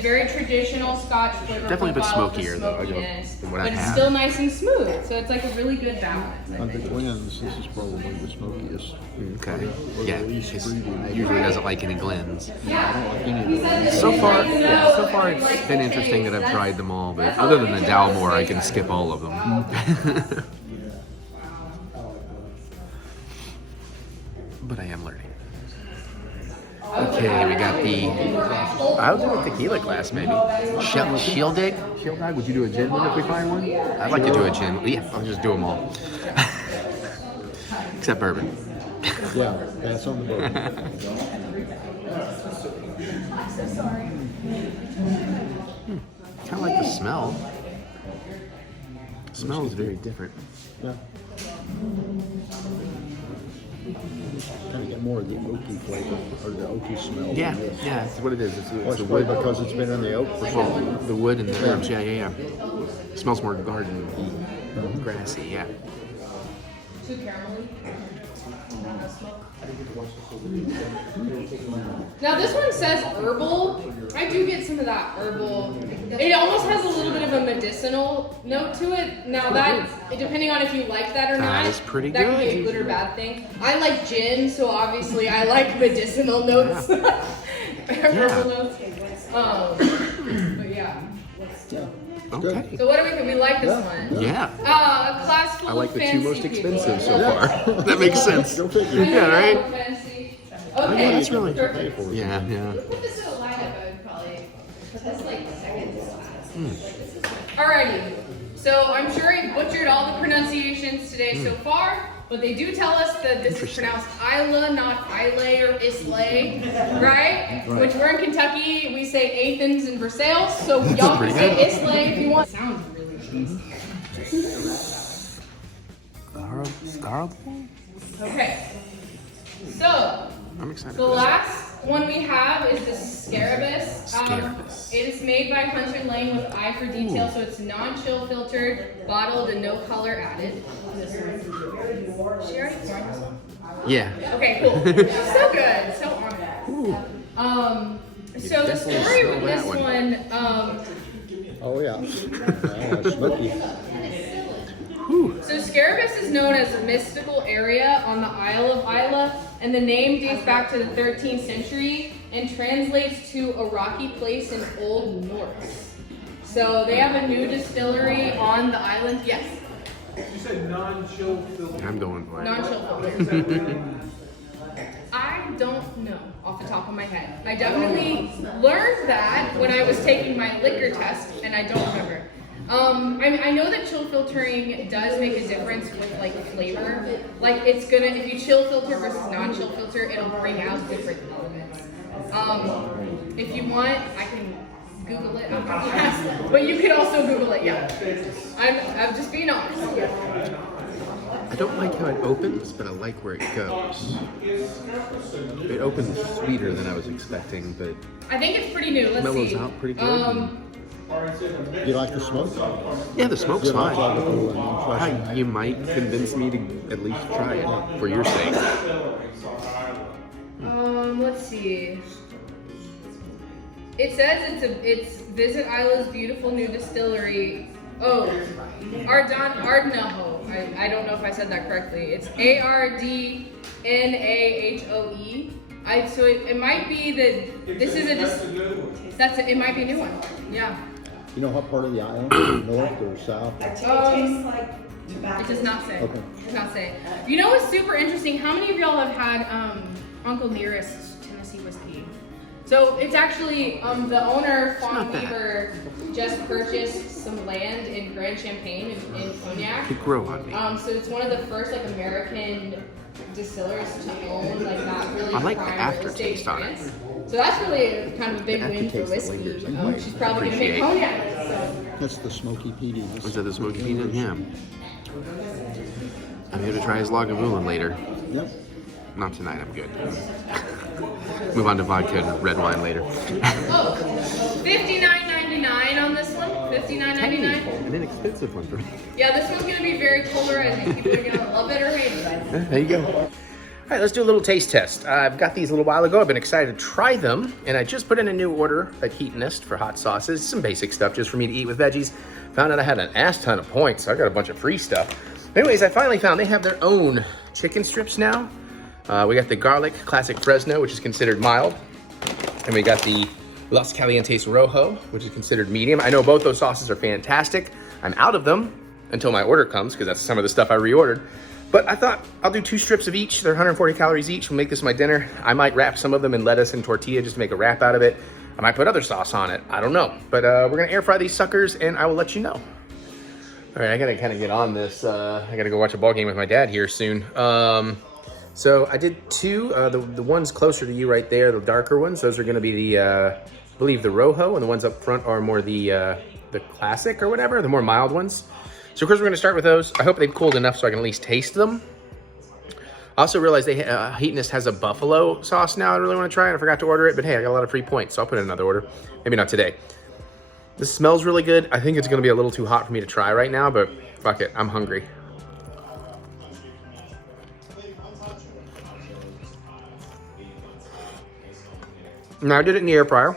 very traditional Scotch flavor Definitely a bit profile with the smokier, though, I go smokiness, from what I've but it's had. still nice and smooth. So it's like a really good balance. I Of the think. Glens, this is probably the smokiest. Okay. Or Yeah, the least he fruity. usually doesn't like any Glens. I don't like any of them. So far it's been interesting that I've tried them all, but other than the Dalmore, I can skip all of them. But I am learning. Okay, we got the. I'll do a tequila glass maybe. Shield egg? Shield egg? Would you do a gin one if we find one? I'd like to do a gin. Yeah, I'll just do them all. Except bourbon. Yeah, that's on the bourbon. I'm so sorry. Kind of like the smell. The smell is very different. Yeah. Kind of get more of the oaky flavor or the oaky smell. Yeah, than this. yeah, that's what it is. It's Well, the it's wood. probably because it's been in the oak for so long. The wood and the herbs, yeah. It smells more garden, grassy, yeah. Too caramelly. Now this one says herbal. I do get some of that herbal. It almost has a little bit of a medicinal note to it. Now that, depending on if you like that or not, That is pretty that can be a good. good or bad thing. I like gin, so obviously I like medicinal notes. Herbal notes. But yeah. Okay. So what do we think? We like this one. Yeah. A class full I like of the fancy two most expensive people. so far. That makes sense. Yeah, right? Fancy. Yeah, Okay. that's really. Perfect. Yeah. Put this in a lineup, I would probably, that's like second to last. Alrighty. So I'm sure I butchered all the pronunciations today so far, but they do tell us that this is pronounced Isla, not Islay or Islay, right? Which we're in Kentucky, we say Athens and Versailles, so y'all can say Islay if you want. Sounds really tasty. Scarable? Okay. So I'm excited. the last one we have is the Scarefest. Scarefest. It is made by Hunter Lane with eye for detail, so it's non-chill filtered, bottled, and no color added. She already tried this one? Yeah. Okay, cool. So good. So honored. So the story with this one, Oh yeah. Smoky. so Scarefest is known as a mystical area on the Isle of Isla, and the name dates back to the 13th century and translates to a rocky place in Old Norse. So they have a new distillery on the island. Yes, You said non-chill filter. I'm going for it. non-chill filter. I don't know off the top of my head. I definitely learned that when I was taking my liquor test, and I don't remember. I know that chill filtering does make a difference with like flavor. Like it's gonna, if you chill filter versus non-chill filter, it'll bring out different elements. If you want, I can Google it. But you can also Google it. Yeah, I'm just being honest. I don't like how it opens, but I like where it goes. It opens sweeter than I was expecting, but I think it's pretty new. Let's mellows see. out pretty good. You like the smoke? Yeah, the smoke's You like fine. the impression? You might convince me to at least try it for your sake. Let's see. It says it's visit Isla's beautiful new distillery. Oh, Ardnahoe. I don't know if I said that correctly. It's Ardnahoe. So it might be that this is it might be a new one. Yeah. You know what part of the island? North or south? It tastes like tobacco. It does not say. Okay. It does not say. You know what's super interesting? How many of y'all have had Uncle Nearest's Tennessee whiskey? So it's actually the owner, Fawn Weaver, just purchased some land in Grand Champaign in Cognac. Could grow on me. So it's one of the first like American distillers to own like that really I like the prime real estate aftertaste on it. experience. So that's really kind of a big win for aftertaste that whiskey. lingers, I quite She's probably gonna make appreciate. cognac. So. That's the smoky peatiness. Was that the smoky peanut? Yeah. I'm here to try his Lagavulin later. Yep. Not tonight, I'm good. Move on to vodka and red wine later. Oh, $59.99 on this one. $59.99. An inexpensive one for me. Yeah, this one's gonna be very polarizing. People are gonna love it or hate it. There you go. All right, let's do a little taste test. I've got these a little while ago. I've been excited to try them, and I just put in a new order at Heatonist for hot sauces. Some basic stuff just for me to eat with veggies. Found out I had an ass ton of points, so I got a bunch of free stuff. Anyways, I finally found they have their own chicken strips now. We got the garlic classic Fresno, which is considered mild. And we got the Los Calientes Rojo, which is considered medium. I know both those sauces are fantastic. I'm out of them until my order comes, because that's some of the stuff I reordered. But I thought I'll do 2 strips of each. They're 140 calories each. We'll make this my dinner. I might wrap some of them in lettuce and tortilla just to make a wrap out of it. I might put other sauce on it. I don't know. But we're gonna air fry these suckers and I will let you know. All right, I gotta kind of get on this. I gotta go watch a ball game with my dad here soon. So I did 2, the ones closer to you right there, the darker ones. Those are gonna be the, I believe the Rojo, and the ones up front are more the classic or whatever, the more mild ones. So of course we're gonna start with those. I hope they've cooled enough so I can at least taste them. I also realized Heatonist has a buffalo sauce now I really wanna try, and I forgot to order it, but hey, I got a lot of free points, so I'll put in another order. Maybe not today. This smells really good. I think it's gonna be a little too hot for me to try right now, but fuck it, I'm hungry. Now I did it in the air fryer.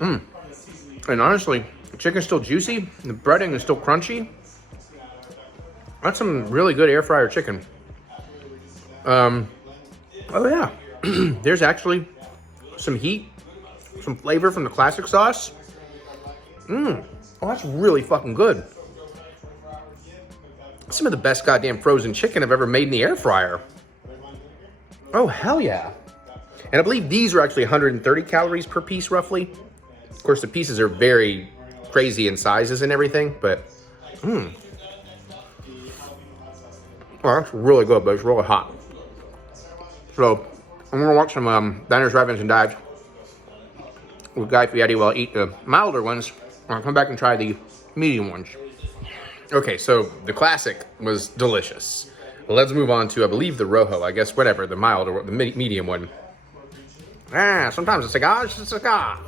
And honestly, the chicken's still juicy, the breading is still crunchy. That's some really good air fryer chicken. Oh yeah, there's actually some heat, some flavor from the classic sauce. Oh, that's really fucking good. Some of the best goddamn frozen chicken I've ever made in the air fryer. Oh, hell yeah. And I believe these are actually 130 calories per piece, roughly. Of course, the pieces are very crazy in sizes and everything, but oh, that's really good, but it's really hot. So I'm gonna watch some Diners, Drive-Ins, and Dives with Guy Fieri while I eat the milder ones. I'll come back and try the medium ones. Okay, so the classic was delicious. Let's move on to, I believe, the Rojo. I guess whatever, the mild or the medium one. Sometimes a cigar is a cigar.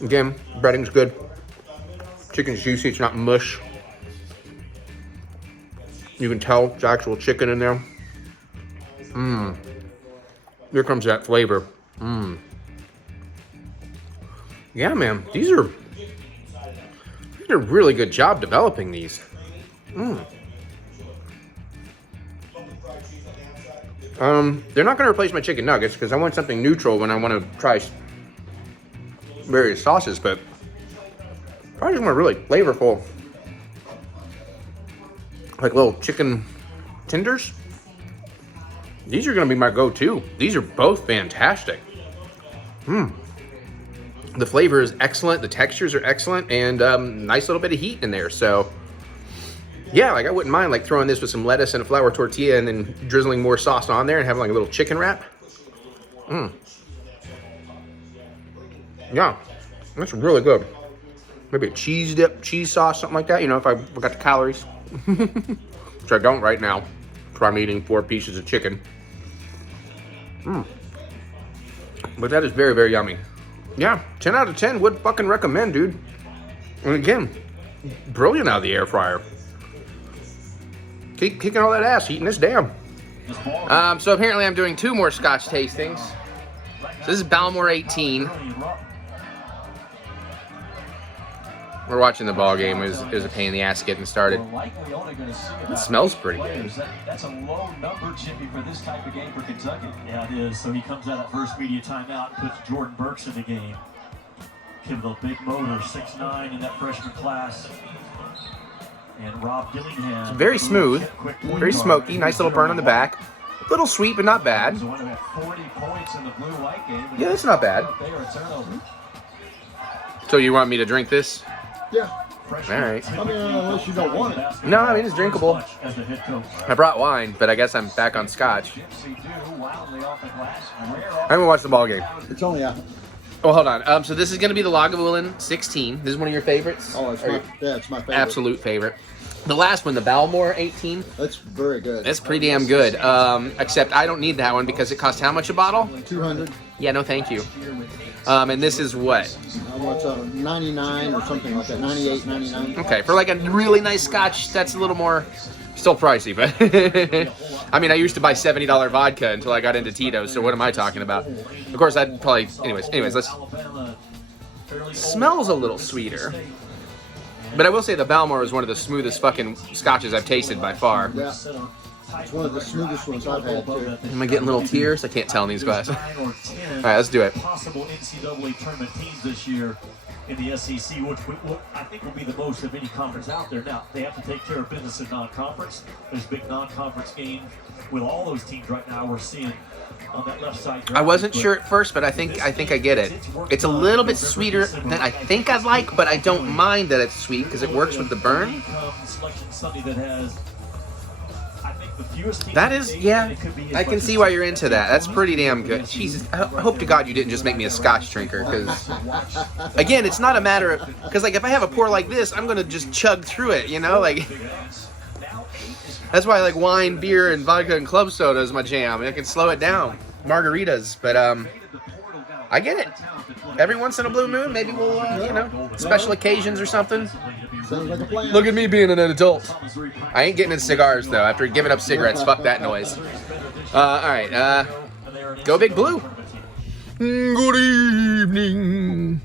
Again, breading's good. Chicken's juicy, it's not mush. You can tell it's actual chicken in there. Here comes that flavor. Yeah, man, these are a really good job developing these. They're not gonna replace my chicken nuggets because I want something neutral when I want to try various sauces, but I just want really flavorful, like little chicken tenders. These are gonna be my go-to. These are both fantastic. The flavor is excellent, the textures are excellent, and nice little bit of heat in there. So yeah, like I wouldn't mind like throwing this with some lettuce and a flour tortilla and then drizzling more sauce on there and having like a little chicken wrap. Yeah, that's really good. Maybe a cheese dip, cheese sauce, something like that. You know, if I forgot the calories, which I don't right now. So I'm eating 4 pieces of chicken. But that is very, very yummy. Yeah, 10 out of 10 would fucking recommend, dude. And again, brilliant out of the air fryer. Keep kicking all that ass, eating this damn. So apparently I'm doing 2 more Scotch tastings. So this is Balmore 18. We're watching the ball game. It was a pain in the ass getting started. It smells pretty good. That's a low number, Chippy, for this type of game for Kentucky. Yeah, it is. So he comes out at first media timeout and puts Jordan Burks in the game. Pivotal big motor, 6'9" in that freshman class. And Rob Dillingham. It's very smooth, very smoky, nice little burn on the back. A little sweet, but not bad. Yeah, that's not bad. So you want me to drink this? Yeah. All right. I mean, unless you don't want it. No, I mean, it's drinkable. I brought wine, but I guess I'm back on Scotch. I haven't watched the ball game. It's only a... Oh, hold on. So this is going to be the Lagavulin 16. This is one of your favorites? Oh, it's my favorite. Absolute favorite. The last one, the Balmore 18. That's very good. That's pretty damn good. Except I don't need that one because it costs how much a bottle? 200. Yeah, no thank you. And this is what? What's 99 or something like that. 98, 99. Okay, for like a really nice Scotch, that's a little more, still pricey, but I mean, I used to buy $70 vodka until I got into Tito's, so what am I talking about? Of course, I'd probably, anyways, let's, smells a little sweeter. But I will say the Balmore is one of the smoothest fucking Scotches I've tasted by far. Yeah. It's one of the smoothest ones I've had, too. Am I getting little tears? I can't tell in these glasses. All right, let's do it. Possible NCAA tournament teams this year. in the SEC, which I think will be the most of any conference out there. Now, they have to take care of business in non-conference. There's big non-conference games with all those teams right now we're seeing on that left side. I wasn't sure at first, but I think I get it. It's a little bit sweeter than I think I'd like, but I don't mind that it's sweet because it works with the burn. That is, yeah, I can see why you're into that. That's pretty damn good. Jesus, I hope to God you didn't just make me a Scotch drinker, because, again, it's not a matter of, because, like, if I have a pour like this, I'm going to just chug through it, you know? Like, that's why I like wine, beer, and vodka and club soda is my jam. I can slow it down. Margaritas, but, I get it. Every once in a blue moon, maybe we'll, you know, special occasions or something. Sounds like a plan. Look at me being an adult. I ain't getting into cigars, though. After giving up cigarettes, fuck that noise. All right, go Big Blue. Good evening.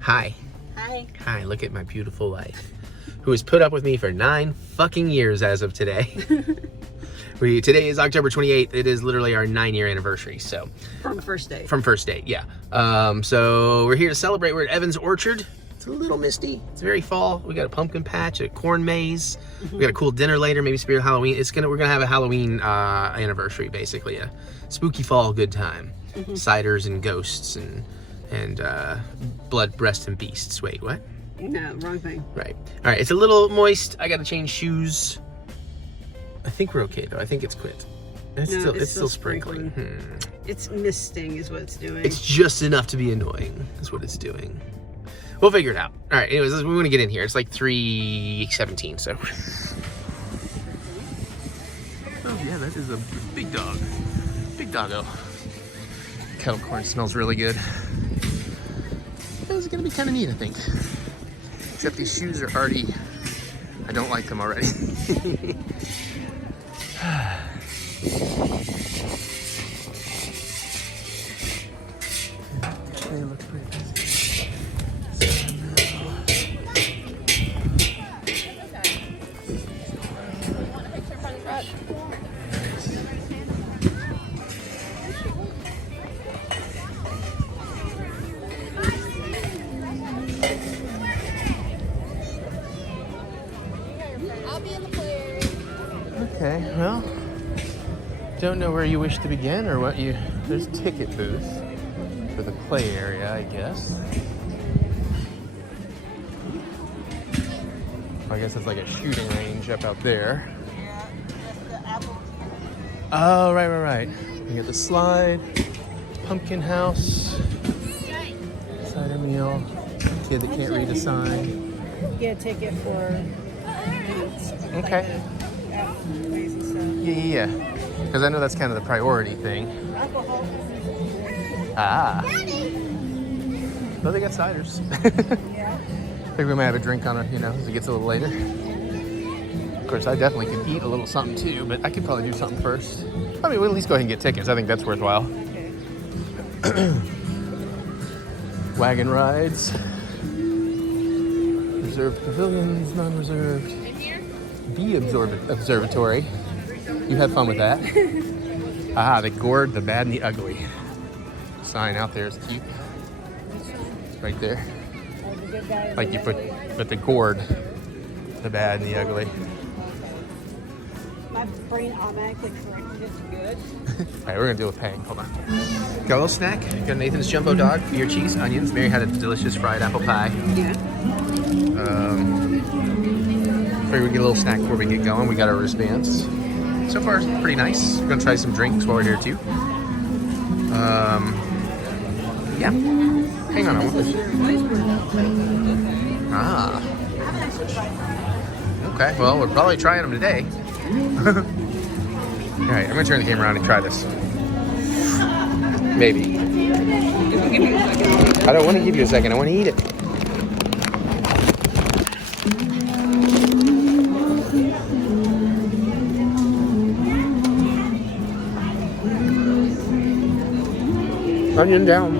Hi. Hi. Hi, look at my beautiful wife, who has put up with me for 9 fucking years as of today. Today is October 28th. It is literally our 9-year anniversary, so. From first date. From first date, yeah. So we're here to celebrate. We're at Evans Orchard. It's a little misty. It's very fall. We got a pumpkin patch, a corn maze. We got a cool dinner later, maybe spirit Halloween. We're gonna have a Halloween anniversary, basically a spooky fall good time. Ciders and ghosts and blood, breast, and beasts. Wait, what? No, wrong thing. Right. All right. It's a little moist. I gotta change shoes. I think we're okay though. I think it's quit. It's still sprinkling. It's misting is what it's doing. It's just enough to be annoying. Is what it's doing. We'll figure it out. All right, anyways, we want to get in here. It's like 3:17, so. Oh, yeah, that is a big dog. Big doggo. Kettle corn smells really good. It's going to be kind of neat, I think. Except these shoes are already, I don't like them already. They look pretty busy. Okay, well, don't know where you wish to begin or what you... There's ticket booth for the play area, I guess. I guess it's like a shooting range up out there. Oh, right. We got the slide, pumpkin house, cider meal, kid that can't read a sign. Get a ticket for... Okay. Yeah. Because I know that's kind of the priority thing. Ah. Well, they got ciders. I think we might have a drink on it, you know, as it gets a little later. Of course, I definitely could eat a little something too, but I could probably do something first. I mean, we'll at least go ahead and get tickets. I think that's worthwhile. Wagon rides. Reserved pavilions, non-reserved. The Observatory. You have fun with that. The gourd, the bad, and the ugly. Sign out there is cute. It's right there. Like you put the gourd, the bad, and the ugly. My brain automatically corrected it to good. All right, we're gonna deal with paying. Hold on. Got a little snack. Got Nathan's Jumbo Dog, beer, cheese, onions. Mary had a delicious fried apple pie. Yeah. Figured we'd get a little snack before we get going. We got our wristbands. So far, it's pretty nice. We're gonna try some drinks while we're here too. Yeah. Hang on, I want this. Okay, well, we're probably trying them today. All right, I'm gonna turn the camera around and try this. Maybe. I don't want to give you a second. I want to eat it. Onion down.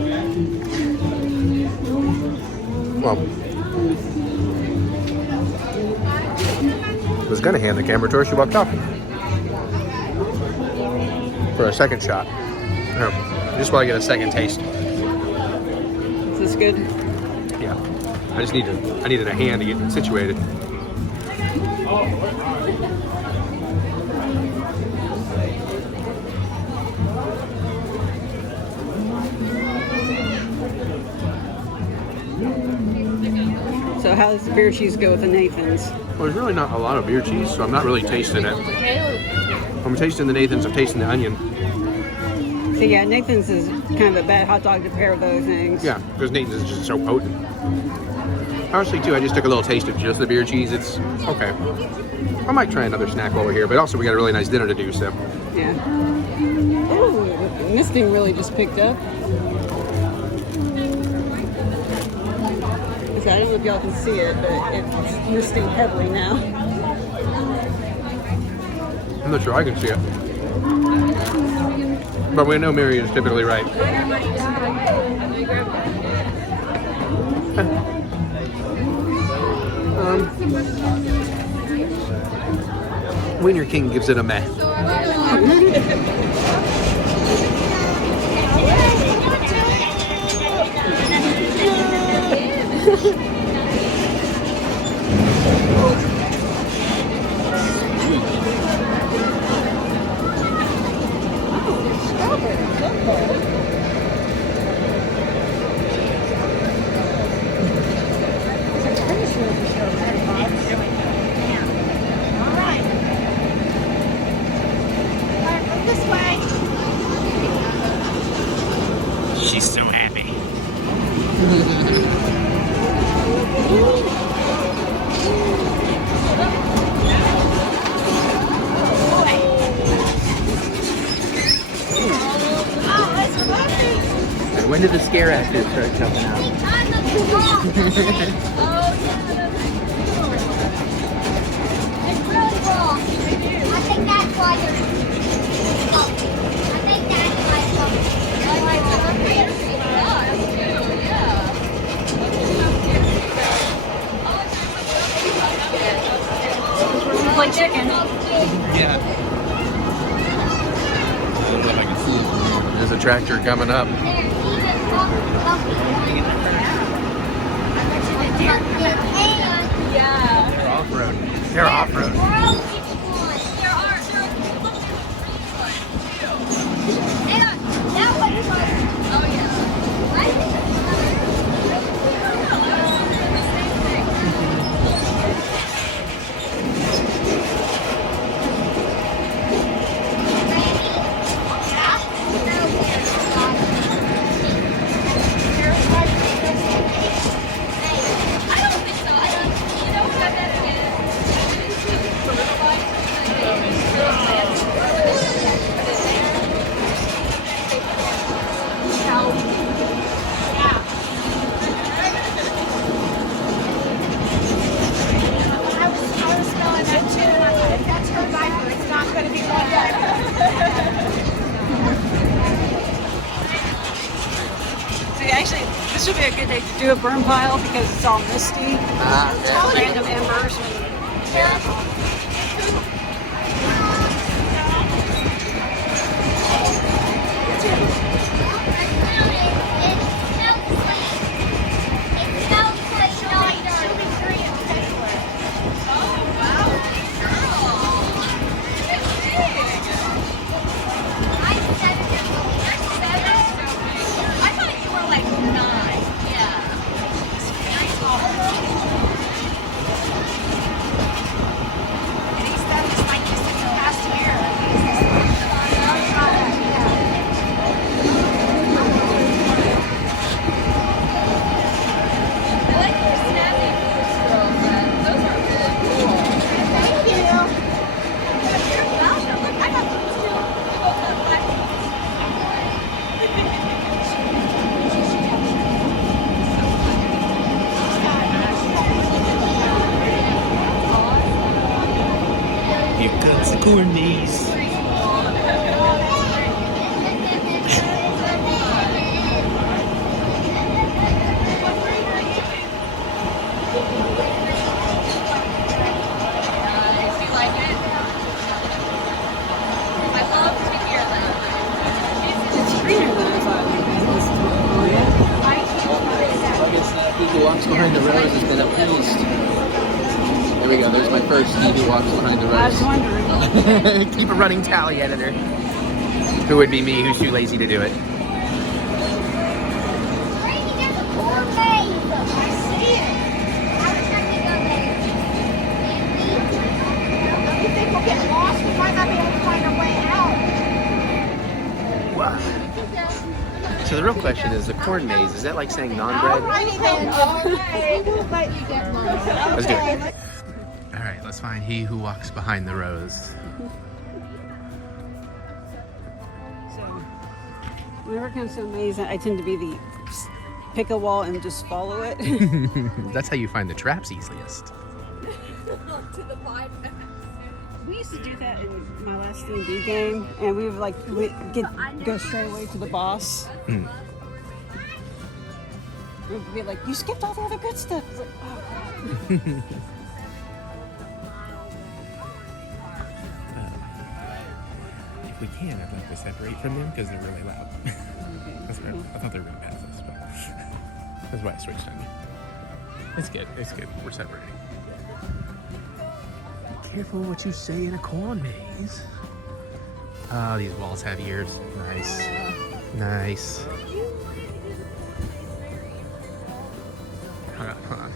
Well, I was gonna hand the camera to her. She walked off for a second shot. Just while I get a second taste. Is this good? Yeah. I needed a hand to get situated. So how does the beer cheese go with the Nathan's? Well, there's really not a lot of beer cheese, so I'm not really tasting it. I'm tasting the Nathan's, I'm tasting the onion. So yeah, Nathan's is kind of a bad hot dog to pair with other things. Yeah, because Nathan's is just so potent. Honestly, too, I just took a little taste of just the beer cheese. It's okay. I might try another snack while we're here, but also we got a really nice dinner to do, so. Yeah. Oh, the misting really just picked up. So I don't know if y'all can see it, but it's misting heavily now. I'm not sure I can see it. But we know Mary is typically right. Wiener King gives it a meh. She's so happy. When did the scare actors start jumping out? It's really wrong. I think that's why they're Like chicken. Yeah. I don't know if I can see it. There's a tractor coming up. Yeah. They're off-road. They're off-road. Oh yeah. See, actually, this would be a good day to do a burn pile because it's all misty. Random embers. Gourmets. He walks behind the rose. we go. There's my first He Who Walks Behind the I was Rows. wondering. Keep a running tally, editor. Who would be me, who's too lazy to do it. Brady, there's a corn maze. I see it. I was trying to go there. Don't you think we'll get lost? We might not be able to find our way out. What? So the real question is, the corn maze, is that like saying non-bread? Alrighty then. Okay. We will let you get lost. Let's do it. All right, let's find He Who Walks Behind the Rows. So, whenever it comes to a maze, I tend to be the pick a wall and just follow it. That's how you find the traps easiest. To the blind. We used to do that in my last D&D game, and we would like go straight away to the boss. Mm. We'd be like, "You skipped all the other good stuff." It's like, oh crap. If we can, I'd like to separate from them because they're really loud. That's right. I thought they were going to pass us, but that's why I switched on you. It's good. It's good. We're separating. Be careful what you say in a corn maze. Oh, these walls have ears. Nice. Nice. Hold on, hold on.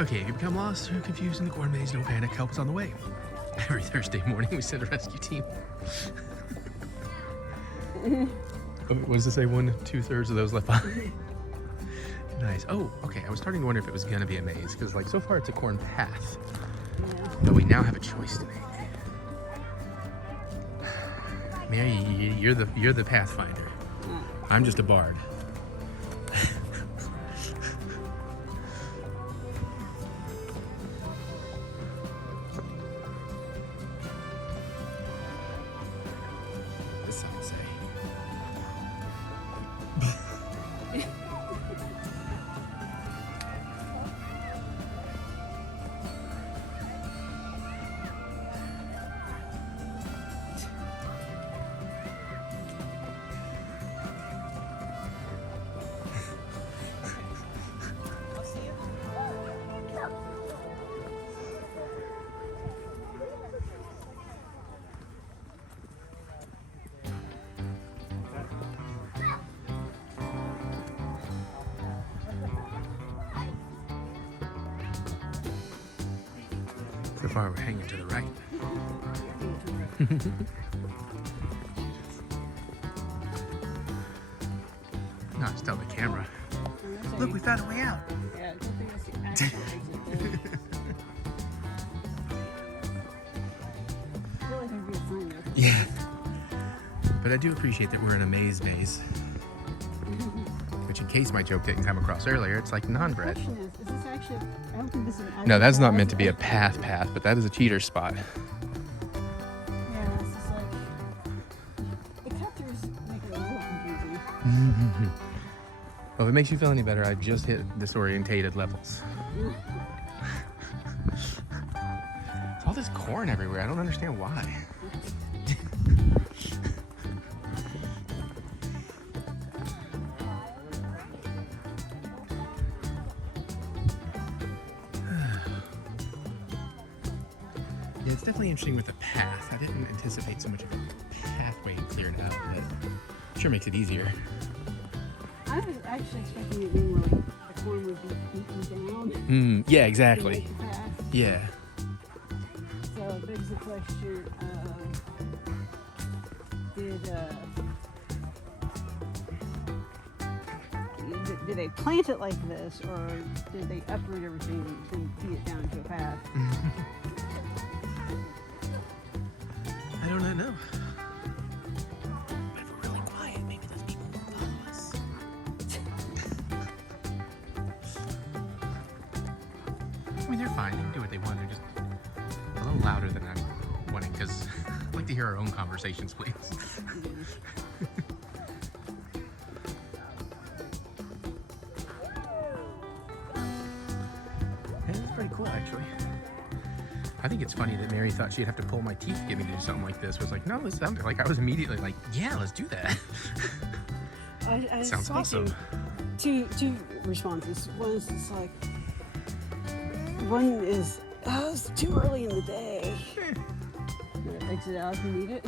Okay, if you become lost or confused in the corn maze, don't panic. Help is on the way. Every Thursday morning, we send a rescue team. What does it say? 1 2/3 of those left behind. Nice. Oh, okay. I was starting to wonder if it was gonna be a maze because, like, so far it's a corn path, but we now have a choice to make. Mary, you're the pathfinder. I'm just a bard. So far, we're hanging to the right. No, just tell the camera. Look, we found a way out. Yeah, I don't think that's the actual exit. I feel like there'd be a sign there. Yeah. But I do appreciate that we're in a maze. Which, in case my joke didn't come across earlier, it's like non-bread. The question is this actually, I don't think this is an actual No, that's not path. meant to be a path, but that is a cheater spot. Yeah, it's just like, the cut-throughs make it a little confusing. Well, if it makes you feel any better, I just hit disorientated levels. There's all this corn everywhere. I don't understand why. Yeah, it's definitely interesting with the path. I didn't anticipate so much of a pathway cleared out, but it sure makes it easier. I was actually expecting it being where like, the corn would be beaten down. Yeah, exactly. To make the path. Yeah. So it begs the question did they plant it like this, or did they uproot everything and feed it down to a path? I do not know. If we're really quiet, maybe those people will follow us. I mean, they're fine. They can do what they want. They're just a little louder than I'm wanting, because I like to hear our own conversations, please. I think it's funny that Mary thought she'd have to pull my teeth to get me to do something like this. Was like, no, this sounded like I was immediately like, yeah, let's do that. I Sounds saw awesome. Two responses. One is just like, one is, oh, it's too early in the day. Exit out if you need it.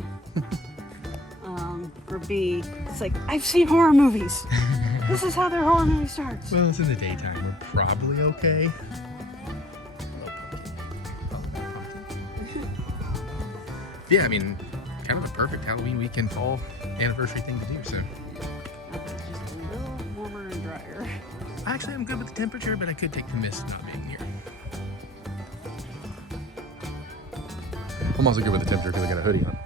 Or B, it's like, I've seen horror movies. This is how their horror movie starts. Well, it's in the daytime. We're probably okay. Yeah, I mean, kind of a perfect Halloween weekend fall anniversary thing to do, so. It's just a little warmer and drier. Actually, I'm good with the temperature, but I could take the mist not being here. I'm also good with the temperature because I got a hoodie on.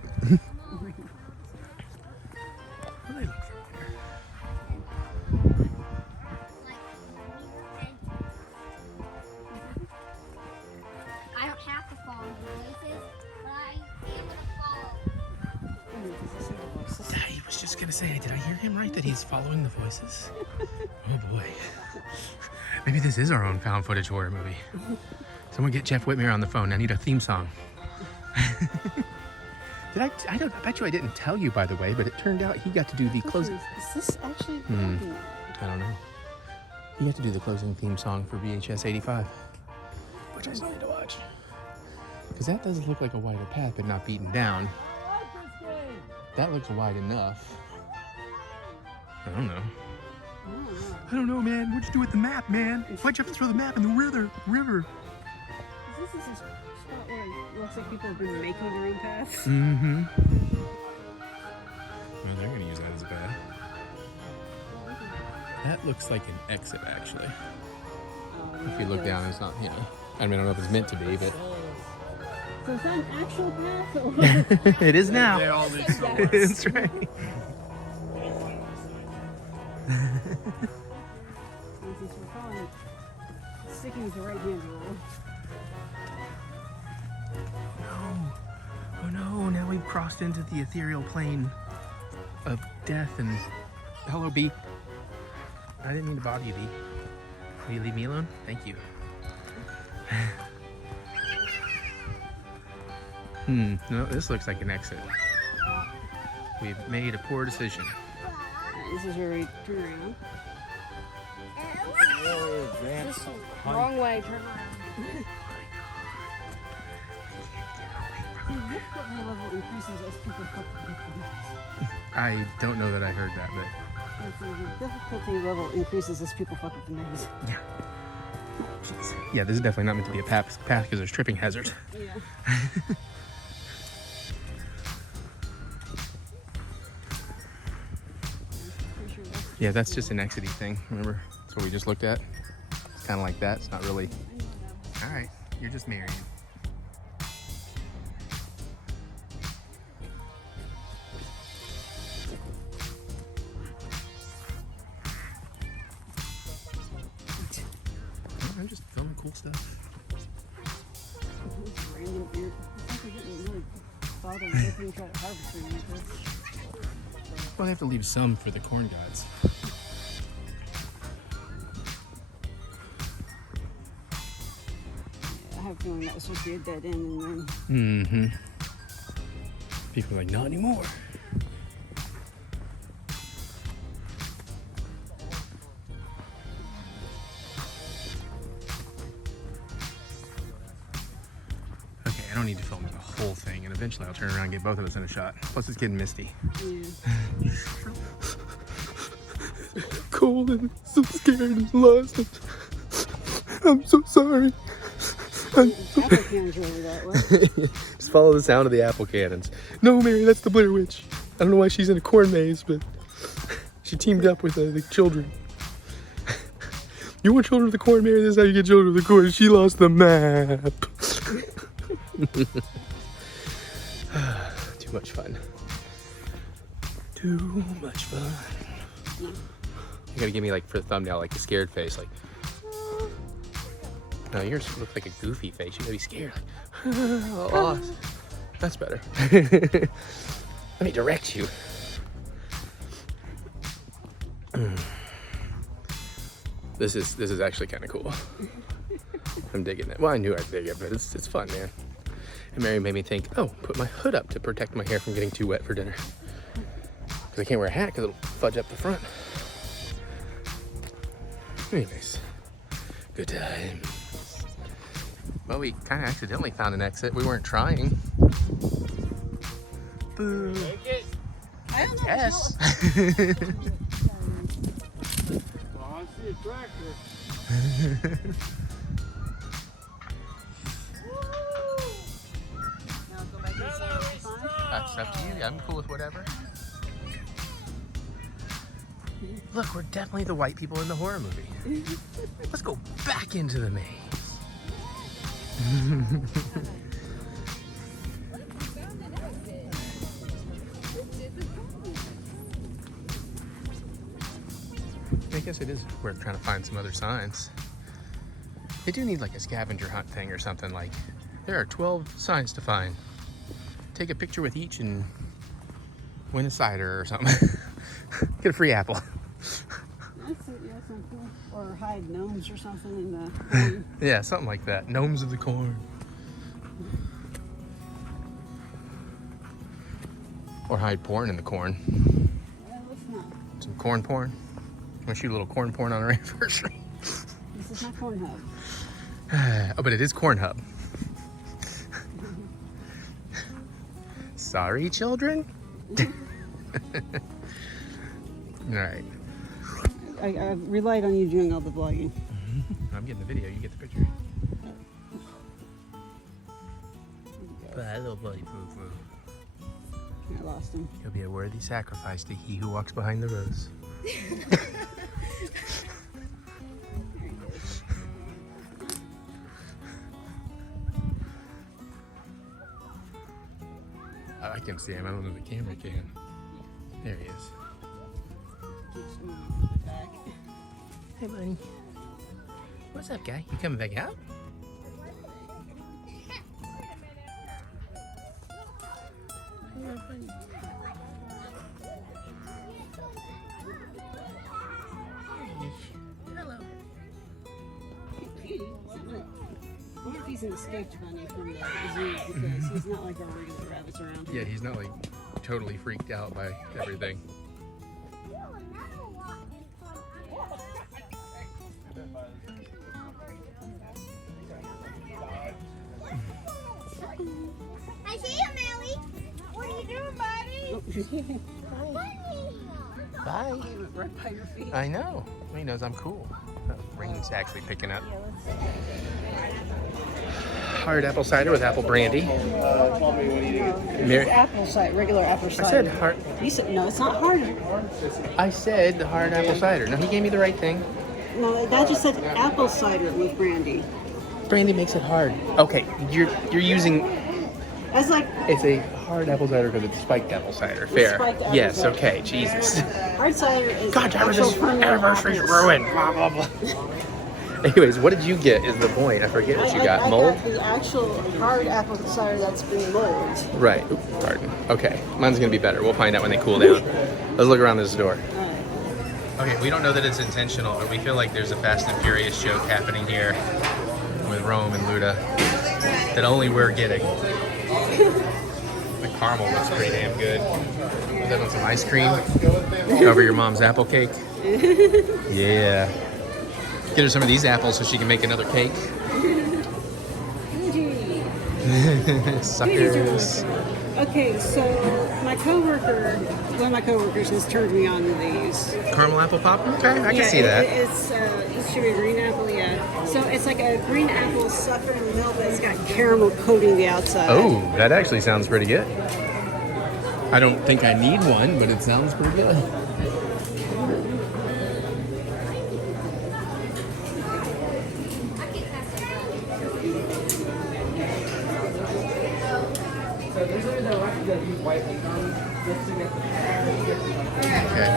How do they look from here? I don't have to follow the voices, but I am gonna follow. I was just gonna say, did I hear him right that he's following the voices? Oh boy. Maybe this is our own found footage horror movie. Someone get Jeff Whitmere on the phone. I need a theme song. I bet you I didn't tell you, by the way, but it turned out he got to do the closing. Is this actually? I don't know. He got to do the closing theme song for VHS 85, which I still need to watch. Because that does look like a wider path, but not beaten down. That looks wide enough. I don't know. I don't know, man. What'd you do with the map, man? Why'd you have to throw the map in the river? This is a spot where it looks like people have been making their own paths. Mm-hmm. Well, they're gonna use that as a path. That looks like an exit, actually. If you look down, it's not, you know. I mean, I don't know if it's meant to be, but. So is that an actual path? Or It is now. They all need somewhere. That's right. Since we're calling it sticking with the right hand rule. Oh no, now we've crossed into the ethereal plane of death and... Hello, Bee. I didn't mean to bother you, Bee. Will you leave me alone? Thank you. No, this looks like an exit. We've made a poor decision. This is where we turn around. Really advanced. Wrong way, turn around. The difficulty level increases as people fuck with the I don't know that I heard that, but... The difficulty level increases as people fuck with the maze. Yeah. Jeez. Yeah, this is definitely not meant to be a path because there's tripping hazards. Yeah. Yeah, that's just an exity thing. Remember? That's what we just looked at. It's kind of like that. It's not really... All right, you're just marrying. I'm just filming cool stuff. Random ear. I think we're getting really bothered if we try to harvest them like this. Well, I have to leave some for the corn gods. I have a feeling that was supposed to be a dead end and then... Mm-hmm. People are like, not anymore. Okay, I don't need to film the whole thing, and eventually I'll turn around and get both of us in a shot. Plus, it's getting misty. Yeah. Cold and so scared and lost. I'm so sorry. Apple cans are over that way. Just follow the sound of the apple cannons. No, Mary, that's the Blair Witch. I don't know why she's in a corn maze, but she teamed up with the children. You want children of the corn, Mary? This is how you get children of the corn. She lost the map. Too much fun. Too much fun. You gotta give me, like, for the thumbnail, like a scared face, like. No, yours looks like a goofy face. You gotta be scared. Like, oh, that's better. Let me direct you. This is actually kind of cool. I'm digging it. Well, I knew I'd dig it, but it's fun, man. And Mary made me think, oh, put my hood up to protect my hair from getting too wet for dinner. Because I can't wear a hat because it'll fudge up the front. Anyways, good time. Well, we kind of accidentally found an exit. We weren't trying. Boo. I don't know. Yes. Well, I see a tractor. That's up to you. I'm cool with whatever. Look, we're definitely the white people in the horror movie. Let's go back into the maze. I guess it is worth trying to find some other signs. They do need like a scavenger hunt thing or something, like there are 12 signs to find. Take a picture with each and win a cider or something. Get a free apple. That's cool. Or hide gnomes or something in the corn. Yeah, something like that. Gnomes of the corn. Or hide porn in the corn. Let's not. Some corn porn. Want to shoot a little corn porn on our anniversary? This is not Corn Hub. Oh, but it is Corn Hub. Sorry, children. All right. I relied on you doing all the vlogging. I'm getting the video. You get the picture. Bye, little buddy. I lost him. He'll be a worthy sacrifice to he who walks behind the rose. I can see him. I don't know if the camera can. There he is. Hey, buddy. What's up, guy? You coming back out? Hello. I wonder if he's an escaped bunny from the zoo because he's not like our regular rabbits around here. Yeah, he's not like totally freaked out by everything. I see you, Melly. What are you doing, buddy? Bye. Right by your feet. I know. He knows I'm cool. The rain's actually picking up. Hard apple cider with apple brandy. It's apple cider, regular apple cider. I said hard. You said no, it's not hard. I said the hard apple cider. No, he gave me the right thing. No, that just said apple cider with brandy. Brandy makes it hard. Okay, you're using. That's like. It's a hard apple cider because it's spiked apple cider. Fair. Spiked apple Yes. cider. Okay. Jesus. Hard cider is. God damn it! actual This fermented anniversary's apples. ruined. Blah blah blah. Anyways, what did you get? Is the point? I forget what you got. I Mold. got the actual hard apple cider that's been molded. Right. Oops, pardon. Okay. Mine's gonna be better. We'll find out when they cool down. Let's look around this door. Okay, we don't know that it's intentional, but we feel like there's a Fast and Furious joke happening here with Rome and Luda that only we're getting. The caramel looks pretty damn good. Is that on some ice cream? Cover your mom's apple cake. Yeah. Get her some of these apples so she can make another cake. Suckers. Okay, so my coworker, one of my coworkers has turned me on to these. Caramel apple pop? Okay, I can see that. It should be a green apple, yeah. So it's like a green apple sucker in the middle, but it's got caramel coating the outside. Oh, that actually sounds pretty good. I don't think I need one, but it sounds pretty good. Okay.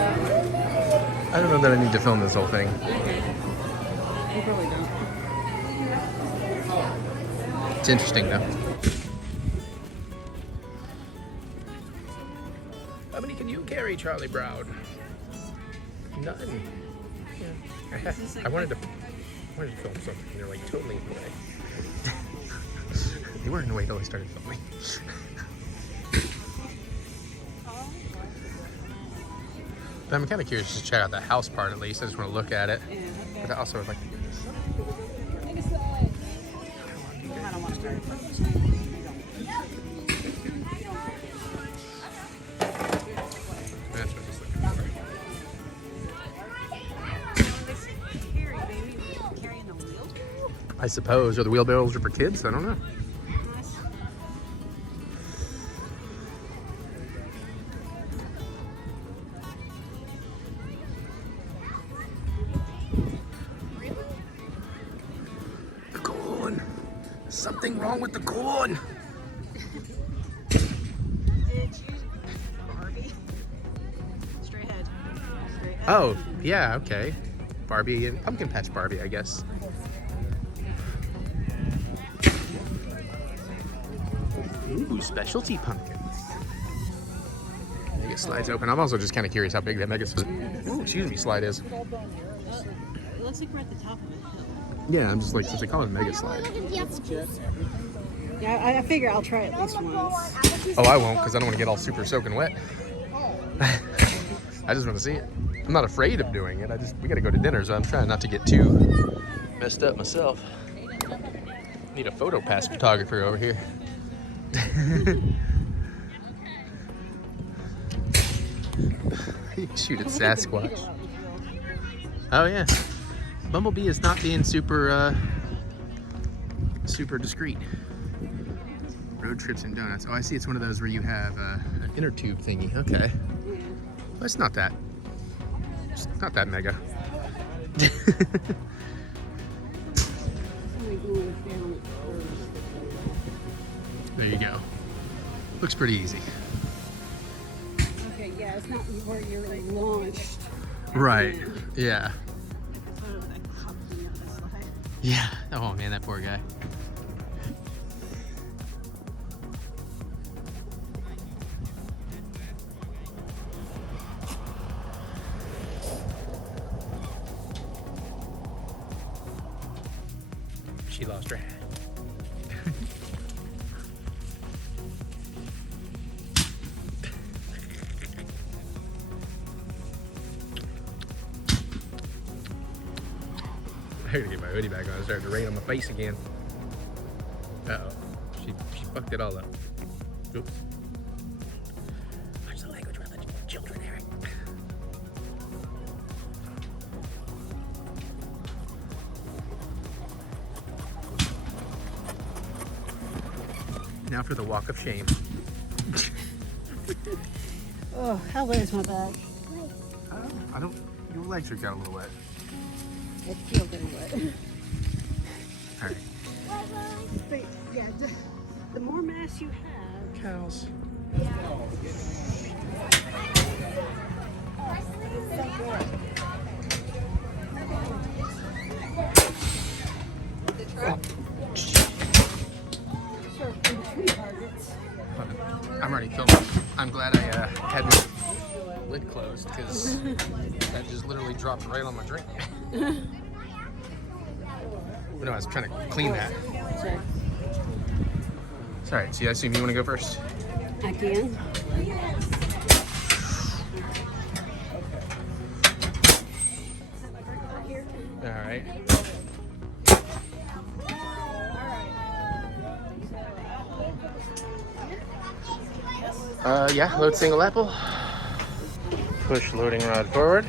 I don't know that I need to film this whole thing. You probably don't. It's interesting though. How many can you carry, Charlie Brown? None. Yeah. I wanted to film something. They're like totally in the way. They weren't away till they started filming. But I'm kind of curious to check out the house part at least. I just want to look at it. But I also would like to do this. That's what I was looking for. I suppose. Or the wheelbarrows are for kids? I don't know. The corn. Something wrong with the corn. Oh, yeah, okay. Barbie and Pumpkin Patch Barbie, I guess. Ooh, specialty pumpkins. Mega slide's open. I'm also just kind of curious how big that slide is. It looks like we're at the top of a hill. Yeah, I'm just like, since they call it a mega slide. Yeah, I figure I'll try at least once. Oh, I won't, because I don't want to get all super soaking wet. I just want to see it. I'm not afraid of doing it. We got to go to dinner, so I'm trying not to get too messed up myself. Need a photo pass photographer over here. You can shoot at Sasquatch. Oh yeah, Bumblebee is not being super discreet. Road trips and donuts. Oh, I see. It's one of those where you have an inner tube thingy. Okay, well, it's not that mega. There you go. Looks pretty easy. Okay, yeah, it's not where you're like launched. Right. Yeah. Yeah. Oh man, that poor guy. She lost her hat. I gotta get my hoodie back on. It's starting to rain on my face again. Uh-oh. She fucked it all up. Oops. Watch the language around the children, Eric. Now for the walk of shame. Oh, how wet is my back? I don't. Your legs are got a little wet. It feels very wet. All right. But yeah, the more mass you have. Cows. I'm already filming. I'm glad I had my lid closed because that just literally dropped right on my drink. No, I was trying to clean that. Sure. It's all right. So I assume you want to go first? I can. All right. Yeah, load single apple. Push loading rod forward.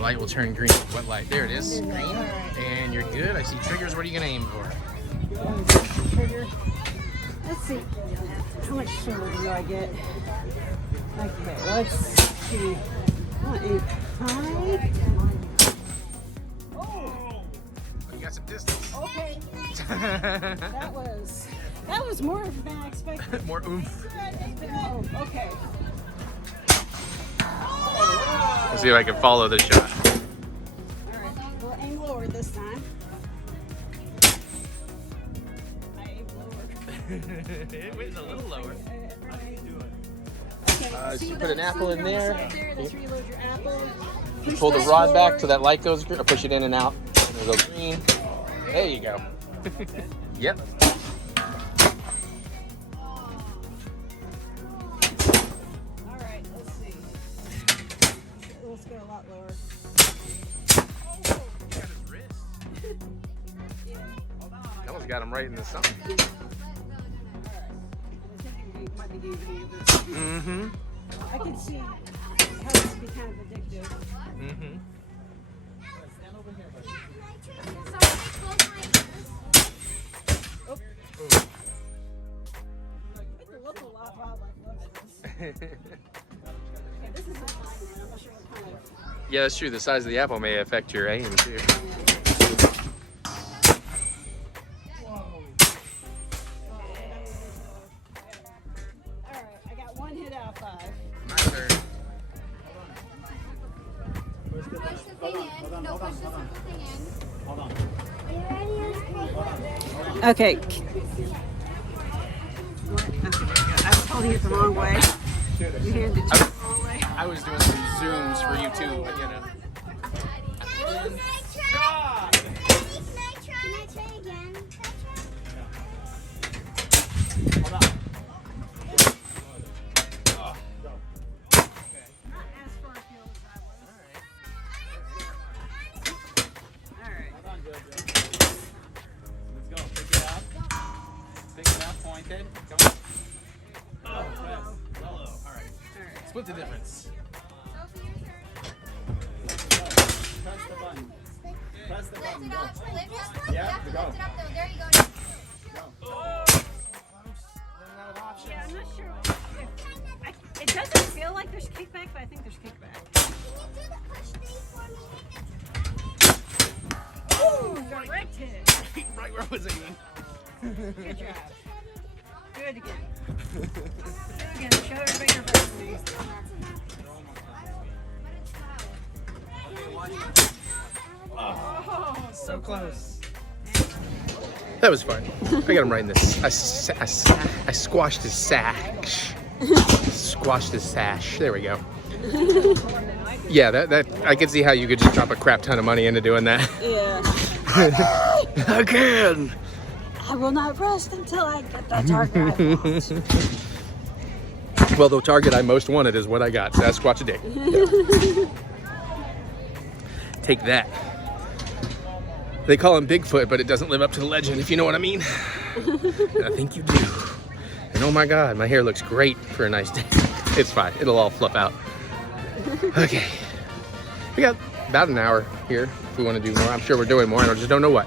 Light will turn green. What light? There it is. And you're good. I see triggers. What are you going to aim for? Trigger. Let's see. How much sugar do I get? Okay, let's see. I want a high. Oh, you got some distance. Okay. That was more than I expected. More oomph. Oh, okay. Let's see if I can follow the shot. Alright, we'll aim lower this time. I aimed lower. It went a little lower. Okay, So you put an apple in there. Let's reload your apple. You pull the rod back till that light goes green, or push it in and out. And it'll go green. There you go. Yep. Alright, let's see. Let's go a lot lower. Almost got him right in the sun. Mm-hmm. I can see how this would be kind of addictive. Mm-hmm. Oh. The local wildlife loves this. Okay, this is a fine one. I'm not sure what kind of. Yeah, that's true. The size of the apple may affect your aim too. Alright, I got 1 hit out of 5. My turn. Push the thing in. No, push the thing in. Hold on. Are you ready? Okay. I was holding it the wrong way. You handed it the wrong way. I was doing some zooms for you too, but you know. Can I try again? Hold on. Let's go. Pick it up. Pick it up. Pointed. Come on. Oh, yes. Yellow. All right. Split the difference. Press the button. Press the button. Go. Yeah, go. Lift it up though. There you go. Yeah, I'm not sure. It doesn't feel like there's kickback, but I think there's kickback. Ooh, direct hit. Right where I was aiming. Good job. Do it again. Do it again. Show everybody your recipe. Oh, so close. That was fun. I got him right in this. I squashed his sash. Squashed his sash. There we go. Yeah, that I could see how you could just drop a crap ton of money into doing that. Yeah. Again. I will not rest until I get that target I want. Well, the target I most wanted is what I got. Sasquatch a day. Take that. They call him Bigfoot, but it doesn't live up to the legend, if you know what I mean. And I think you do. And oh my God, my hair looks great for a nice day. It's fine. It'll all fluff out. Okay. We got about an hour here if we want to do more. I'm sure we're doing more, and I just don't know what.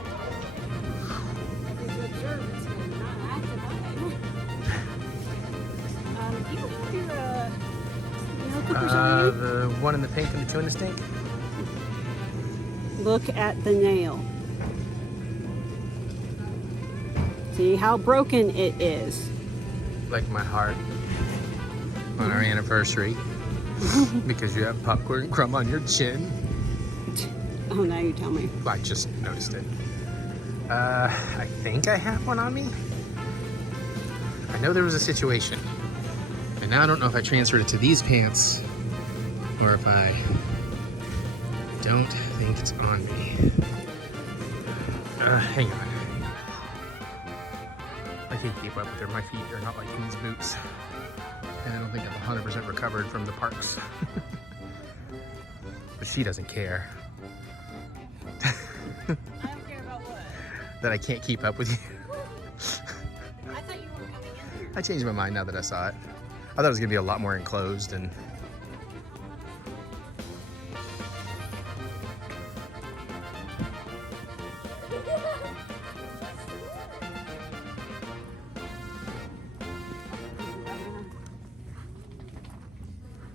The one in the pink and the two in the stink? Look at the nail. See how broken it is. Like my heart on our anniversary because you have popcorn crumb on your chin. Oh, now you tell me. I just noticed it. I think I have one on me. I know there was a situation. And now I don't know if I transferred it to these pants or if I don't think it's on me. Hang on. I can't keep up with her. My feet are not like these boots. And I don't think I'm 100% recovered from the parks. But she doesn't care. I don't care about what? That I can't keep up with you. I thought you were coming in here. I changed my mind now that I saw it. I thought it was gonna be a lot more enclosed and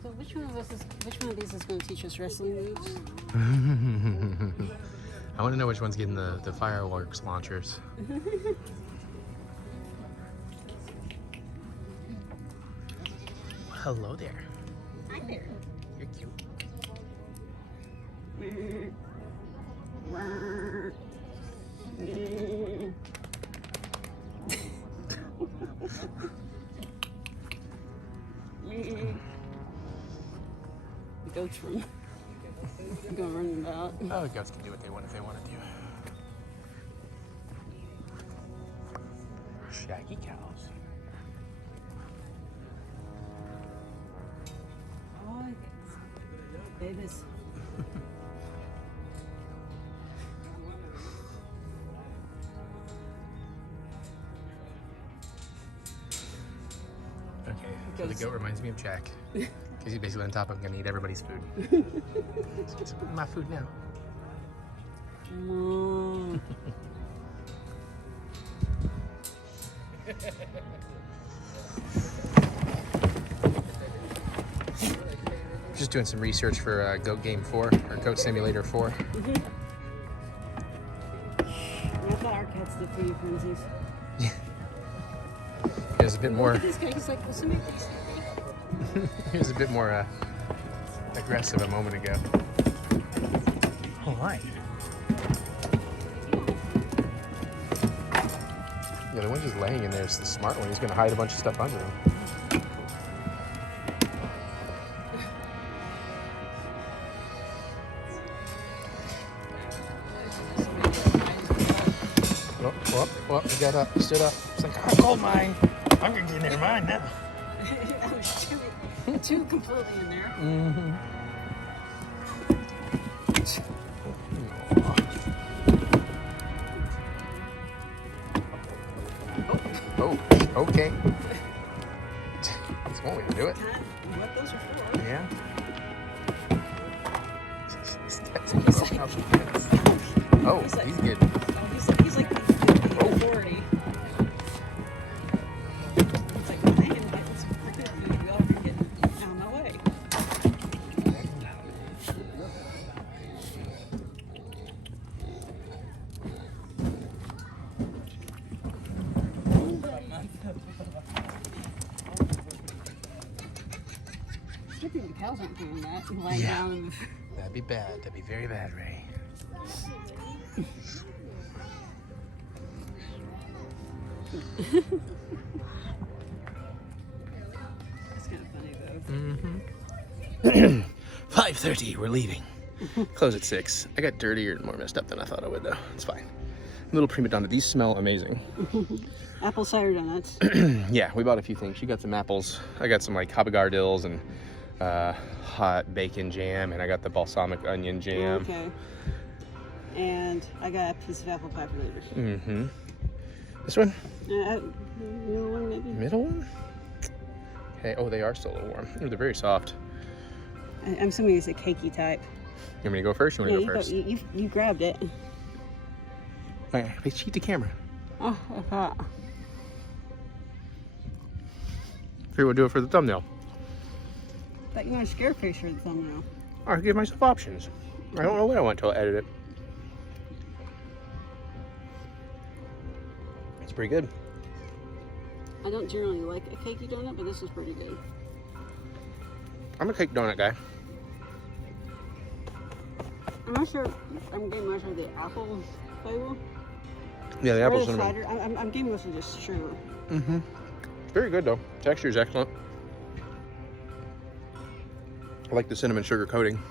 So which one of these is going to teach us wrestling moves? I want to know which one's getting the fireworks launchers. Hello there. Hi there. You're cute. The goats run. Go running about. Oh, goats can do what they want if they wanted to. Jackie cows. Oh, babies. Okay, so the goat reminds me of Jack. Because he's basically on top of gonna eat everybody's food. Let's get some of my food now. Just doing some research for Goat Game 4, or Goat Simulator 4. I thought our cats did food frenzies. It was a bit more. Look at this guy, he's like, well, somebody please. He was a bit more aggressive a moment ago. All right. Yeah, the one just laying in there is the smart one. He's going to hide a bunch of stuff under him. Well, he got up, he stood up. He's like, I called mine. I'm going to get in there mine now. That was two completely in there. Mm-hmm. Oh, okay. That's one way to do it. What those are for. Yeah. Oh, he's good. He's like the authority. It's like, man, get this freaking food. We all can get out of my way. Good thing the cows aren't doing that. Lying down in the... That'd be bad. That'd be very bad, Ray. That's kind of funny though. Mm-hmm. 5:30, we're leaving. Close at 6. I got dirtier and more messed up than I thought I would though. It's fine. A little prima donna. These smell amazing. Apple cider donuts. Yeah, we bought a few things. She got some apples. I got some like habagardils and hot bacon jam, and I got the balsamic onion jam. Okay. And I got a piece of apple pie for later. Mm-hmm. This one? Middle one, maybe? Middle one? Okay. Oh, they are still a little warm. Ooh, they're very soft. I'm assuming it's a cakey type. You want me to go first? Or you want to go first? You grabbed it. All right, let's cheat the camera. Oh, I thought. Figure we'll do it for the thumbnail. But you want a scare face for the thumbnail. I give myself options. I don't know what I want till I edit it. It's pretty good. I don't generally like a cakey donut, but this is pretty good. I'm a cake donut guy. I'm not sure I'm getting much of the apple flavor. Yeah, the apple's cider. I'm getting mostly just sugar. Mm-hmm. It's very good though. Texture is excellent. I like the cinnamon sugar coating.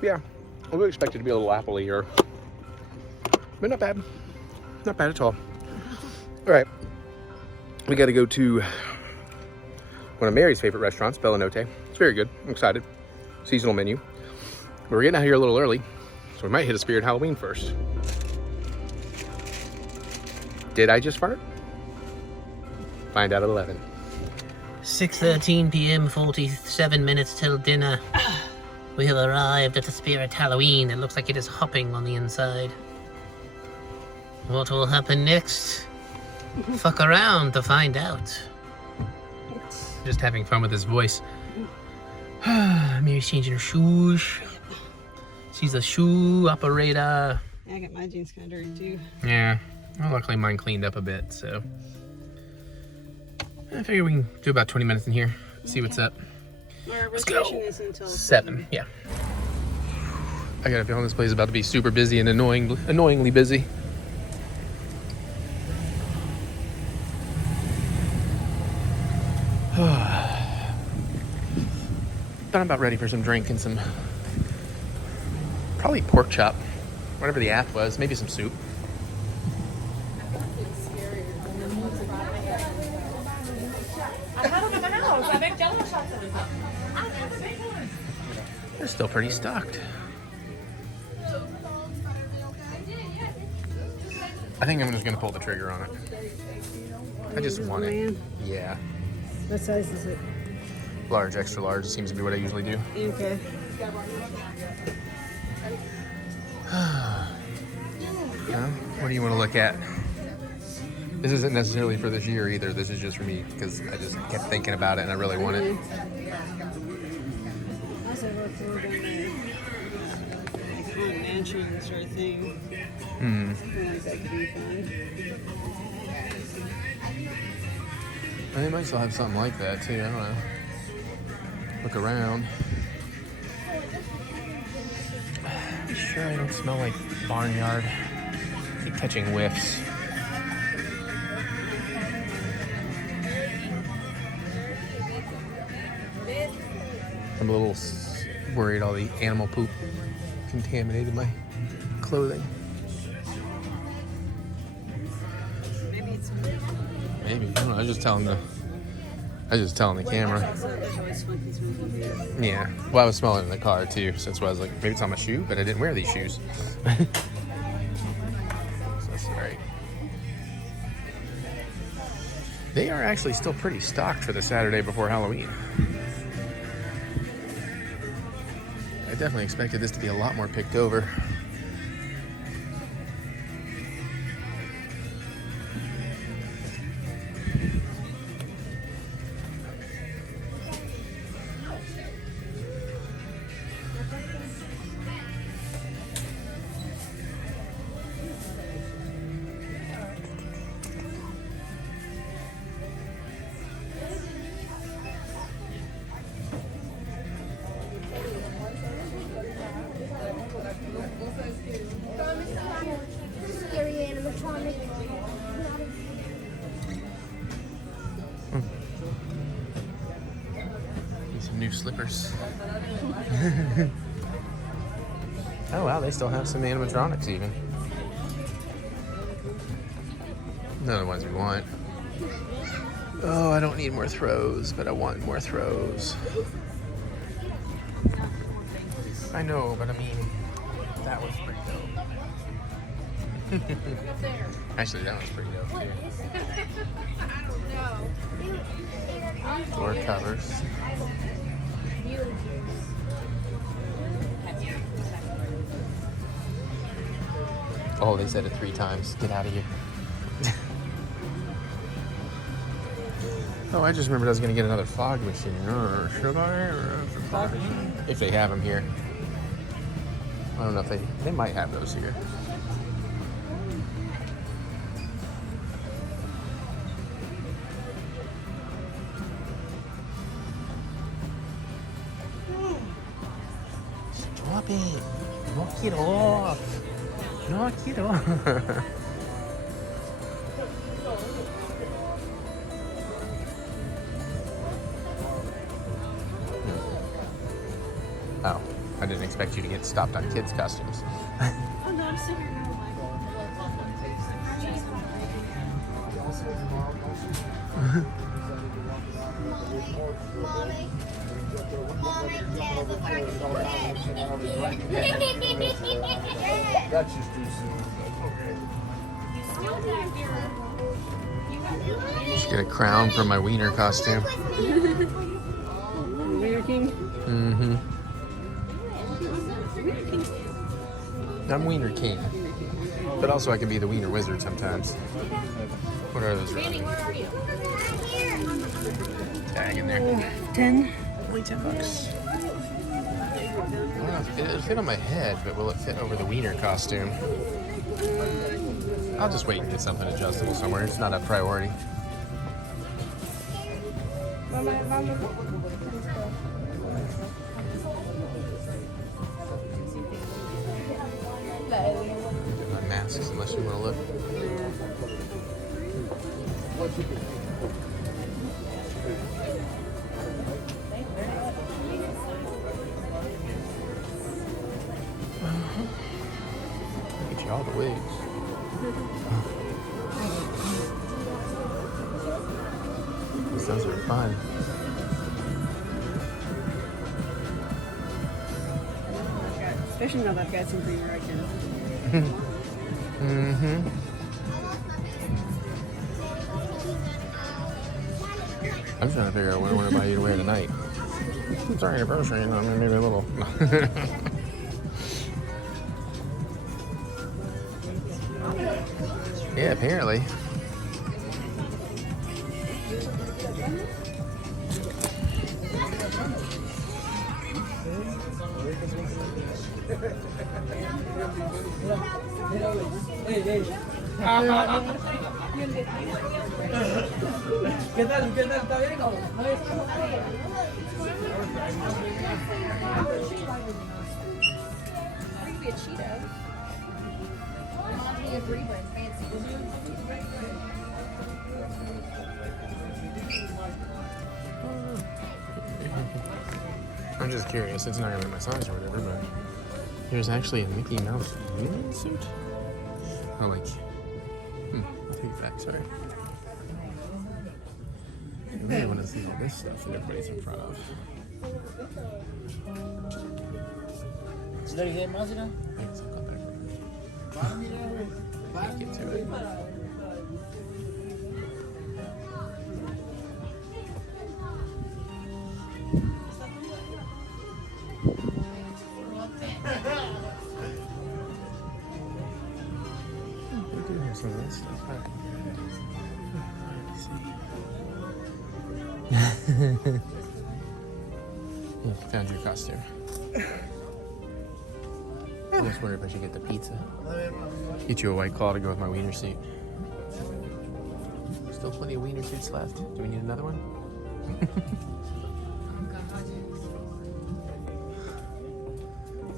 Yeah, I would expect it to be a little appley here, but not bad. Not bad at all. All right, we got to go to one of Mary's favorite restaurants, Bella Notte. It's very good. I'm excited. Seasonal menu. But we're getting out here a little early, so we might hit a Spirit Halloween first. Did I just fart? Find out at 11. 6:13 p.m., 47 minutes till dinner. We have arrived at the Spirit Halloween. It looks like it is hopping on the inside. What will happen next? Fuck around to find out. Just having fun with his voice. Mary's changing her shoes. She's a shoe operator. Yeah, I got my jeans kind of dirty too. Yeah, well, luckily mine cleaned up a bit, so. I figure we can do about 20 minutes in here, see what's up. Our Let's go. reservation is until 7, yeah. I got a feeling this place is about to be super busy and annoyingly busy. But I'm about ready for some drink and some, probably pork chop, whatever the app was, maybe some soup. They're still pretty stocked. I think I'm just gonna pull the trigger on it. I just want it. Yeah. What size is it? Large, extra large. It seems to be what I usually do. Okay. What do you want to look at? This isn't necessarily for this year either. This is just for me because I just kept thinking about it and I really want it. I also look for the haunted mansion sort of thing. Hmm. Something like that could be fun. They might still have something like that too. I don't know. Look around. Be sure I don't smell like Barnyard. I keep catching whiffs. I'm a little worried all the animal poop contaminated my clothing. Maybe it's Maybe. I don't know. I was just telling the camera. There's always funky smelling here. Yeah. Well, I was smelling it in the car too, so that's why I was like, maybe it's on my shoe, but I didn't wear these shoes. So that's great. They are actually still pretty stocked for the Saturday before Halloween. I definitely expected this to be a lot more picked over. Scary animatronic. Need some new slippers. Oh wow, they still have some animatronics even. None of the ones we want. Oh, I don't need more throws, but I want more throws. I know, but I mean, that one's pretty dope. Actually, that one's pretty dope too. Door covers. Oh, they said it 3 times. Get out of here. Oh, I just remembered I was going to get another fog machine. Should I? If they have them here. I don't know if they might have those here. Stop it. Knock it off. Knock it off. Oh, I didn't expect you to get stopped on kids' costumes. Oh no, I'm sitting here now. That's just too soon. Just get a crown for my wiener costume. Wiener King? Mm-hmm. I'm Wiener King. But also I can be the Wiener Wizard sometimes. What are those? Manny, where are you? Tag in there. 10. Only $10. I don't know if it'll fit on my head, but will it fit over the Wiener costume? I'll just wait and get something adjustable somewhere. It's not a priority. My masks, unless you want to look. Get you all the wigs. Those are fun. Especially now that I've got something where I can. Mm-hmm. I'm trying to figure out what I want to buy you to wear tonight. It's our anniversary, and I mean, maybe a little. Yeah, apparently. ¿Qué tal? ¿Qué tal? ¿Está bien o no? Be a Cheeto. Be a green one, fancy. I'm just curious. It's not gonna be my size or whatever, but there's actually a Mickey Mouse Minnie suit. Oh, like, I'll take it back. Sorry. I really want to see all this stuff that everybody's in front of. ¿Is there anything else, you know? Thanks, I'll come back. Get to it. We do have some of that stuff. You found your costume. I just wonder if I should get the pizza. Get you a White Claw to go with my wiener suit. Still plenty of wiener suits left. Do we need another one?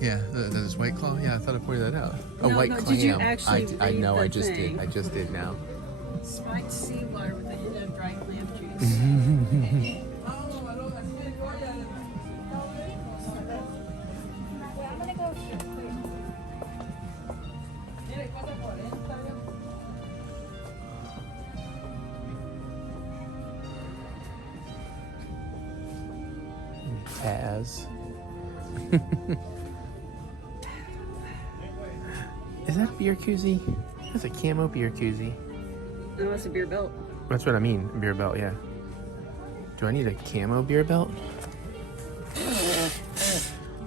Yeah, there's White Claw. Yeah, I thought I pointed that out. A White Claw. Did you actually I know. I read just the thing? did. I just did now. Spiked seawater with a hint of dry clam juice. Taz. Is that a beer koozie? That's a camo beer koozie. No, it's a beer belt. That's what I mean, a beer belt, yeah. Do I need a camo beer belt?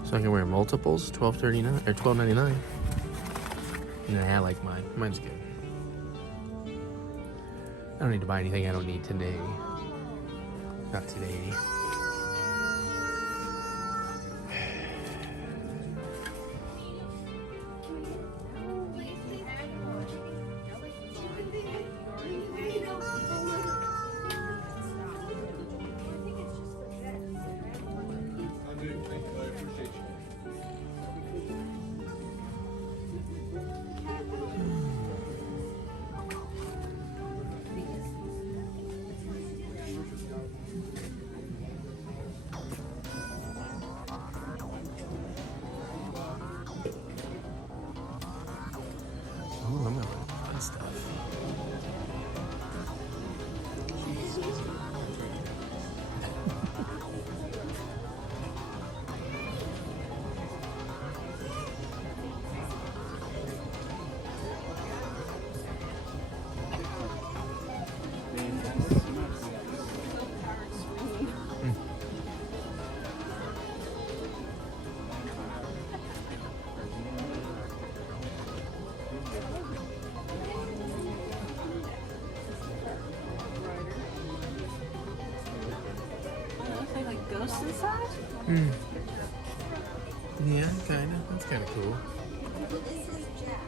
So I can wear multiples, $12.39 or $12.99. Nah, I like mine. Mine's good. I don't need to buy anything I don't need today. Not today. Oh, I'm gonna put fun stuff. Like ghosts inside? Yeah, kinda. That's kinda cool. This is Jack.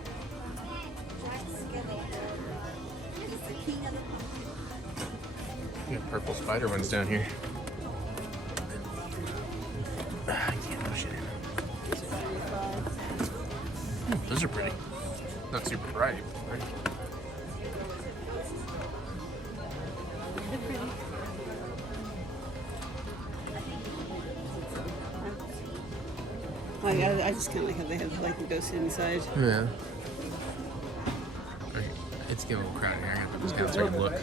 Jack Skellington. He's the king of the We got purple spider ones down here. I can't push it in. Those are pretty. Not super bright. Right? They're pretty. I just kind of like how they have like the ghost inside. Yeah. Okay. It's getting a little crowded here. I gotta put this down so I can look.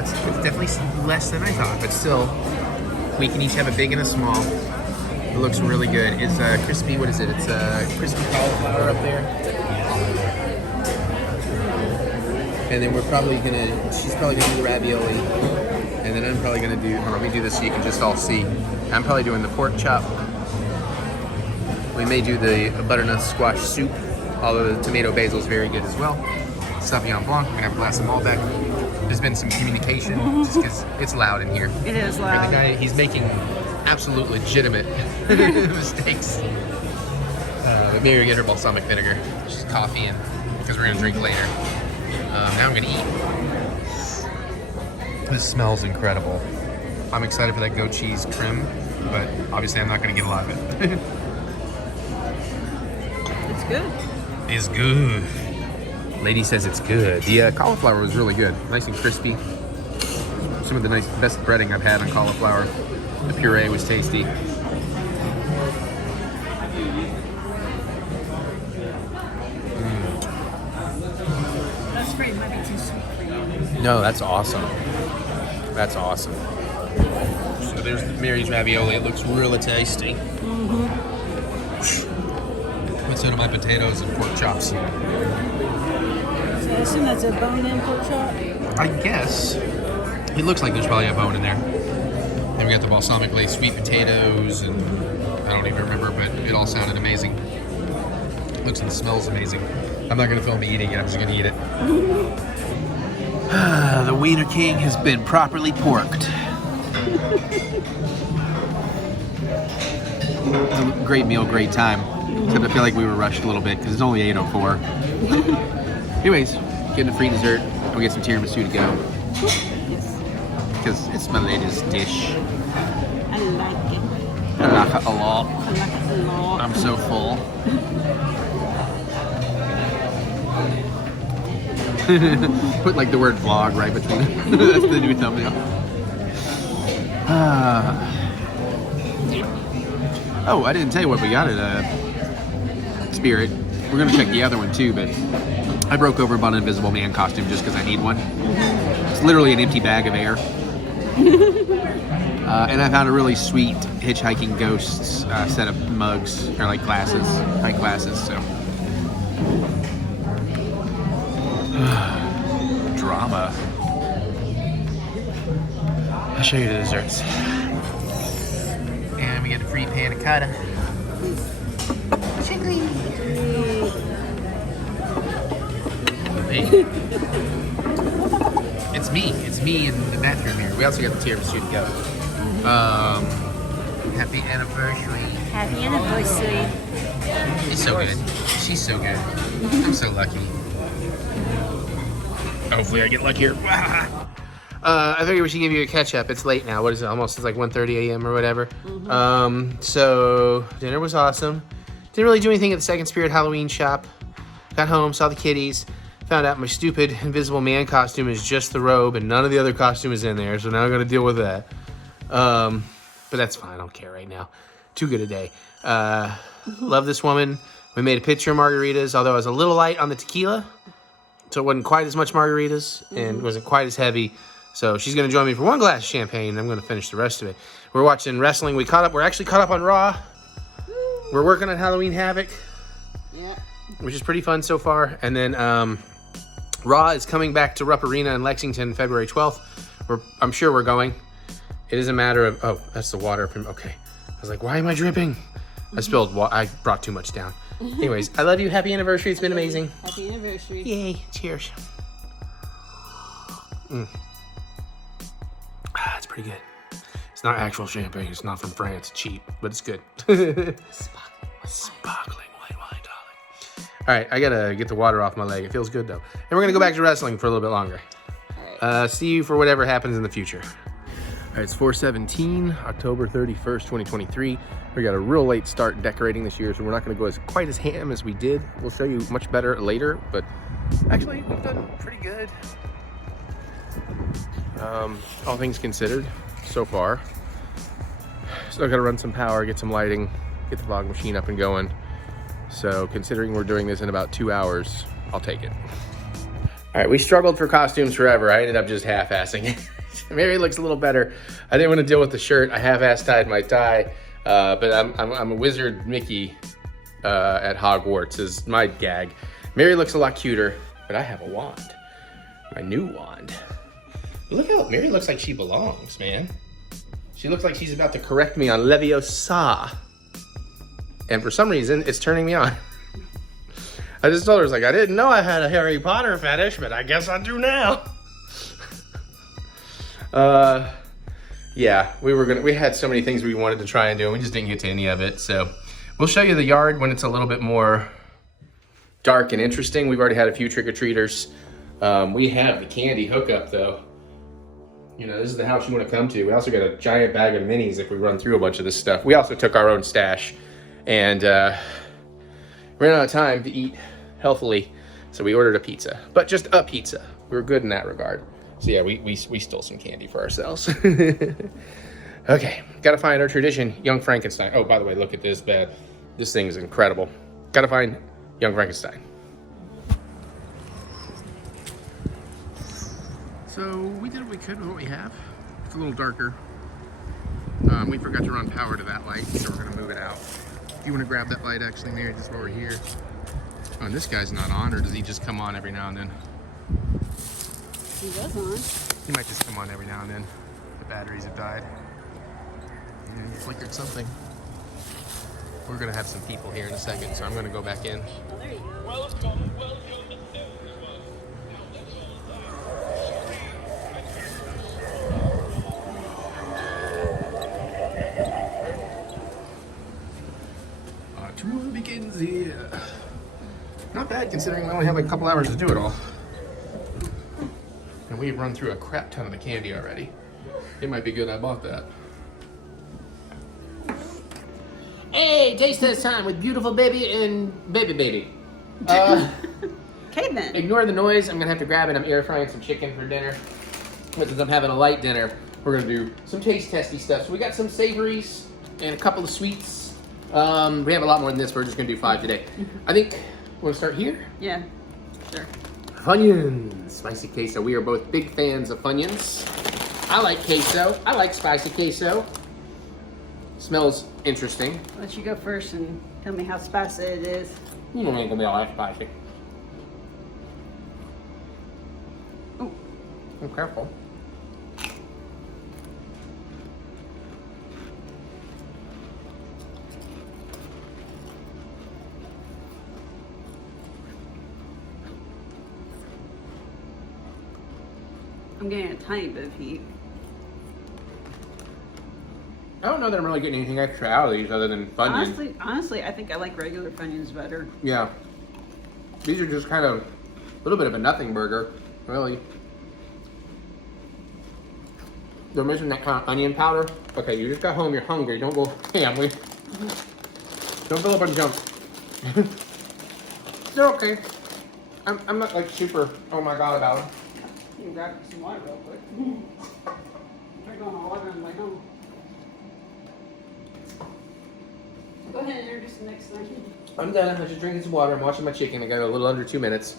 It's definitely less than I thought, but still, we can each have a big and a small. It looks really good. It's crispy, what is it? It's crispy cauliflower up there. And then she's probably gonna do the ravioli. And then I'm probably gonna do, let me do this so you can just all see. I'm probably doing the pork chop. We may do the butternut squash soup, although the tomato basil is very good as well. Sauvignon Blanc, we're gonna have a glass of Malbec. There's been some communication, just because it's loud in here. It is loud. And the guy, he's making absolute legitimate mistakes. But maybe we get her balsamic vinegar, just coffee, and because we're gonna drink later. Now I'm gonna eat. This smells incredible. I'm excited for that goat cheese creme, but obviously I'm not gonna get a lot of it. It's good. It's good. Lady says it's good. The cauliflower was really good, nice and crispy. Some of the best breading I've had on cauliflower. The puree was tasty. That's great. Might be too sweet for you. No, that's awesome. That's awesome. So there's Mary's ravioli. It looks really tasty. What's out of my potatoes and pork chops? So I assume that's a bone-in pork chop? I guess. It looks like there's probably a bone in there. Then we got the balsamic glazed sweet potatoes, and I don't even remember, but it all sounded amazing. Looks and smells amazing. I'm not gonna film me eating it, I'm just gonna eat it. The Wiener King has been properly porked. It's a great meal, great time. Except I feel like we were rushed a little bit because it's only 8:04. Anyways, getting a free dessert. We'll get some tiramisu to go. Yes. Because it's my latest dish. I like it. I like it a lot. I like it a lot. I'm so full. Put like the word vlog right between it. That's the new thumbnail. Oh, I didn't tell you what we got at Spirit. We're gonna check the other one too, but I broke over and bought an Invisible Man costume just because I need one. It's literally an empty bag of air. And I found a really sweet Hitchhiking Ghosts set of mugs, or like glasses, pint glasses, so. Drama. I'll show you the desserts. And we get a free panna cotta. It's me. It's me in the bathroom here. We also got the tiramisu to go. Happy anniversary. Happy anniversary. She's so good. She's so good. I'm so lucky. Hopefully I get luckier. I figured we should give you a catch up. It's late now. What is it? Almost, it's like 1:30 a.m. or whatever. So dinner was awesome. Didn't really do anything at the Second Spirit Halloween shop. Got home, saw the kitties. Found out my stupid Invisible Man costume is just the robe and none of the other costume is in there. So now I got to deal with that. But that's fine. I don't care right now. Too good a day. Love this woman. We made a picture of margaritas, although I was a little light on the tequila. So it wasn't quite as much margaritas and wasn't quite as heavy. So she's going to join me for one glass of champagne and I'm going to finish the rest of it. We're watching wrestling. We're actually caught up on Raw. We're working on Halloween Havoc. Yeah. Which is pretty fun so far. And then Raw is coming back to Rupp Arena in Lexington February 12th. I'm sure we're going. It is a matter of, oh, that's the water from, okay. I was like, why am I dripping? I spilled water. I brought too much down. Anyways, I love you. Happy anniversary. It's been amazing. Happy anniversary. Yay. Cheers. It's pretty good. It's not actual champagne. It's not from France. It's cheap, but it's good. Sparkling white wine, darling. All right, I gotta get the water off my leg. It feels good though. And we're gonna go back to wrestling for a little bit longer. See you for whatever happens in the future. All right, it's 4/17, October 31st, 2023. We got a real late start decorating this year, so we're not gonna go quite as ham as we did. We'll show you much better later, but actually we've done pretty good. All things considered, so far. Still gotta run some power, get some lighting, get the vlog machine up and going. So considering we're doing this in about 2 hours, I'll take it. All right, we struggled for costumes forever. I ended up just half-assing it. Maybe it looks a little better. I didn't want to deal with the shirt. I half-ass tied my tie. But I'm a wizard Mickey at Hogwarts is my gag. Mary looks a lot cuter, but I have a wand. My new wand. Look how Mary looks like she belongs, man. She looks like she's about to correct me on Leviosa. And for some reason, it's turning me on. I just told her, I didn't know I had a Harry Potter fetish, but I guess I do now. Yeah, we had so many things we wanted to try and do, and we just didn't get to any of it. So we'll show you the yard when it's a little bit more dark and interesting. We've already had a few trick-or-treaters. We have the candy hookup though. You know, this is the house you want to come to. We also got a giant bag of minis if we run through a bunch of this stuff. We also took our own stash and ran out of time to eat healthily. So we ordered a pizza, but just a pizza. We were good in that regard. So yeah, we stole some candy for ourselves. Okay, gotta find our tradition, Young Frankenstein. Oh, by the way, look at this bed. This thing is incredible. Gotta find Young Frankenstein. So we did what we could with what we have. It's a little darker. We forgot to run power to that light, so we're gonna move it out. If you wanna grab that light actually, Mary, just while we're here. Oh, and this guy's not on, or does he just come on every now and then? He was on. He might just come on every now and then. The batteries have died. And he flickered something. We're gonna have some people here in a second, so I'm gonna go back in. Oh, there you go. Welcome. Tour begins here. Not bad considering we only have like a couple hours to do it all. And we've run through a crap ton of the candy already. It might be good I bought that. Hey, taste test time with beautiful baby and baby. Okay then. Ignore the noise. I'm gonna have to grab it. I'm air frying some chicken for dinner. But since I'm having a light dinner, we're gonna do some taste testy stuff. So we got some savories and a couple of sweets. We have a lot more than this. We're just gonna do 5 today. I think we'll start here. Yeah, sure. Funyuns, spicy queso. We are both big fans of Funyuns. I like queso. I like spicy queso. Smells interesting. Why don't you go first and tell me how spicy it is? You don't ain't gonna be all that spicy. Oh, be careful. I'm getting a tiny bit of heat. I don't know that I'm really getting anything extra out of these other than Funyuns. Honestly, I think I like regular Funyuns better. Yeah. These are just kind of a little bit of a nothing burger, really. They're missing that kind of onion powder. Okay, you just got home, you're hungry, don't go family. Don't fill up on junk. They're okay. I'm not like super, oh my god about them. You can grab some water real quick. Drink on the water on the way home. Go ahead and introduce the next thing. I'm done. I'm just drinking some water. I'm watching my chicken. I got a little under 2 minutes.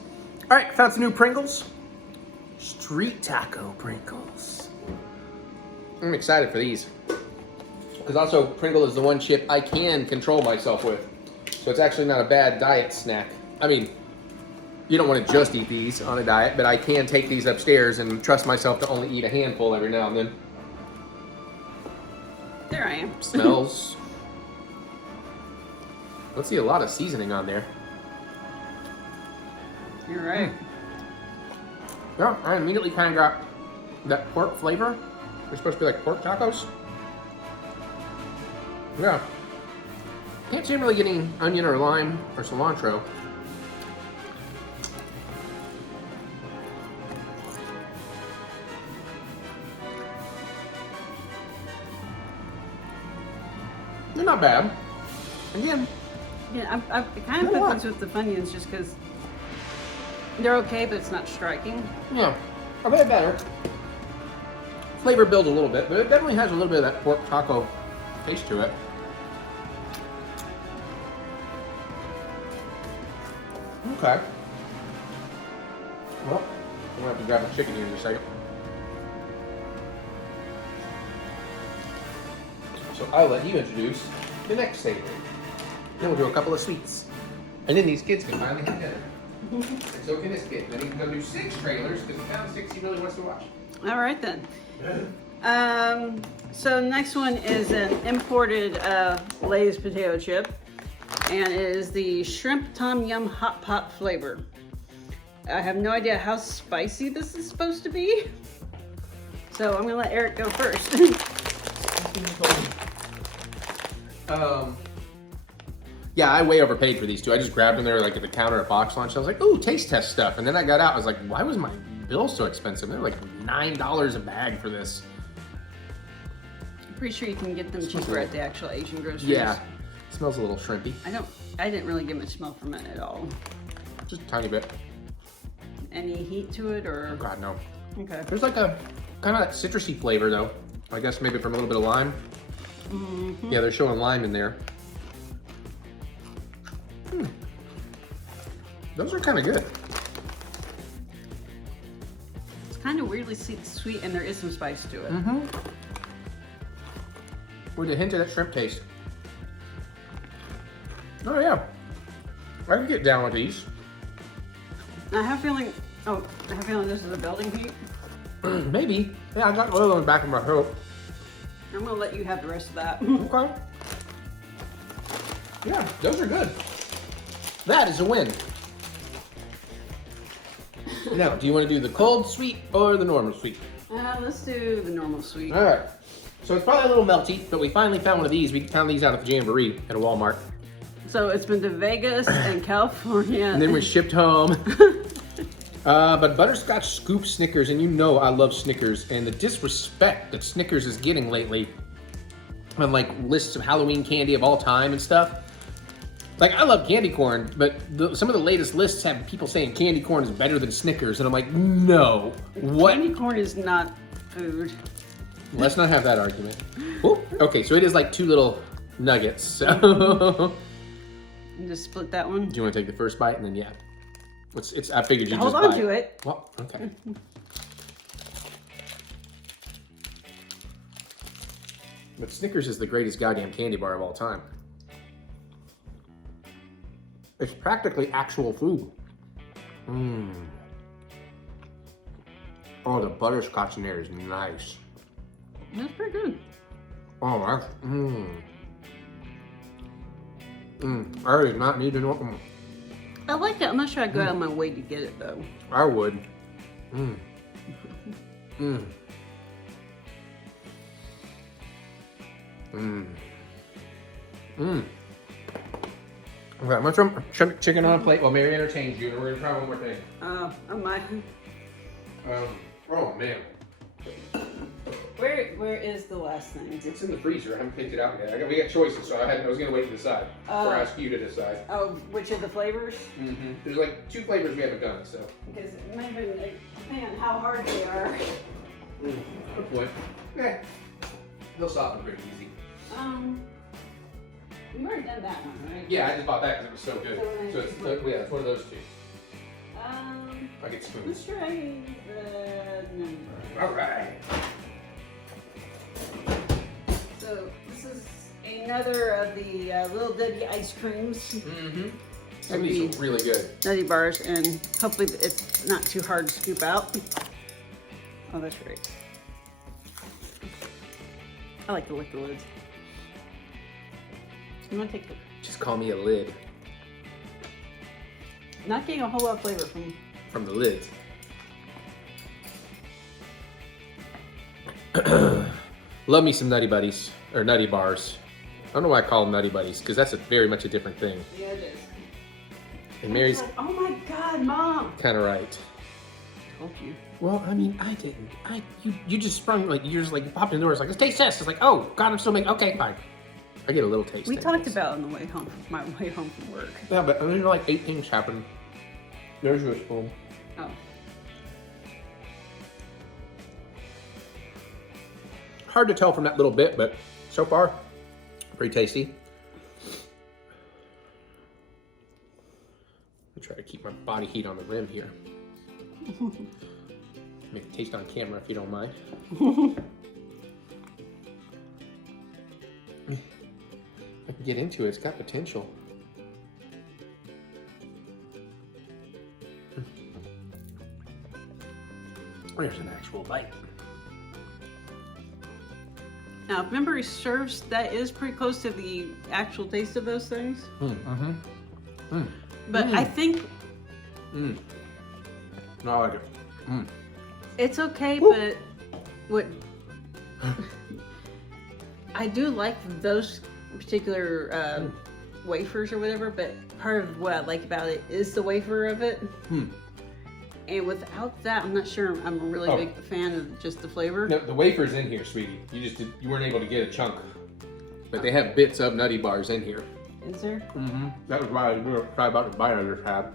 All right, found some new Pringles. Street taco Pringles. I'm excited for these. Because also, Pringle is the one chip I can control myself with. So it's actually not a bad diet snack. I mean, you don't want to just eat these on a diet, but I can take these upstairs and trust myself to only eat a handful every now and then. There I am. Smells. Let's see a lot of seasoning on there. You're right. Yeah, I immediately kind of got that pork flavor. They're supposed to be like pork tacos. Yeah. Can't say I'm really getting onion or lime or cilantro. They're not bad. Again. Yeah, I kind of put these with the Funyuns just because they're okay, but it's not striking. Yeah, a bit better. Flavor builds a little bit, but it definitely has a little bit of that pork taco taste to it. Okay. Well, I'm gonna have to grab my chicken here in a second. So I'll let you introduce the next savory. Then we'll do a couple of sweets. And then these kids can finally have dinner. And so can this kid. Then he can go do 6 trailers because he found 6 he really wants to watch. All right then. So next one is an imported Lay's potato chip, and it is the shrimp tom yum hot pot flavor. I have no idea how spicy this is supposed to be, so I'm gonna let Eric go first. Yeah, I way overpaid for these two. I just grabbed them there like at the counter at box lunch. I was like, ooh, taste test stuff. And then I got out, I was like, why was my bill so expensive? They're like $9 a bag for this. I'm pretty sure you can get them cheaper at the actual Asian groceries. Yeah, it smells a little shrimpy. I didn't really get much smell from it at all. Just a tiny bit. Any heat to it or? Oh God, no. Okay. There's like a kind of that citrusy flavor though. I guess maybe from a little bit of lime. Mm-hmm. Yeah, they're showing lime in there. Those are kind of good. It's kind of weirdly sweet, and there is some spice to it. Mm-hmm. With a hint of that shrimp taste. Oh yeah, I can get down with these. I have a feeling. Oh, I have a feeling this is a building heat. Maybe. Yeah, I got oil on the back of my throat. I'm gonna let you have the rest of that. Okay. Yeah, those are good. That is a win. Now, do you want to do the cold sweet or the normal sweet? Let's do the normal sweet. All right. So it's probably a little melty, but we finally found one of these. We found these out at the Jamboree at a Walmart. So it's been to Vegas and California. And then we're shipped home. But butterscotch scoop Snickers, and you know I love Snickers, and the disrespect that Snickers is getting lately on like lists of Halloween candy of all time and stuff. Like, I love candy corn, but some of the latest lists have people saying candy corn is better than Snickers, and I'm like, no. What? Candy corn is not food. Let's not have that argument. Ooh, okay, so it is like 2 little nuggets. So. You just split that one. Do you want to take the first bite, and then yeah. It's. I figured you Hold just on bite. to it. Well, okay. But Snickers is the greatest goddamn candy bar of all time. It's practically actual food. Mmm. Oh, the butterscotch in there is nice. That's pretty good. Oh, that's, I did not need to know. I like it. I'm not sure I'd go out of my way to get it though. I would. Okay, I'm gonna throw some chicken on a plate while Mary entertains you, and we're gonna try one more thing. Oh my. Oh man. Where is the last thing? It's in the freezer. I haven't picked it out yet. We got choices, so I was gonna wait to decide before I ask you to decide. Oh, which of the flavors? There's like 2 flavors we haven't done, so. Because it might be depending on how hard they are. Good point. Yeah. They'll soften pretty easy. We've already done that one, right? Yeah, I just bought that because it was so good. So it's yeah, it's one of those 2. I get spoons. Let's try the. All right. So this is another of the Little Debbie ice creams. Some of these are really good. Nutty bars, and hopefully it's not too hard to scoop out. Oh, that's great. I like to lick the lids. I'm gonna take the. Just call me a lid. Not getting a whole lot of flavor from the lids. Love me some Nutty Buddies, or Nutty Bars. I don't know why I call them Nutty Buddies, because that's very much a different thing. Yeah, it is. And Mary's like, oh my God, Mom! kind of right. Told you. Well, I mean, I didn't. You just sprung, like, you just like popped in the door. It's like, let's taste test. It's like, oh, God, I'm still making, okay, fine. I get a little taste. We talked about it on the way home, my way home from work. Yeah, but there's like 8 things happening. There's your spoon. Oh. Hard to tell from that little bit, but so far, pretty tasty. I'll try to keep my body heat on the rim here. Make it taste on camera if you don't mind. I can get into it. It's got potential. There's an actual bite. Now, if memory serves, that is pretty close to the actual taste of those things. But I think No, I like it. it's okay, but what I do like those particular wafers or whatever, but part of what I like about it is the wafer of it. And without that, I'm not sure I'm a really big fan of just the flavor. No, the wafer's in here, sweetie. You weren't able to get a chunk. But they have bits of Nutty Bars in here. Is there? That was why I was try about the bite I just had.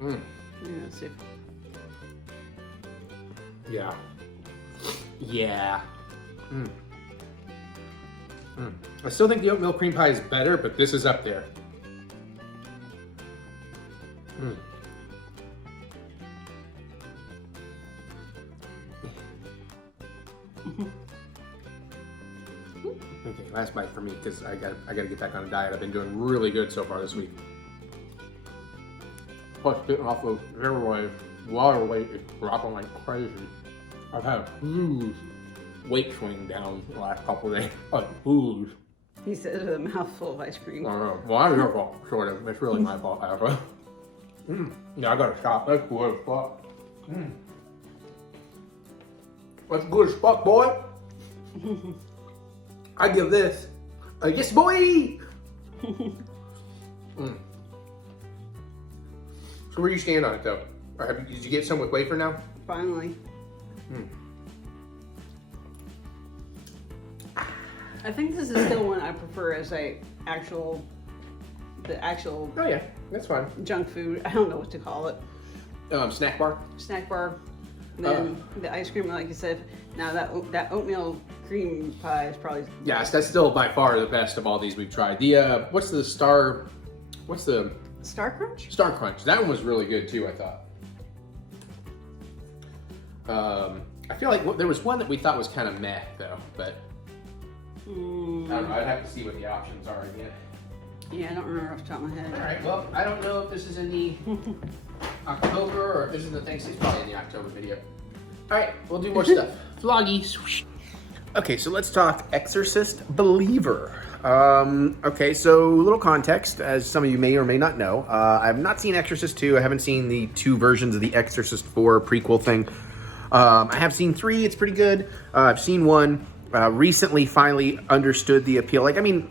Yeah, let's see. Yeah. Yeah. I still think the oatmeal cream pie is better, but this is up there. Okay, last bite for me because I gotta get back on a diet. I've been doing really good so far this week. Plus, getting off of airway, water weight is dropping like crazy. I've had a huge weight swing down the last couple of days. Huge. He says with a mouthful of ice cream. I don't know. Well, that's your fault, sort of. It's really my fault, actually. Yeah, I gotta stop. That's good as fuck. That's good as fuck, boy. I give this a yes, boy. So where do you stand on it, though? Did you get some with wafer now? Finally. I think this is still one I prefer as the actual. Oh yeah, that's fine. Junk food. I don't know what to call it. Snack bar. Snack bar. Then the ice cream, like you said. Now that oatmeal cream pie is probably. Yes, that's still by far the best of all these we've tried. The what's the Star Crunch? Star Crunch. That one was really good too, I thought. I feel like there was one that we thought was kind of meh though, but I don't know. I'd have to see what the options are again. Yeah, I don't remember off the top of my head. All right. Well, I don't know if this is in the October or if this is in the Thanksgiving. It's probably in the October video. All right, we'll do more stuff. Vloggy. Okay, so let's talk Exorcist Believer. Okay, so a little context, as some of you may or may not know. I have not seen Exorcist 2. I haven't seen the 2 versions of the Exorcist 4 prequel thing. I have seen 3. It's pretty good. I've seen 1. Recently, finally understood the appeal. Like, I mean,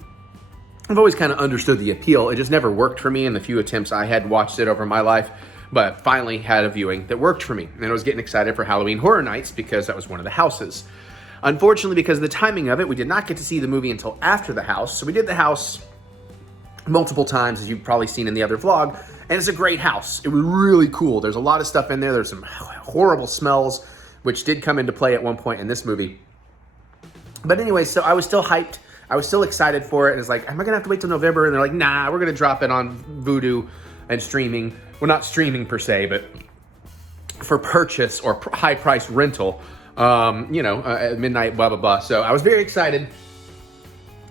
I've always kind of understood the appeal. It just never worked for me in the few attempts I had watched it over my life. But finally had a viewing that worked for me. And I was getting excited for Halloween Horror Nights because that was one of the houses. Unfortunately, because of the timing of it, we did not get to see the movie until after the house. So we did the house multiple times, as you've probably seen in the other vlog. And it's a great house. It was really cool. There's a lot of stuff in there. There's some horrible smells, which did come into play at one point in this movie. But anyway, so I was still hyped. I was still excited for it. And it's like, am I going to have to wait till November? And they're like, nah, we're going to drop it on Vudu and streaming. Well, not streaming per se, but for purchase or high price rental, at midnight, blah, blah, blah. So I was very excited.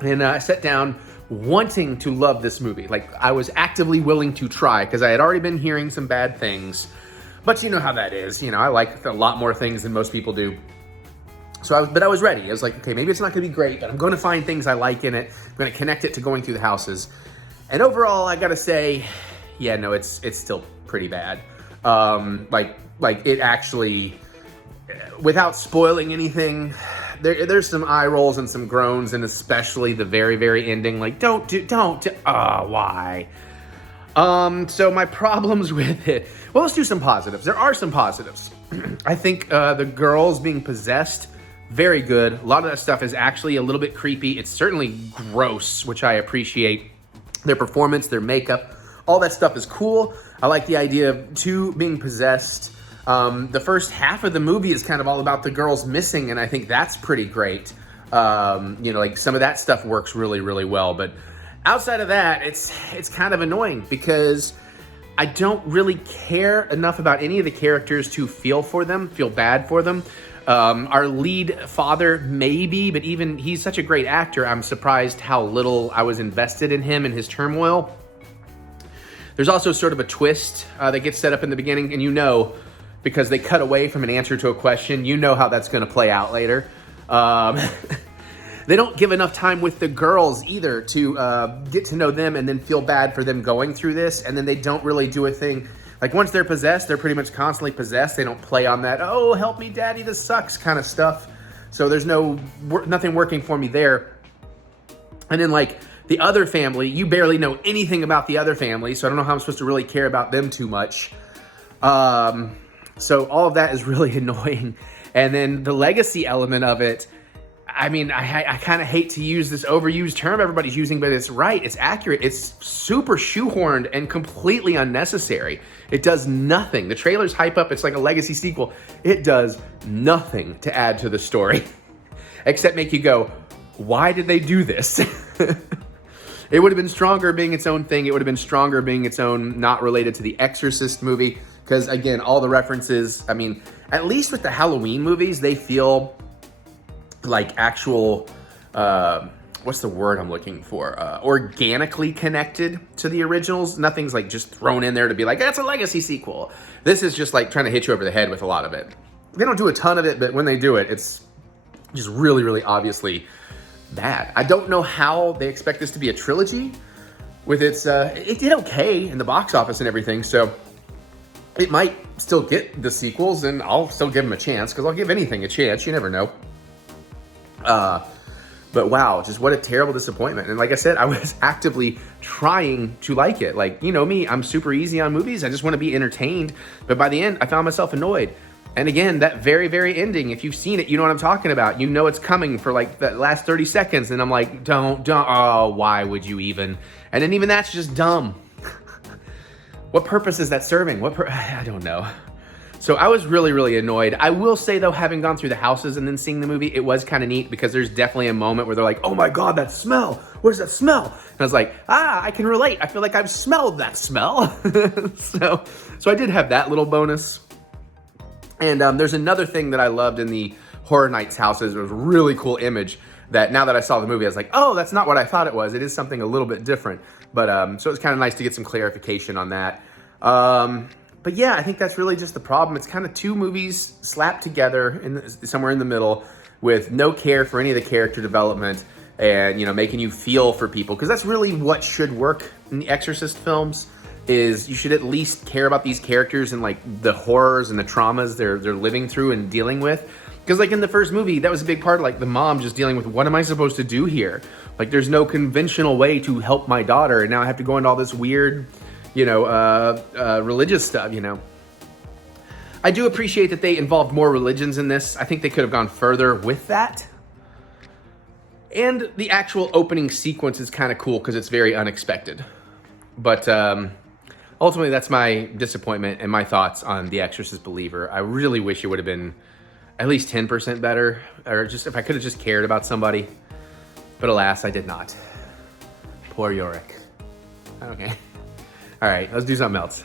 And I sat down wanting to love this movie. Like, I was actively willing to try because I had already been hearing some bad things. But you know how that is. You know, I like a lot more things than most people do. So I was ready. I was like, okay, maybe it's not going to be great, but I'm going to find things I like in it. I'm going to connect it to going through the houses. And overall, I got to say, yeah, no, it's still pretty bad. Like it actually, without spoiling anything, there's some eye rolls and some groans, and especially the very, very ending. Like, why? So my problems with it. Well, let's do some positives. There are some positives. I think the girls being possessed, very good. A lot of that stuff is actually a little bit creepy. It's certainly gross, which I appreciate. Their performance, their makeup, all that stuff is cool. I like the idea of 2 being possessed. The first half of the movie is kind of all about the girls missing, and I think that's pretty great. Like some of that stuff works really, really well. But outside of that, it's kind of annoying because I don't really care enough about any of the characters to feel bad for them. Our lead father, maybe, but even he's such a great actor, I'm surprised how little I was invested in him and his turmoil. There's also sort of a twist that gets set up in the beginning, and you know, because they cut away from an answer to a question, you know how that's going to play out later. They don't give enough time with the girls either to get to know them and then feel bad for them going through this, and then they don't really do a thing. Like, once they're possessed, they're pretty much constantly possessed. They don't play on that, oh, help me, daddy, this sucks kind of stuff. So there's nothing working for me there. And then, like, the other family, you barely know anything about the other family, so I don't know how I'm supposed to really care about them too much. So all of that is really annoying. And then the legacy element of it, I mean, I kind of hate to use this overused term everybody's using, but it's right. It's accurate. It's super shoehorned and completely unnecessary. It does nothing. The trailers hype up. It's like a legacy sequel. It does nothing to add to the story except make you go, why did they do this? It would have been stronger being its own thing. It would have been stronger being its own, not related to the Exorcist movie. Because again, all the references, I mean, at least with the Halloween movies, they feel like actual, what's the word I'm looking for? Organically connected to the originals. Nothing's like just thrown in there to be like, that's a legacy sequel. This is just like trying to hit you over the head with a lot of it. They don't do a ton of it, but when they do it, it's just really, really obviously bad. I don't know how they expect this to be a trilogy with its, it did okay in the box office and everything, so it might still get the sequels, and I'll still give them a chance, because I'll give anything a chance, you never know. But wow, just what a terrible disappointment. And like I said, I was actively trying to like it. Like, you know me, I'm super easy on movies. I just want to be entertained. But by the end, I found myself annoyed. And again, that very, very ending, if you've seen it, you know what I'm talking about. You know it's coming for like that last 30 seconds. And I'm like, don't, oh, why would you even? And then even that's just dumb. What purpose is that serving? I don't know. So I was really, really annoyed. I will say though, having gone through the houses and then seeing the movie, it was kind of neat because there's definitely a moment where they're like, oh my God, that smell. Where's that smell? And I was like, I can relate. I feel like I've smelled that smell. So I did have that little bonus. And there's another thing that I loved in the Horror Nights houses. It was a really cool image that now that I saw the movie, I was like, oh, that's not what I thought it was. It is something a little bit different. But so it was kind of nice to get some clarification on that. But yeah, I think that's really just the problem. It's kind of two movies slapped together somewhere in the middle with no care for any of the character development and, you know, making you feel for people. Because that's really what should work in the Exorcist films, is you should at least care about these characters and like the horrors and the traumas they're living through and dealing with. Because like in the first movie, that was a big part of like the mom just dealing with, what am I supposed to do here? Like there's no conventional way to help my daughter. And now I have to go into all this weird, you know, religious stuff, you know. I do appreciate that they involved more religions in this. I think they could have gone further with that. And the actual opening sequence is kind of cool because it's very unexpected. But ultimately, that's my disappointment and my thoughts on The Exorcist Believer. I really wish it would have been at least 10% better, or just if I could have just cared about somebody. But alas, I did not. Poor Yorick. Okay. All right, let's do something else.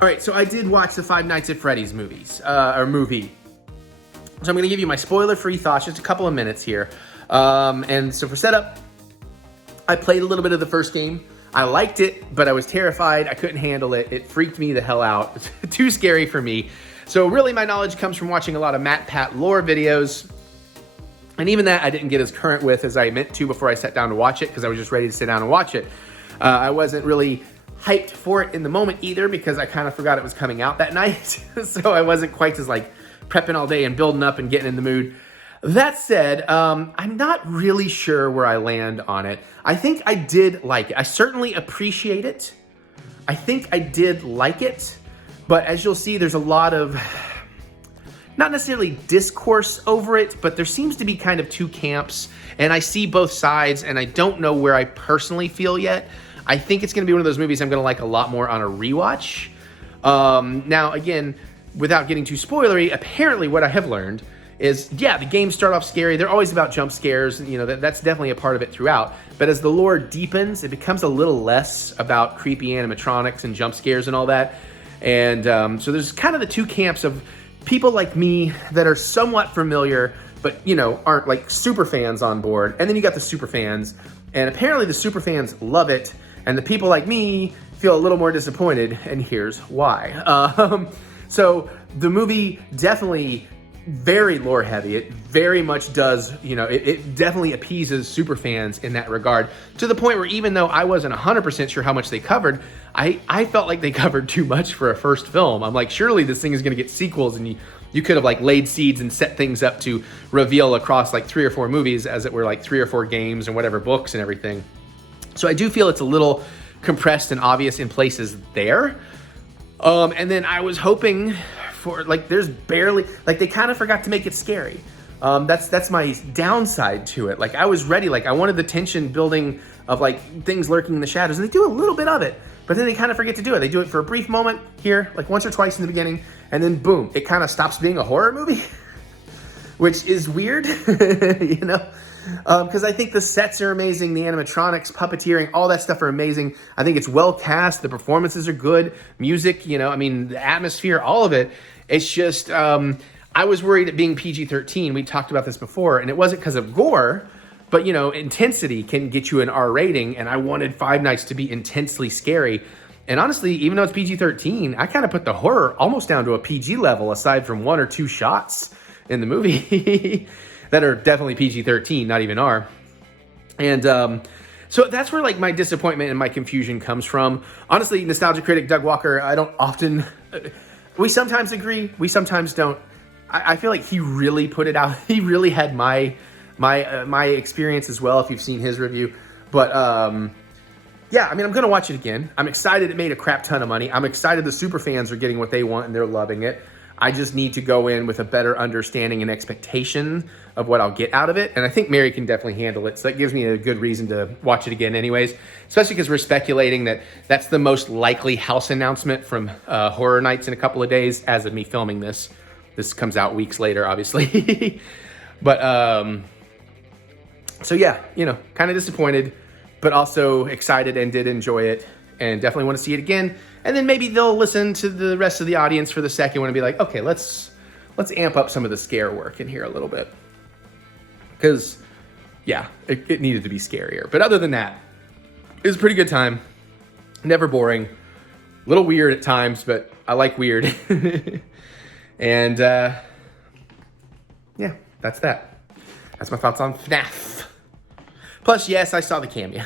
All right, so I did watch the Five Nights at Freddy's movie. So I'm gonna give you my spoiler-free thoughts, just a couple of minutes here. And so for setup, I played a little bit of the first game. I liked it, but I was terrified. I couldn't handle it. It freaked me the hell out. It's too scary for me. So really my knowledge comes from watching a lot of Matt Pat lore videos. And even that I didn't get as current with as I meant to before I sat down to watch it, because I was just ready to sit down and watch it. I wasn't really hyped for it in the moment either, because I kind of forgot it was coming out that night. So I wasn't quite as like prepping all day and building up and getting in the mood. That said, I'm not really sure where I land on it. I think I did like it. I certainly appreciate it. I think I did like it, but as you'll see, there's a lot of, not necessarily discourse over it, but there seems to be kind of two camps, and I see both sides, and I don't know where I personally feel yet. I think it's gonna be one of those movies I'm gonna like a lot more on a rewatch. Now, again, without getting too spoilery, apparently what I have learned is, yeah, the games start off scary. They're always about jump scares. You know, that's definitely a part of it throughout. But as the lore deepens, it becomes a little less about creepy animatronics and jump scares and all that. And so there's kind of the two camps of people like me that are somewhat familiar, but, you know, aren't like super fans on board. And then you got the super fans. And apparently the super fans love it. And the people like me feel a little more disappointed. And here's why. So the movie definitely very lore heavy. It very much does, you know, it definitely appeases super fans in that regard, to the point where even though I wasn't 100% sure how much they covered, I felt like they covered too much for a first film. I'm like, surely this thing is going to get sequels, and you could have like laid seeds and set things up to reveal across like 3 or 4 movies, as it were like 3 or 4 games and whatever books and everything. So I do feel it's a little compressed and obvious in places there. And then I was hoping for, like, there's barely, like, they kind of forgot to make it scary. That's my downside to it. Like, I was ready, like, I wanted the tension building of, like, things lurking in the shadows, and they do a little bit of it, but then they kind of forget to do it. They do it for a brief moment here, like once or twice in the beginning, and then boom, it kind of stops being a horror movie, which is weird, you know? Because I think the sets are amazing, the animatronics, puppeteering, all that stuff are amazing. I think it's well cast, the performances are good, music, you know, I mean, the atmosphere, all of it. It's just, I was worried at being PG-13. We talked about this before, and it wasn't because of gore, but, you know, intensity can get you an R rating, and I wanted Five Nights to be intensely scary. And honestly, even though it's PG-13, I kind of put the horror almost down to a PG level, aside from 1 or 2 shots in the movie that are definitely PG-13, not even R. And so that's where, like, my disappointment and my confusion comes from. Honestly, nostalgia critic Doug Walker, I don't often... we sometimes agree, we sometimes don't. I feel like he really put it out. He really had my experience as well, if you've seen his review. But yeah, I mean, I'm gonna watch it again. I'm excited it made a crap ton of money. I'm excited the super fans are getting what they want and they're loving it. I just need to go in with a better understanding and expectation of what I'll get out of it. And I think Mary can definitely handle it. So that gives me a good reason to watch it again anyways, especially because we're speculating that that's the most likely house announcement from Horror Nights in a couple of days as of me filming this. This comes out weeks later, obviously. But, so yeah, you know, kind of disappointed, but also excited and did enjoy it and definitely want to see it again. And then maybe they'll listen to the rest of the audience for the second one and be like, okay, let's amp up some of the scare work in here a little bit. Because, yeah, it needed to be scarier. But other than that, it was a pretty good time. Never boring. A little weird at times, but I like weird. And, yeah, that's that. That's my thoughts on FNAF. Plus, yes, I saw the cameo.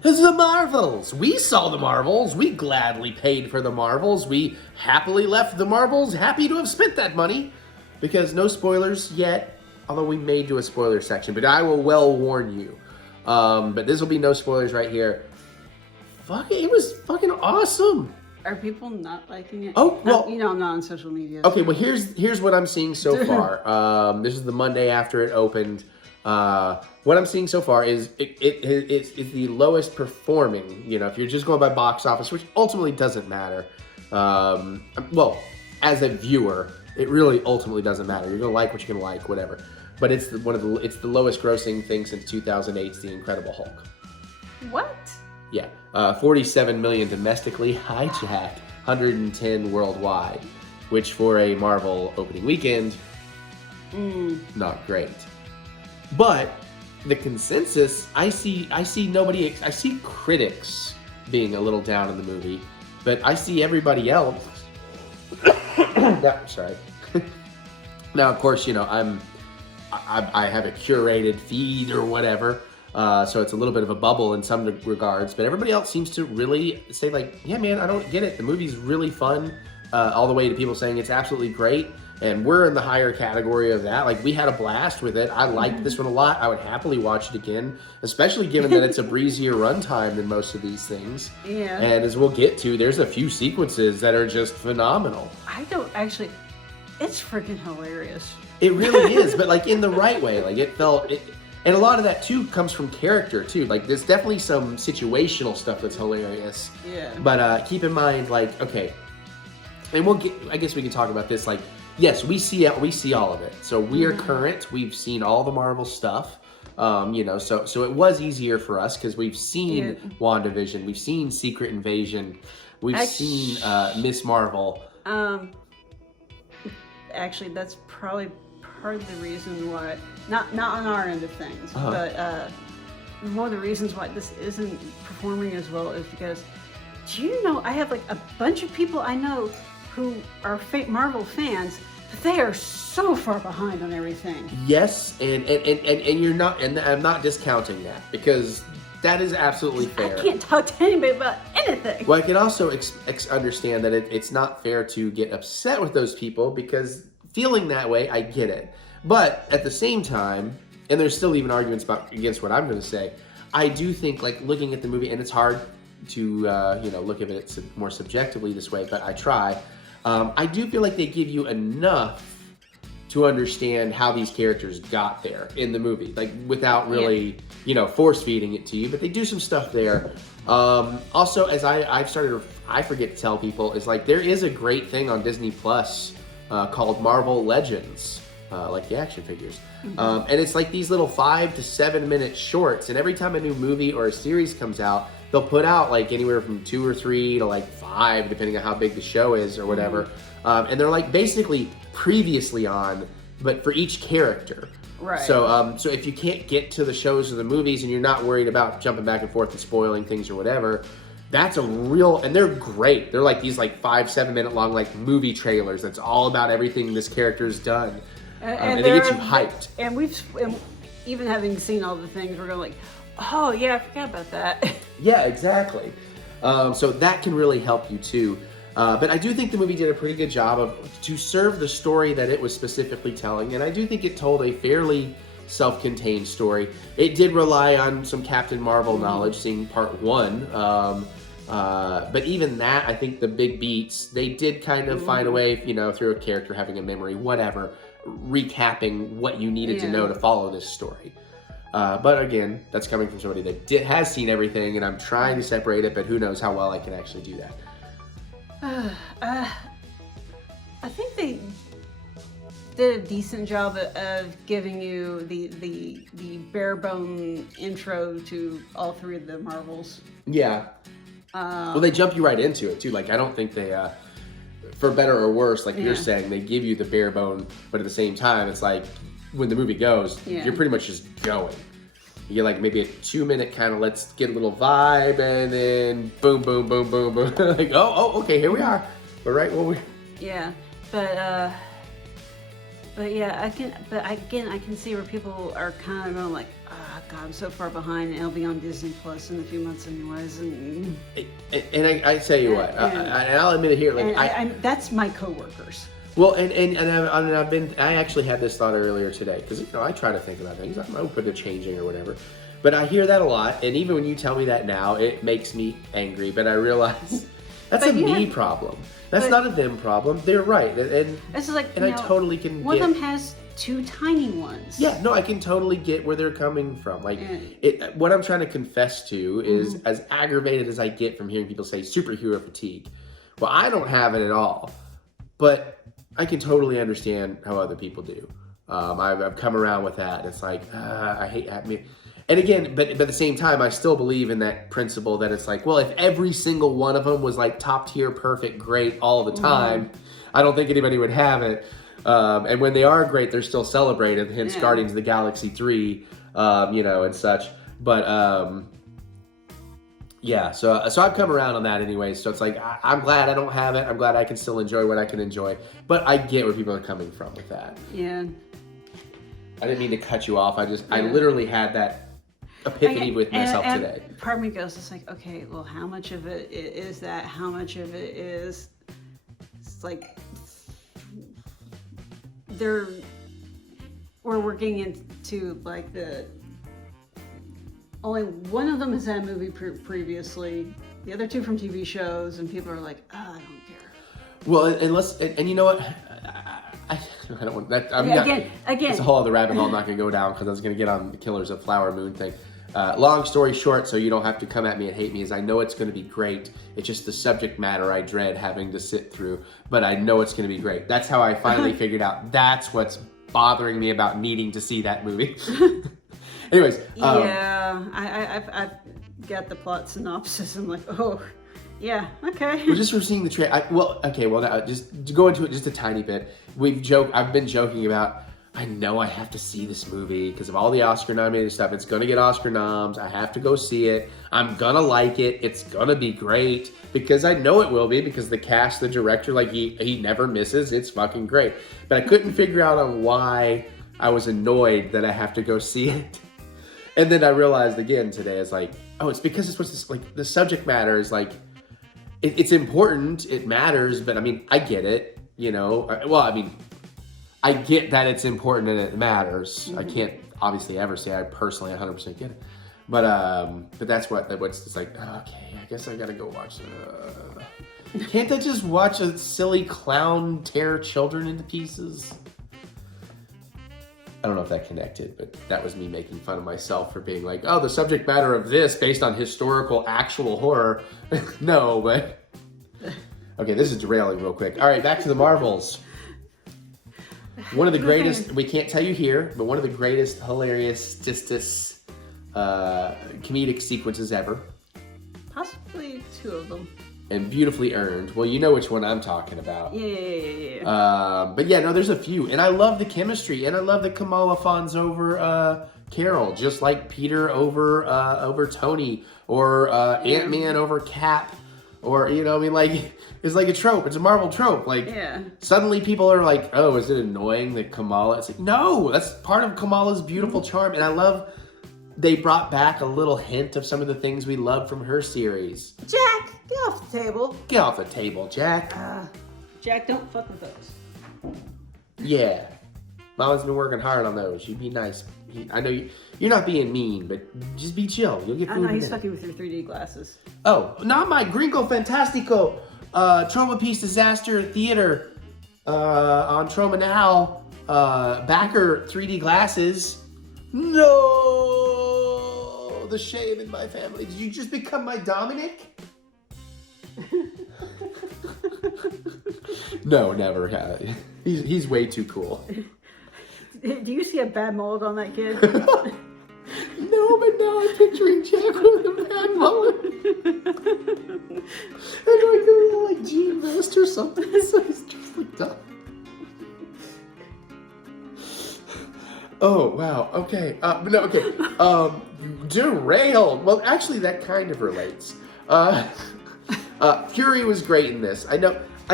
The Marvels. We saw the Marvels. We gladly paid for the Marvels. We happily left the Marvels, happy to have spent that money. Because no spoilers yet, although we may do a spoiler section, but I will well warn you. But this will be no spoilers right here. Fuck it, it was fucking awesome. Are people not liking it? Oh, well, you know, I'm not on social media. Okay, well, here's what I'm seeing so far. This is the Monday after it opened. What I'm seeing so far is it's the lowest performing, you know, if you're just going by box office, which ultimately doesn't matter. Well, as a viewer, it really ultimately doesn't matter. You're gonna like what you're gonna like, whatever. But it's the lowest grossing thing since 2008's The Incredible Hulk. What? Yeah, 47 million domestically, hijacked 110 worldwide, which for a Marvel opening weekend, not great. But the consensus, I see critics being a little down in the movie, but I see everybody else. Sorry. Now, of course, you know, I have a curated feed or whatever, so it's a little bit of a bubble in some regards. But everybody else seems to really say, like, yeah, man, I don't get it. The movie's really fun, all the way to people saying it's absolutely great. And we're in the higher category of that. Like, we had a blast with it. I liked this one a lot. I would happily watch it again, especially given that it's a breezier runtime than most of these things. Yeah. And as we'll get to, there's a few sequences that are just phenomenal. I don't actually, it's freaking hilarious. It really is, but like in the right way. Like and a lot of that too comes from character too. Like there's definitely some situational stuff that's hilarious. Yeah. But keep in mind, like, okay, and I guess we can talk about this, like, Yes, we see all of it. So we are current. We've seen all the Marvel stuff. You know, so it was easier for us because we've seen WandaVision, we've seen Secret Invasion, we've seen Miss Marvel. Actually, that's probably part of the reason why, not on our end of things, but one of the reasons why this isn't performing as well is because, do you know, I have like a bunch of people I know who are Marvel fans, but they are so far behind on everything. Yes, and you're not, and I'm not discounting that because that is absolutely fair. I can't talk to anybody about anything. Well, I can also understand that it's not fair to get upset with those people because feeling that way, I get it. But at the same time, and there's still even arguments against what I'm going to say, I do think, like, looking at the movie, and it's hard to you know, look at it more subjectively this way, but I try. I do feel like they give you enough to understand how these characters got there in the movie, like without really, you know, force feeding it to you, but they do some stuff there. Also, as I've started, I forget to tell people, is like there is a great thing on Disney Plus called Marvel Legends, like the action figures. And it's like these little 5 to 7 minute shorts, and every time a new movie or a series comes out, they'll put out like anywhere from 2 or 3 to like 5, depending on how big the show is or whatever. And they're like basically previously on, but for each character. Right. So so if you can't get to the shows or the movies and you're not worried about jumping back and forth and spoiling things or whatever, that's a real, and they're great. They're like these like 5-7 minute long like movie trailers that's all about everything this character's done. And they get you hyped. And even having seen all the things, we're going like, oh yeah, I forgot about that. Yeah, exactly. So that can really help you too. But I do think the movie did a pretty good job to serve the story that it was specifically telling, and I do think it told a fairly self-contained story. It did rely on some Captain Marvel knowledge, seeing part 1, but even that, I think the big beats, they did kind of find a way, you know, through a character having a memory, whatever, recapping what you needed to know to follow this story. But again, that's coming from somebody that has seen everything, and I'm trying to separate it, but who knows how well I can actually do that. I think they did a decent job of giving you the bare bone intro to all 3 of the Marvels. Yeah. Well, they jump you right into it too. Like, I don't think they, for better or worse, like you're saying, they give you the bare bone, but at the same time, it's like when the movie goes, you're pretty much just going. You get like maybe a 2-minute kind of let's get a little vibe, and then boom, boom, boom, boom, boom. Like, oh, okay, here we are. We're right where we. Yeah, but yeah, I can see where people are kind of going like, God, I'm so far behind, and it'll be on Disney Plus in a few months anyways. And I tell you what, and I'll admit it here, like that's my coworkers. Well, I actually had this thought earlier today, because, you know, I try to think about things. I'm open to changing or whatever. But I hear that a lot, and even when you tell me that now, it makes me angry. But I realize that's a me problem. That's not a them problem. They're right. And it's like, and I totally can one of them has 2 tiny ones. Yeah, no, I can totally get where they're coming from. Like, what I'm trying to confess to is, as aggravated as I get from hearing people say superhero fatigue, well, I don't have it at all. But I can totally understand how other people do. I've come around with that. It's like, I hate me. And again, but at the same time, I still believe in that principle that it's like, well, if every single one of them was like top tier, perfect, great all the time, I don't think anybody would have it. And when they are great, they're still celebrated. Hence Guardians of the Galaxy 3, you know, and such. But yeah, so I've come around on that anyway. So it's like, I'm glad I don't have it. I'm glad I can still enjoy what I can enjoy. But I get where people are coming from with that. Yeah. I didn't mean to cut you off. I literally had that epiphany with myself today. Part of me goes, it's like, okay, well, how much of it is that? How much of it is, it's like, we're working into like only one of them has had a movie previously, the other 2 from TV shows, and people are like, I don't care. Well, and you know what? I don't want that. Again, it's a whole other rabbit hole I'm not going to go down because I was going to get on the Killers of Flower Moon thing. Long story short, so you don't have to come at me and hate me, is I know it's going to be great. It's just the subject matter I dread having to sit through, but I know it's going to be great. That's how I finally figured out that's what's bothering me about needing to see that movie. Anyways. Yeah, I've got the plot synopsis. I'm like, oh, yeah, okay. We're seeing the trailer. Now, just to go into it just a tiny bit. I've been joking about, I know I have to see this movie because of all the Oscar nominated stuff. It's gonna get Oscar noms. I have to go see it. I'm gonna like it. It's gonna be great because I know it will be because the cast, the director, like he never misses. It's fucking great. But I couldn't figure out on why I was annoyed that I have to go see it. And then I realized again today, it's like, oh, it's because it's what's like the subject matter is like, it's important, it matters, but I mean, I get it, you know. Well, I mean, I get that it's important and it matters. I can't obviously ever say I personally 100% get it. But that's what's it's like, okay, I guess I gotta go watch Can't I just watch a silly clown tear children into pieces? I don't know if that connected, but that was me making fun of myself for being like, oh, the subject matter of this based on historical actual horror. No, but... Okay, this is derailing real quick. All right, back to the Marvels. One of the greatest, we can't tell you here, but one of the greatest, hilarious, comedic sequences ever. Possibly 2 of them. And beautifully earned. Well, you know which one I'm talking about. Yeah. But yeah, no, there's a few. And I love the chemistry. And I love that Kamala Fawn's over Carol. Just like Peter over Tony. Or Ant-Man over Cap. Or, you know, I mean, like, it's like a trope. It's a Marvel trope. Like, suddenly people are like, oh, is it annoying that Kamala... It's like, no, that's part of Kamala's beautiful charm. And I love... They brought back a little hint of some of the things we loved from her series. Jack, get off the table. Get off the table, Jack. Jack, don't fuck with those. Yeah. Mama's been working hard on those. You be nice. I know you're not being mean, but just be chill. You'll get food. I know, he's fucking with your 3D glasses. Oh, not my Gringo Fantastico Trauma Piece Disaster Theater on Troma Now backer 3D glasses. No! The shame in my family. Did you just become my Dominic? No, never. He's way too cool. Do you see a bad mold on that kid? No, but now I'm picturing Jack with a bad mullet. And like a little like Gene vest or something. So he's just like dumb. Oh, wow. Okay. No, okay. Derailed. Well, actually, that kind of relates. Fury was great in this. I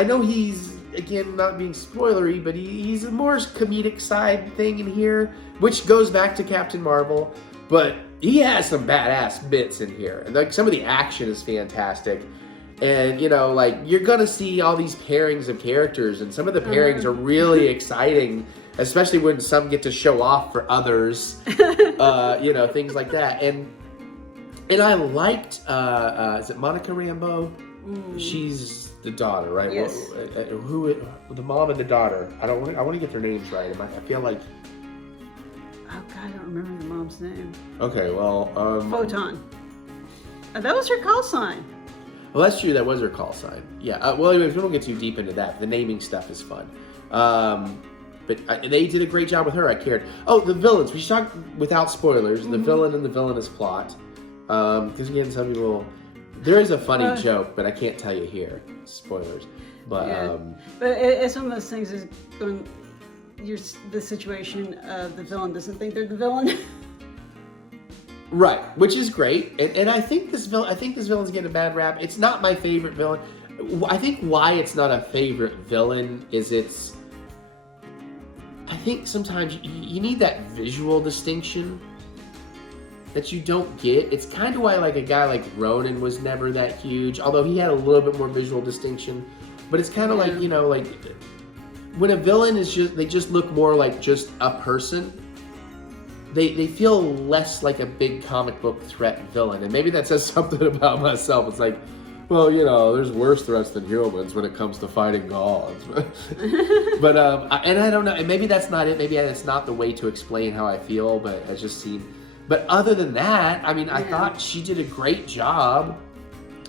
know he's, again, not being spoilery, but he's a more comedic side thing in here, which goes back to Captain Marvel, but he has some badass bits in here. And like some of the action is fantastic. And, you know, like, you're gonna see all these pairings of characters, and some of the pairings are really exciting. Especially when some get to show off for others, you know, things like that. And I liked, is it Monica Rambeau? She's the daughter, right? Yes. Well, the mom and the daughter. I want to get their names right. I feel like. Oh God, I don't remember the mom's name. Okay, well. Photon. That was her call sign. Well, that's true. That was her call sign. Yeah. Well, anyways, we don't get too deep into that. The naming stuff is fun. But they did a great job with her. I cared. Oh, the villains. We should talk without spoilers. The villain and the villainous plot. Because again, some people... There is a funny joke, but I can't tell you here. Spoilers. But but it's one of those things is going... the situation of the villain doesn't think they're the villain. Right, which is great. And I think this villain's getting a bad rap. It's not my favorite villain. I think why it's not a favorite villain is I think sometimes you need that visual distinction that you don't get. It's kind of why like a guy like Ronan was never that huge, although he had a little bit more visual distinction. But it's kind of like, you know, like when a villain is they just look more like just a person, they feel less like a big comic book threat villain. And maybe that says something about myself. It's like, well, you know, there's worse threats than humans when it comes to fighting gods. But and I don't know, and maybe that's not it. Maybe it's not the way to explain how I feel, but I just seen But other than that, I mean, I thought she did a great job.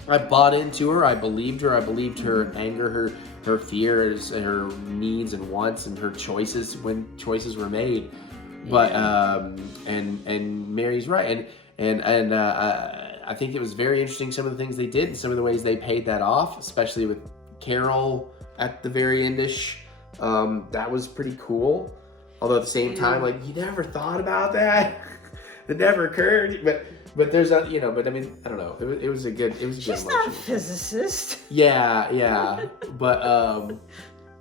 I bought into her. I believed her. I believed her anger, her fears, and her needs and wants, and her choices when choices were made. But and Mary's right, and I think it was very interesting some of the things they did and some of the ways they paid that off, especially with Carol at the very endish. That was pretty cool. Although at the same time, like, you never thought about that. It never occurred. But there's a, you know, but I mean, I don't know. It was a good She's not a physicist. Yeah. But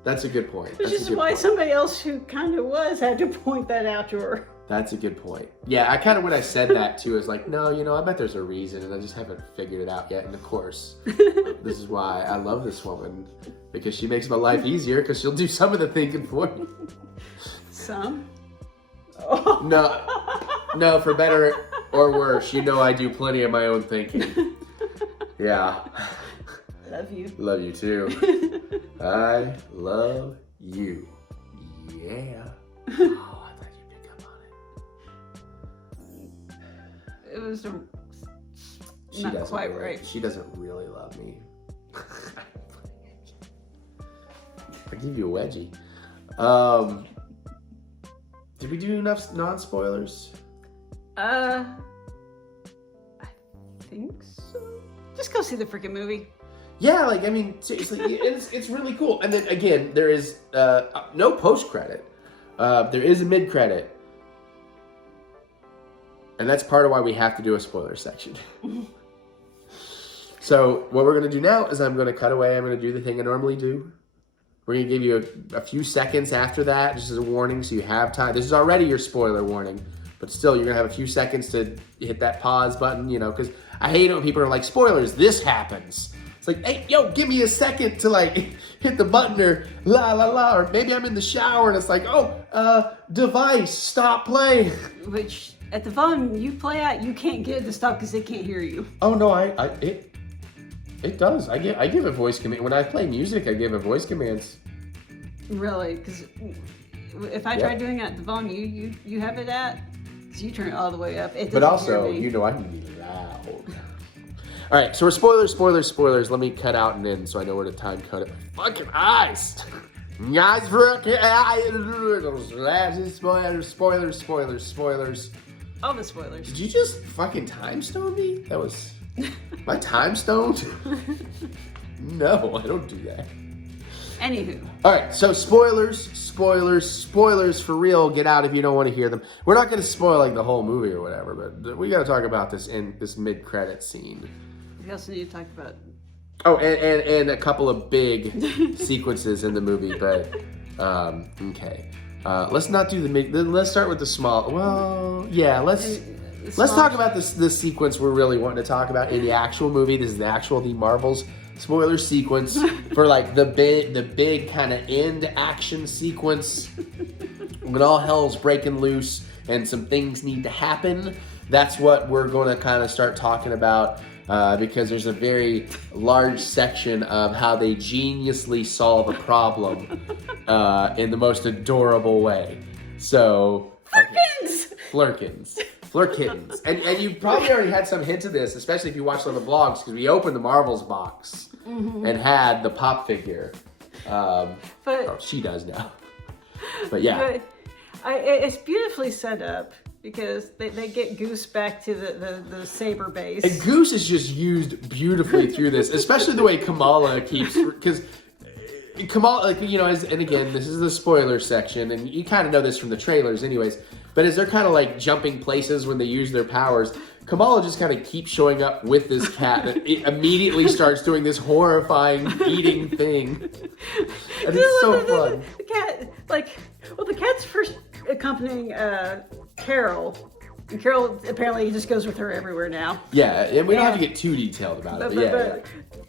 that's a good point. Which is why somebody else who kind of was had to point that out to her. That's a good point. Yeah, I kind of, when I said that too, I was like, no, you know, I bet there's a reason, and I just haven't figured it out yet. And of course, this is why I love this woman, because she makes my life easier, because she'll do some of the thinking for me. Some? No, for better or worse, you know I do plenty of my own thinking. Yeah. Love you. Love you too. I love you. Yeah. Oh, I thought you'd pick up on it. It was She not doesn't quite really, right. She doesn't really love me. I give you a wedgie. Did we do enough non-spoilers? I think so. Just go see the freaking movie. Yeah, like, I mean, seriously, it's really cool. And then again, there is no post-credit. There is a mid-credit. And that's part of why we have to do a spoiler section. So what we're going to do now is I'm going to cut away. I'm going to do the thing I normally do. We're going to give you a few seconds after that, just as a warning, so you have time. This is already your spoiler warning, but still, you're going to have a few seconds to hit that pause button, you know, because I hate it when people are like, spoilers, this happens. It's like, hey, yo, give me a second to, like, hit the button, or la, la, la, or maybe I'm in the shower, and it's like, oh, device, stop playing. Which, at the volume you play at, you can't get it to stop because they can't hear you. Oh, no, it does. I give a voice command. When I play music, I give a voice commands. Really? Because if I try doing it at the volume you have it at, so you turn it all the way up. It But doesn't also, hear me. you know, I can be loud. All right, so we're spoilers. Let me cut out and in so I know where to time cut it. Fucking eyes. Guys, fucking eyes. Spoilers. All the spoilers. Did you just fucking time stone me? That was... My time stoned? No, I don't do that. Anywho. All right, so spoilers for real. Get out if you don't want to hear them. We're not going to spoil like the whole movie or whatever, but we got to talk about this in this mid-credit scene. We also need to talk about... Oh, and a couple of big sequences in the movie, but okay. Let's not do the mid. Let's start with the small. Well, yeah, let's talk about this sequence we're really wanting to talk about in the actual movie. This is the Marvel's spoiler sequence for like the big kind of end action sequence when all hell's breaking loose and some things need to happen. That's what we're going to kind of start talking about because there's a very large section of how they geniusly solve a problem in the most adorable way. So, Flurkins. And you probably already had some hints of this, especially if you watched on the vlogs, because we opened the Marvels box and had the pop figure. She does now. But yeah. But it's beautifully set up because they get Goose back to the saber base. And Goose is just used beautifully through this, especially the way Kamala keeps, because Kamala, like, you know, and again, this is the spoiler section, and you kind of know this from the trailers anyways, but as they're kind of like jumping places when they use their powers, Kamala just kind of keeps showing up with this cat that it immediately starts doing this horrifying eating thing. And it's so fun. The cat, the cat's first accompanying Carol. And Carol apparently just goes with her everywhere now. Yeah, and we don't have to get too detailed about it.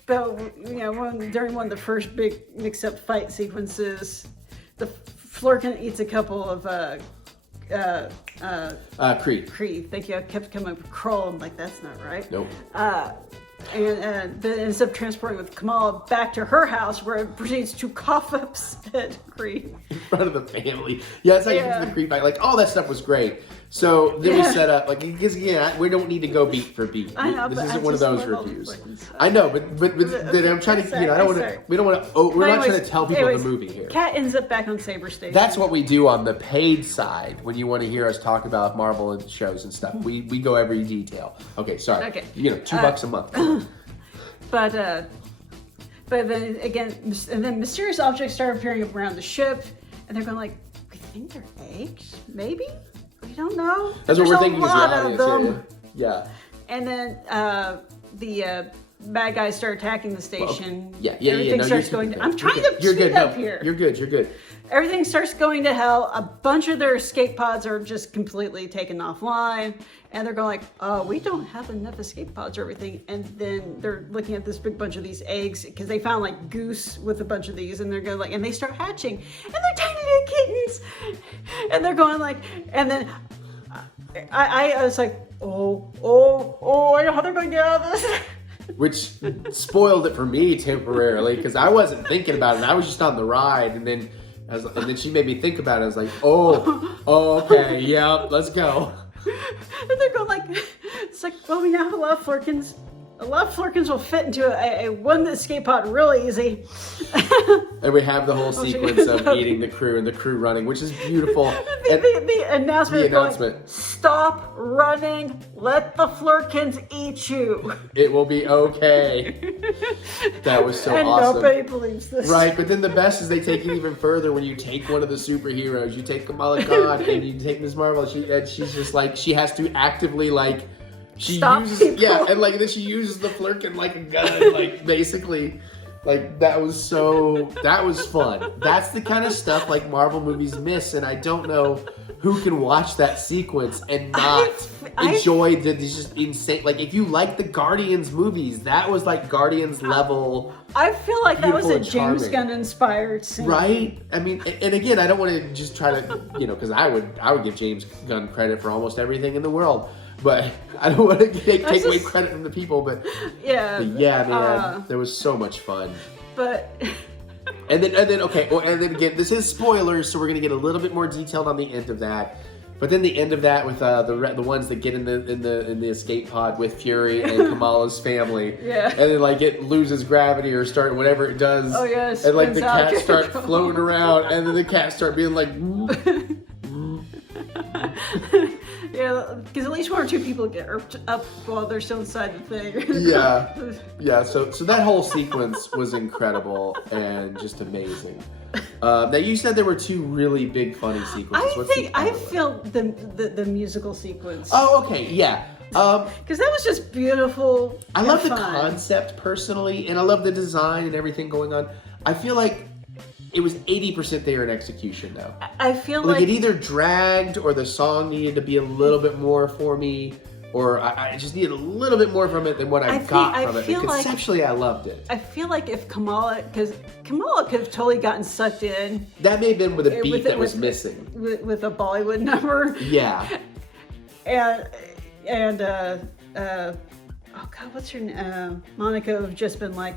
But you know, during one of the first big mix-up fight sequences, the Flurkin eats a couple of Creed. Thank you. I kept coming up with Kroll. I'm like, that's not right. Nope. And then ends up transporting with Kamala back to her house, where it proceeds to cough up said Creed in front of the family. Yeah, it's like the Creed fight. Like, all that stuff was great. So then we set up, like, because again, we don't need to go beat for beat. I know, this but isn't I one of just those love all the reviews. fucking stuff. I know, but then I'm trying to, I don't want to, we don't want to, we're not trying to tell people the movie here. Kat ends up back on Saber Station. That's what we do on the paid side when you want to hear us talk about Marvel and shows and stuff. We go every detail. Okay, sorry. Okay. $2 a month. But then again, and then mysterious objects start appearing around the ship, and they're going like, we think they're eggs, maybe? We don't know. That's what There's we're thinking a as the lot of audience. them. Yeah. And then the bad guys start attacking the station. Yeah. Everything No, starts you're going. good. I'm trying to You're speed good. up No, here. You're good. Everything starts going to hell. A bunch of their escape pods are just completely taken offline. And they're going like, we don't have enough escape pods or everything. And then they're looking at this big bunch of these eggs because they found like goose with a bunch of these. And they're going like, and they start hatching. And they're tiny little kittens. And they're going like, and then I was like, I know how they're going to get out of this. Which spoiled it for me temporarily because I wasn't thinking about it. I was just on the ride, and then she made me think about it. I was like, okay, yep, let's go. And they're going like, it's like, well, we now have a lot of flurkins. A lot of flurkins will fit into a one escape pod really easy. And we have the whole sequence of eating the crew and the crew running, which is beautiful. The announcement. The announcement. Going, stop running. Let the flurkins eat you. It will be okay. That was so and awesome. Nobody believes this. Right, but then the best is they take it even further when you take one of the superheroes. You take Kamala Khan and you take Ms. Marvel. She's just like, she has to actively like, Stop uses, people. yeah, and like then she uses the flirkin like a gun, like basically, like that was fun. That's the kind of stuff like Marvel movies miss, and I don't know who can watch that sequence and not enjoy these just insane. Like if you like the Guardians movies, that was like Guardians level. I feel like that was a beautiful and James charming. Gunn inspired scene. Right? I mean, and again, I don't want to just try to, because I would give James Gunn credit for almost everything in the world. But I don't want to take away credit from the people. But yeah, man, there was so much fun. But and then okay, well, and then again, this is spoilers, so we're gonna get a little bit more detailed on the end of that. But then the end of that with the ones that get in the escape pod with Fury and Kamala's family, yeah, and then like it loses gravity or whatever it does. Oh yeah, and like the out. cats start floating around, and then the cats start being like. Yeah, because at least one or two people get up while they're still inside the thing. Yeah. So that whole sequence was incredible and just amazing. Now you said there were two really big funny sequences. I feel the musical sequence. Oh, okay, yeah. Because that was just beautiful. I love the fun. concept personally, and I love the design and everything going on. I feel like it was 80% there in execution, though. I feel like it either dragged or the song needed to be a little bit more for me, or I just needed a little bit more from it than what I got from it. But conceptually, I loved it. I feel like if Kamala could have totally gotten sucked in. That may have been with a beat that was missing. With a Bollywood number. Yeah. And oh God, what's her name? Monica would have just been like,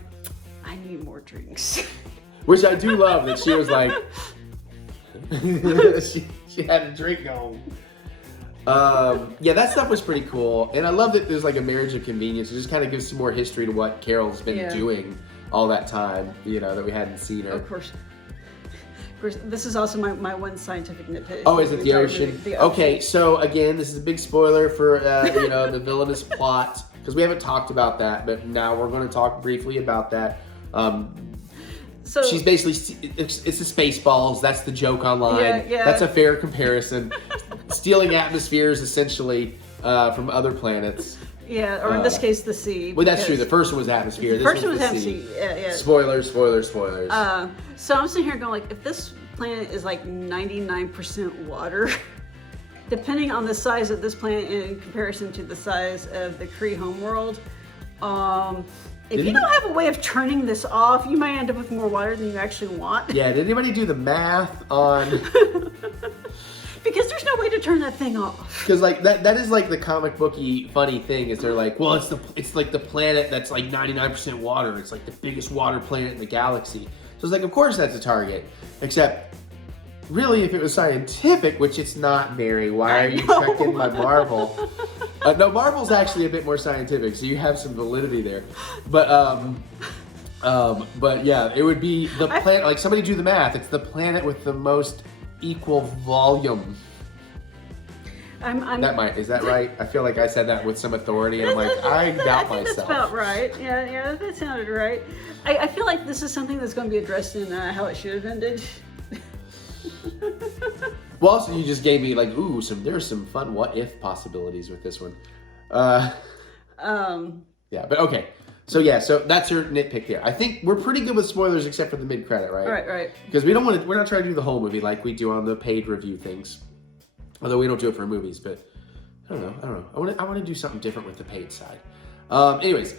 I need more drinks. Which I do love that she was like, she had a drink going. Yeah, that stuff was pretty cool. And I love that there's like a marriage of convenience. It just kind of gives some more history to what Carol's been doing all that time, that we hadn't seen her. Of course, this is also my one scientific nitpick. Oh, is it the ocean? Okay, so again, this is a big spoiler for, the villainous plot. Because we haven't talked about that, but now we're going to talk briefly about that. So she's basically, it's the Spaceballs. That's the joke online. Yeah. That's a fair comparison. Stealing atmospheres, essentially, from other planets. Yeah, or in this case, the sea. Well, that's true. The first one was atmosphere. The first one was atmosphere. Yeah. Spoilers. So I'm sitting here going like, if this planet is like 99% water, depending on the size of this planet in comparison to the size of the Kree homeworld, if you don't have a way of turning this off, you might end up with more water than you actually want. Yeah, did anybody do the math on... Because there's no way to turn that thing off. Because like that is like the comic booky funny thing is they're like, well, it's like the planet that's like 99% water. It's like the biggest water planet in the galaxy. So it's like, of course that's a target. Except really, if it was scientific, which it's not, Mary, why are you checking my Marvel? No, Marvel's actually a bit more scientific, so you have some validity there. But yeah, it would be the planet, like somebody do the math, it's the planet with the most equal volume. Is that right? I feel like I said that with some authority, and I'm like, I doubt myself. That's about right. Yeah, that sounded right. I feel like this is something that's going to be addressed in How It Should Have Ended. Well, also you just gave me like, ooh, there's some fun what if possibilities with this one. Yeah, but okay. So that's your nitpick there. I think we're pretty good with spoilers except for the mid-credit, right? Right. Because we're not trying to do the whole movie like we do on the paid review things. Although we don't do it for movies, but I don't know. I want to do something different with the paid side. Anyways,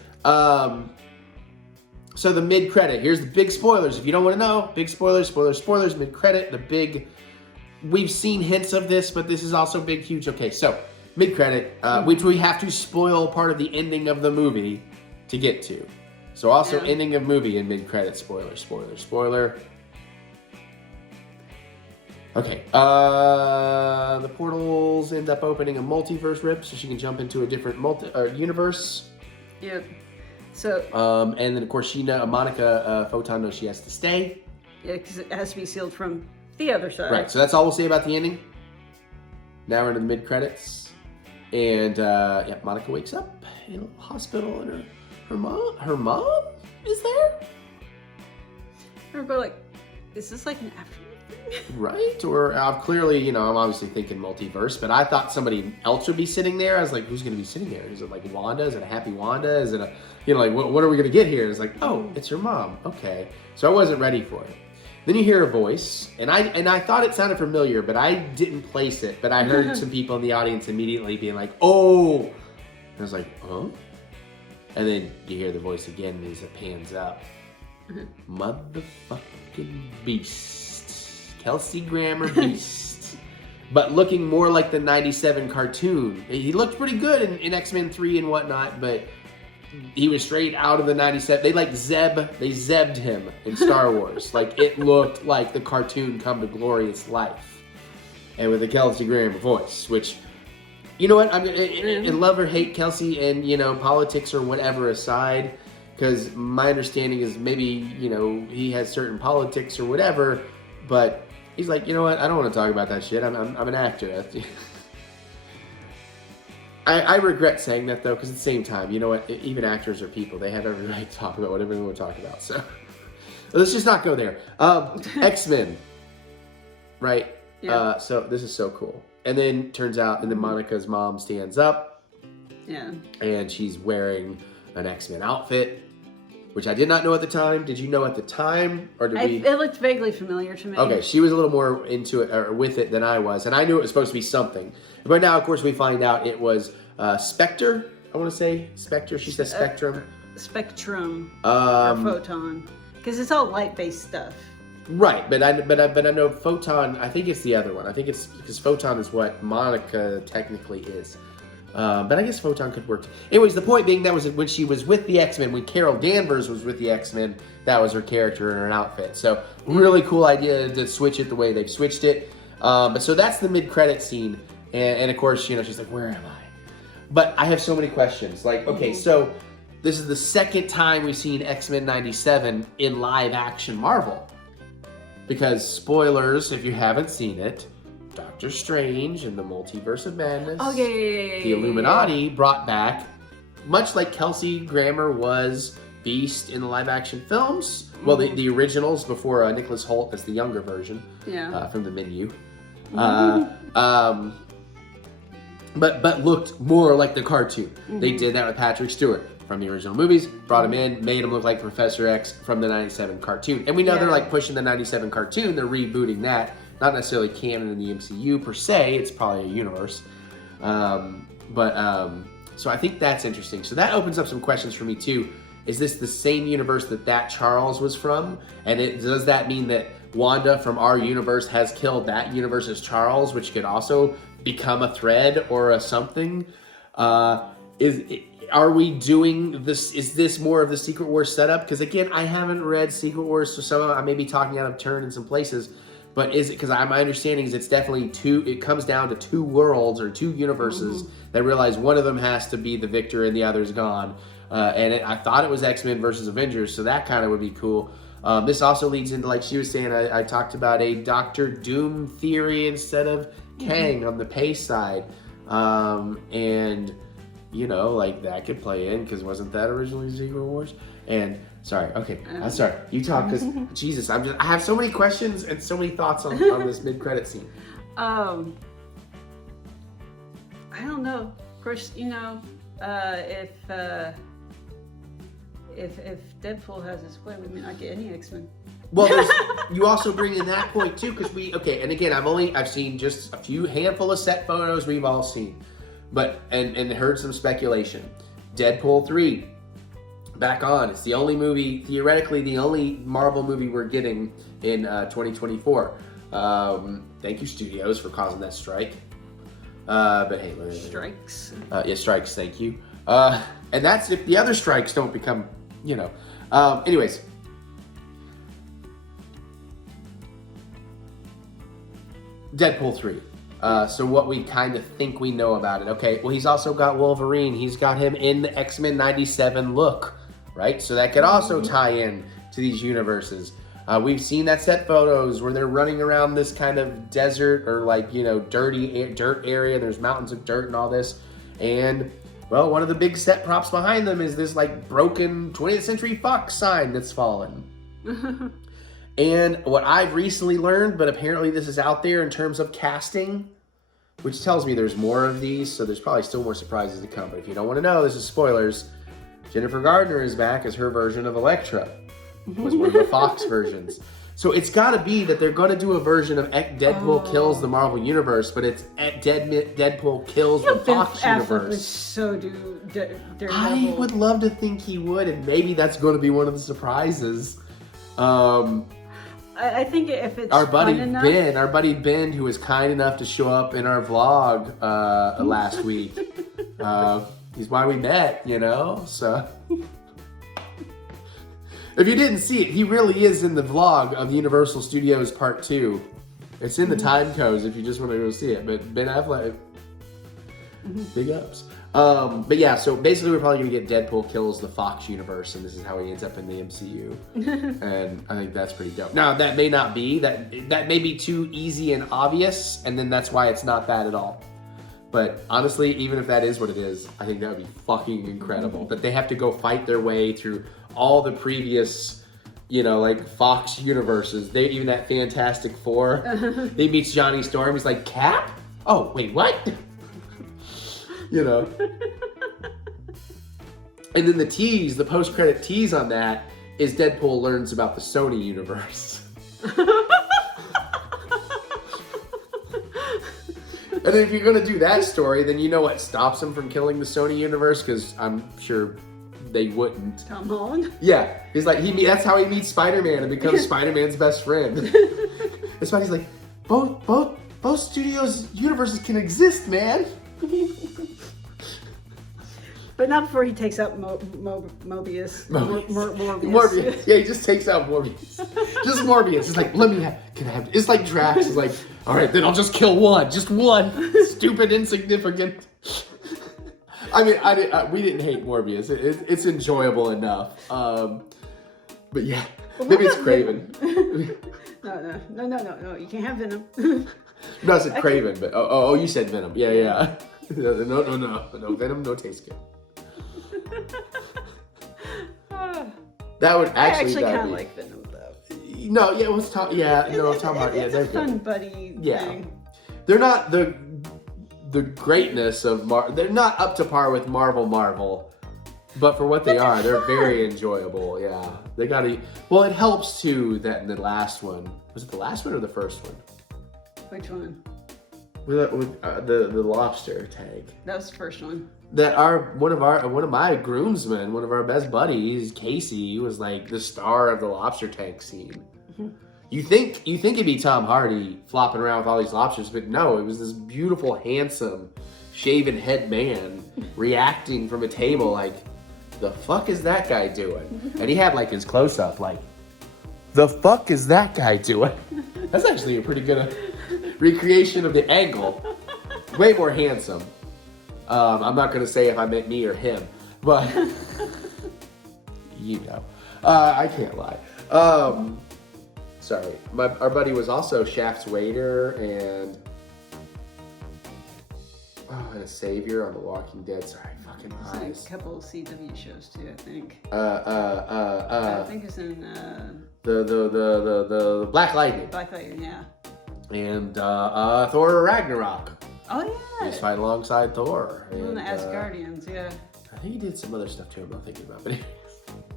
so the mid-credit, here's the big spoilers. If you don't want to know, big spoilers, mid-credit, we've seen hints of this, but this is also big, huge. Okay, so mid-credit, which we have to spoil part of the ending of the movie to get to. So also ending of movie and mid-credit, spoiler. Okay, the portals end up opening a multiverse rip, so she can jump into a different universe. Yep. So. And then of course Monica Photon knows she has to stay. Yeah, because it has to be sealed from the other side. Right. So that's all we'll say about the ending. Now we're into the mid credits, and Monica wakes up in a hospital, and her mom is there. Everybody like, is this like an afternoon? Right? Or clearly, I'm obviously thinking multiverse, but I thought somebody else would be sitting there. I was like, who's going to be sitting there? Is it like Wanda? Is it a happy Wanda? Is it a, what are we going to get here? It's like, oh, it's her mom. Okay. So I wasn't ready for it. Then you hear a voice, and I thought it sounded familiar, but I didn't place it. But I heard some people in the audience immediately being like, oh. And I was like, huh? And then you hear the voice again as it pans up. Motherfucking beast. Kelsey Grammer beast. But looking more like the 97 cartoon. He looked pretty good in X-Men 3 and whatnot, but he was straight out of the 97. They zebbed him in Star Wars. Like, it looked like the cartoon come to glorious life. And with the Kelsey Grammer voice, which, you know what, in love or hate Kelsey and, politics or whatever aside, because my understanding is maybe, he has certain politics or whatever, but he's like, you know what, I don't want to talk about that shit. I'm an actor. I regret saying that, though, because at the same time, you know what, even actors are people. They have every right to talk about whatever they want to talk about. So let's just not go there. X-Men, right? Yeah. So this is so cool. And then turns out, and then Monica's mom stands up. Yeah. And she's wearing an X-Men outfit, which I did not know at the time. Did you know at the time, or did we? It looked vaguely familiar to me. Okay, she was a little more into it or with it than I was, and I knew it was supposed to be something. But now, of course, we find out it was Spectre. I want to say Spectre. She says Spectrum. Spectrum or Photon, because it's all light-based stuff. Right, but I know Photon. I think it's the other one. I think it's because Photon is what Monica technically is. But I guess Photon could work. Anyways, the point being, that was when she was with the X-Men, when Carol Danvers was with the X-Men, that was her character and her outfit. So really cool idea to switch it the way they've switched it. But so that's the mid-credit scene. And of course, she's like, where am I? But I have so many questions. Like, okay, so this is the second time we've seen X-Men 97 in live action Marvel. Because spoilers, if you haven't seen it, Doctor Strange and the Multiverse of Madness. Oh, yeah. The Illuminati brought back, much like Kelsey Grammer was Beast in the live action films. Well, the originals before Nicholas Hoult as the younger version. Yeah. From the menu. But looked more like the cartoon. They did that with Patrick Stewart from the original movies, brought him in, made him look like Professor X from the 97 cartoon. And we know they're like pushing the 97 cartoon, they're rebooting that. Not necessarily canon in the MCU per se, it's probably a universe. So I think that's interesting. So that opens up some questions for me too. Is this the same universe that Charles was from? And does that mean that Wanda from our universe has killed that universe's Charles, which could also become a thread or a something? Are we doing this? Is this more of the Secret Wars setup? Because again, I haven't read Secret Wars, so some of I may be talking out of turn in some places. But is it, because my understanding is it's definitely it comes down to 2 worlds or 2 universes that realize one of them has to be the victor and the other's gone. I thought it was X-Men versus Avengers, so that kind of would be cool. This also leads into, like she was saying, I talked about a Doctor Doom theory instead of Kang on the pace side. And, you know, like that could play in, because wasn't that originally Secret Wars? And sorry, okay, I'm sorry. You talk, because Jesus, I have so many questions and so many thoughts on this mid-credit scene. I don't know. Of course, you know, if Deadpool has his way, we may not get any X-Men. Well, you also bring in that point too, because and again, I've seen just a handful of set photos we've all seen, but and heard some speculation. Deadpool 3 back on. It's the only movie, theoretically, the only Marvel movie we're getting in 2024. Thank you, studios, for causing that strike. But hey, strikes. Yeah, strikes. Thank you. And that's if the other strikes don't become, you know. Anyways. Deadpool 3. So what we kind of think we know about it. Okay, well, he's also got Wolverine. He's got him in the X-Men 97 look, right? So that could also tie in to these universes. We've seen that set photos where they're running around this kind of desert or like, you know, dirt area. There's mountains of dirt and all this. And, well, one of the big set props behind them is this like broken 20th Century Fox sign that's fallen. And what I've recently learned, but apparently this is out there in terms of casting, which tells me there's more of these, so there's probably still more surprises to come. But if you don't want to know, this is spoilers. Jennifer Gardner is back as her version of Elektra. Was one of the Fox versions. So it's got to be that they're going to do a version of Deadpool kills the Marvel Universe, but it's Deadpool kills the Fox Universe. So do Daredevil. I would love to think he would, and maybe that's going to be one of the surprises. I think if it's our buddy fun enough, Ben, who was kind enough to show up in our vlog last week, he's why we met, you know. So if you didn't see it, he really is in the vlog of Universal Studios Part 2. It's in the time codes if you just want to go see it. But Ben Affleck, big ups. But yeah, so basically we're probably going to get Deadpool kills the Fox universe, and this is how he ends up in the MCU. And I think that's pretty dope. Now, that may not be, that may be too easy and obvious, and then that's why it's not that at all. But honestly, even if that is what it is, I think that would be fucking incredible. That they have to go fight their way through all the previous, you know, like Fox universes. Even that Fantastic Four. He meets Johnny Storm, he's like, Cap? Oh, wait, what? You know. And then the post-credit tease on that is Deadpool learns about the Sony universe. And then if you're going to do that story, then you know what stops him from killing the Sony universe, because I'm sure they wouldn't. Tom Holland? Yeah. He's like, that's how he meets Spider-Man and becomes Spider-Man's best friend. That's why he's like, both studios' universes can exist, man. But not before he takes out Mobius. Morbius. Yeah, he just takes out Morbius. Just Morbius. It's like, can I have, it's like Drax is like, all right, then I'll just kill one. Just one. Stupid, insignificant. I mean, we didn't hate Morbius. It's enjoyable enough. But yeah, maybe it's Craven. No, you can't have Venom. No, I said Craven, but oh, you said Venom. Yeah. No, Venom, no taste good. That would actually kind of like Venom though. No, yeah, let's talk. Yeah, no, I'm talking about it's a fun buddy thing. They're not the greatness of they're not up to par with Marvel, but for what they are, they're very enjoyable. Yeah, they gotta. Well, it helps too that in the last one, was it the last one or the first one? Which one? With the lobster tank. That was the first one. That one of my groomsmen, one of our best buddies, Casey, he was like the star of the lobster tank scene. You think it'd be Tom Hardy flopping around with all these lobsters, but no, it was this beautiful, handsome, shaven head man reacting from a table like, the fuck is that guy doing? And he had like his close up like, the fuck is that guy doing? That's actually a pretty good recreation of the angle. Way more handsome. I'm not gonna say if I meant me or him, but you know, I can't lie. Sorry, our buddy was also Shaft's waiter and a savior on The Walking Dead. Sorry, fucking eyes. A couple of CW shows too, I think. I think it's in the Black Lightning. Black Lightning, yeah. And Thor Ragnarok. Oh yeah. He's fighting alongside Thor. One of And, the Asgardians, yeah. I think he did some other stuff too. I'm not thinking about, but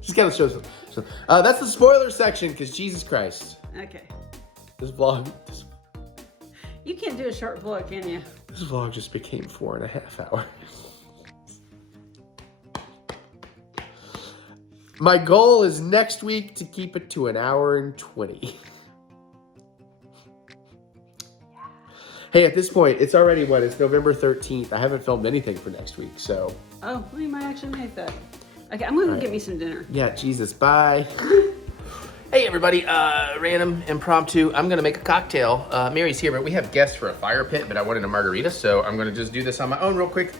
just gotta show some. That's the spoiler section, because Jesus Christ. Okay. This vlog. You can't do a short vlog, can you? This vlog just became 4.5 hours. My goal is next week to keep it to 1 hour and 20. Hey, at this point, it's already what? It's November 13th. I haven't filmed anything for next week, so. Oh, we might actually make that. Okay, I'm gonna go get me some dinner. Yeah, Jesus, bye. Hey everybody, random, impromptu. I'm gonna make a cocktail. Mary's here, but we have guests for a fire pit, but I wanted a margarita, so I'm gonna just do this on my own real quick.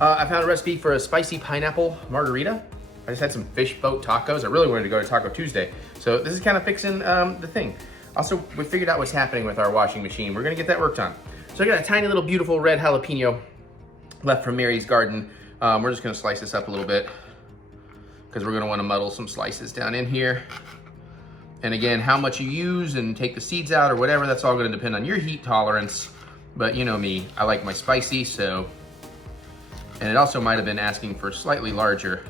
I found a recipe for a spicy pineapple margarita. I just had some fish boat tacos. I really wanted to go to Taco Tuesday, so this is kind of fixing the thing. Also, we figured out what's happening with our washing machine. We're gonna get that worked on. So I got a tiny little beautiful red jalapeno left from Mary's garden. We're just gonna slice this up a little bit because we're gonna wanna muddle some slices down in here. And again, how much you use and take the seeds out or whatever, that's all gonna depend on your heat tolerance. But you know me, I like my spicy, so. And it also might have been asking for slightly larger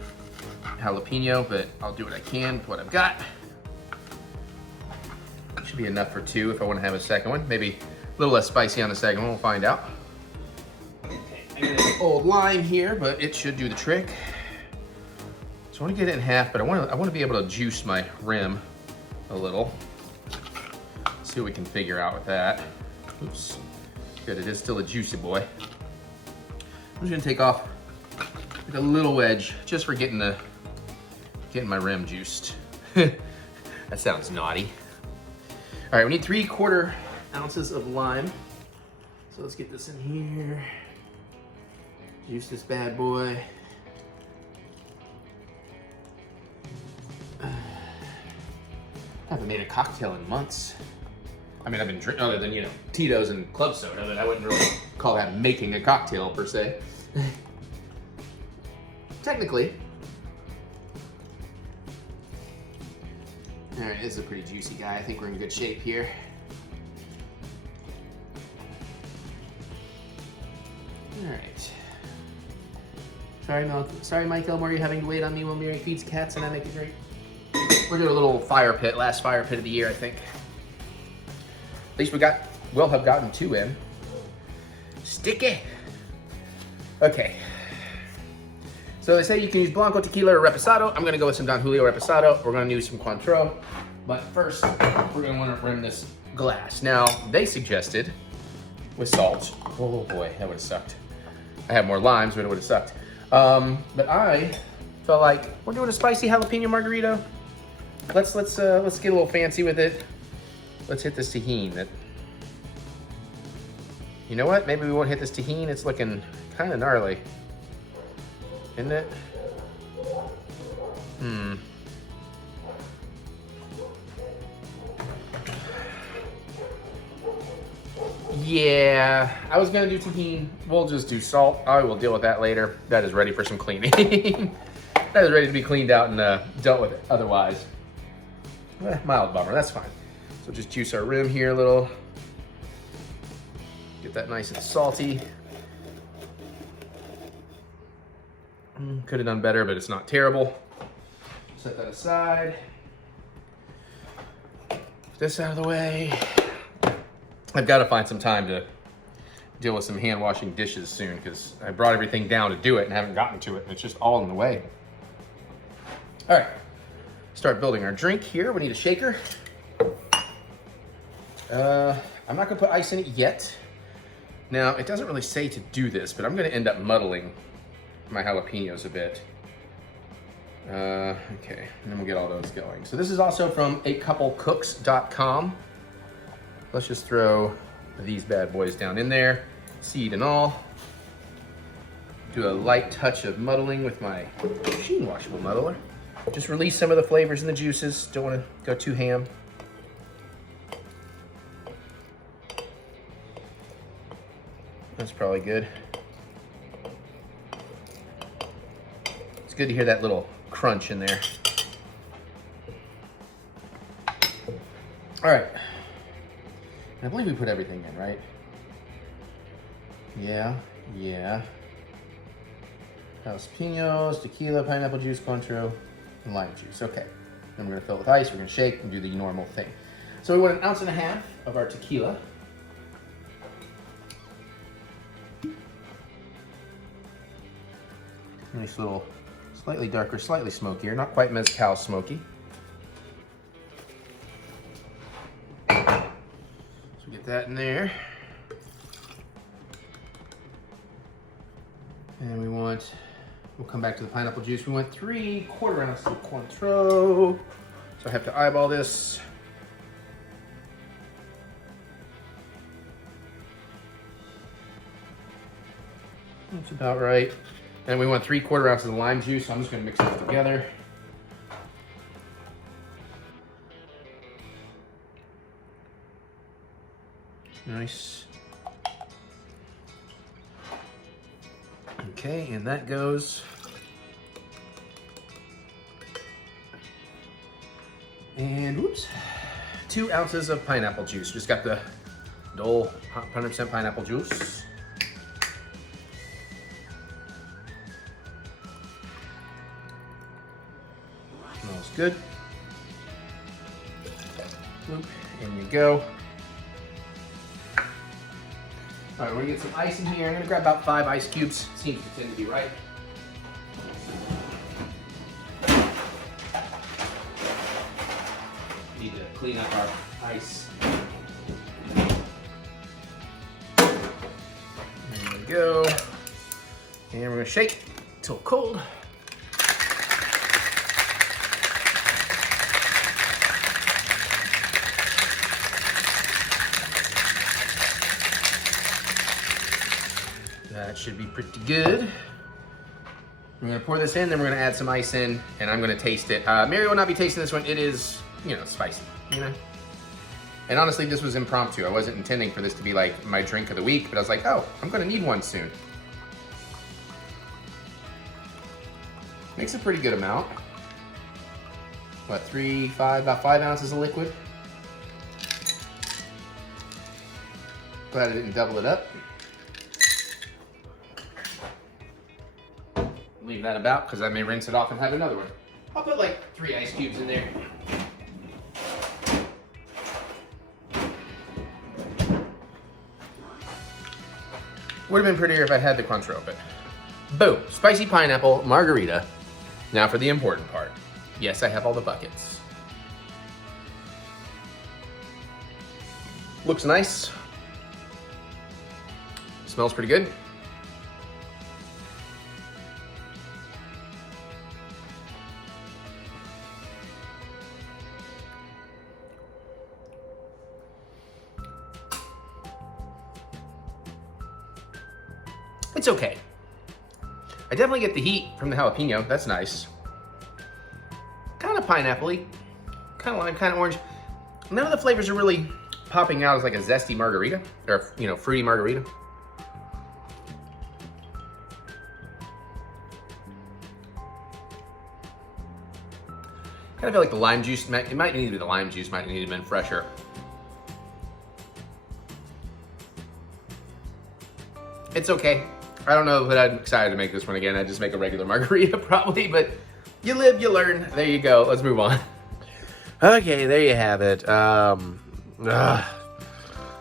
jalapeno, but I'll do what I can with what I've got. Should be enough for 2 if I wanna have a second one. Maybe a little less spicy on the second one, we'll find out. Okay, I got an old lime here, but it should do the trick. So I wanna get it in half, but I wanna be able to juice my rim a little. See what we can figure out with that. Oops, good, it is still a juicy boy. I'm just gonna take off like a little wedge just for getting my rim juiced. That sounds naughty. All right, we need 3/4 ounces of lime. So let's get this in here. Juice this bad boy. I haven't made a cocktail in months. I mean, I've been drinking, other than, you know, Tito's and club soda, but I wouldn't really call that making a cocktail per se. Technically. All right, this is a pretty juicy guy. I think we're in good shape here. All right. Sorry, Mike Elmore, you're having to wait on me while Mary feeds cats and I make a drink. We're doing a little fire pit, last fire pit of the year, I think. At least we'll have gotten 2 in. Sticky. Okay. So they say you can use Blanco tequila or Reposado. I'm gonna go with some Don Julio Reposado. We're gonna use some Cointreau. But first, we're gonna wanna rim this glass. Now, they suggested with salt. Oh boy, that would've sucked. I had more limes, but it would've sucked. But I felt like we're doing a spicy jalapeno margarita. Let's get a little fancy with it. Let's hit this tahini. You know what? Maybe we won't hit this tahini. It's looking kind of gnarly, isn't it? Yeah, I was gonna do tahini. We'll just do salt. I will deal with that later. That is ready for some cleaning. That is ready to be cleaned out and dealt with otherwise. Mild bummer, that's fine. So just juice our rim here a little. Get that nice and salty. Could have done better, but it's not terrible. Set that aside. Put this out of the way. I've got to find some time to deal with some hand washing dishes soon because I brought everything down to do it and haven't gotten to it, and it's just all in the way. All right, start building our drink here. We need a shaker. I'm not gonna put ice in it yet. Now, it doesn't really say to do this, but I'm gonna end up muddling my jalapenos a bit. Okay, and then we'll get all those going. So this is also from acouplecooks.com. Let's just throw these bad boys down in there, seed and all. Do a light touch of muddling with my machine washable muddler. Just release some of the flavors and the juices. Don't want to go too ham. That's probably good. It's good to hear that little crunch in there. All right. I believe we put everything in, right? Yeah. Jalapenos, tequila, pineapple juice, cilantro, and lime juice. Okay. Then we're gonna fill it with ice, we're gonna shake and do the normal thing. So we want 1.5 ounces of our tequila. Nice little, slightly darker, slightly smokier, not quite mezcal smoky. So we get that in there. And we'll come back to the pineapple juice. We want 3/4 ounces of Cointreau. So I have to eyeball this. That's about right. And we want 3/4 ounces of lime juice. So I'm just gonna mix this together. Nice. Okay, and that goes. And whoops, 2 ounces of pineapple juice. Just got the Dole 100% pineapple juice. Smells good. Whoop, in you go. All right, we're gonna get some ice in here. I'm gonna grab about 5 ice cubes. Seems to tend to be right. Need to clean up our ice. There we go. And we're gonna shake till cold. That should be pretty good. We're gonna pour this in, then we're gonna add some ice in, and I'm gonna taste it. Mary will not be tasting this one. It is, spicy, And honestly, this was impromptu. I wasn't intending for this to be like my drink of the week, but I was like, oh, I'm gonna need one soon. Makes a pretty good amount. What, about 5 ounces of liquid. Glad I didn't double it up. Leave that about, because I may rinse it off and have another one. I'll put like 3 ice cubes in there. Would have been prettier if I had the Cointreau, but boom, spicy pineapple margarita. Now for the important part. Yes, I have all the buckets. Looks nice. Smells pretty good. It's okay. I definitely get the heat from the jalapeno. That's nice. Kind of pineapple-y, kind of lime, kind of orange. None of the flavors are really popping out as like a zesty margarita, or fruity margarita. Kind of feel like the lime juice, it might need to be the lime juice, might need to have been fresher. It's okay. I don't know that I'm excited to make this one again. I'd just make a regular margarita probably, but you live, you learn. There you go. Let's move on. Okay, there you have it.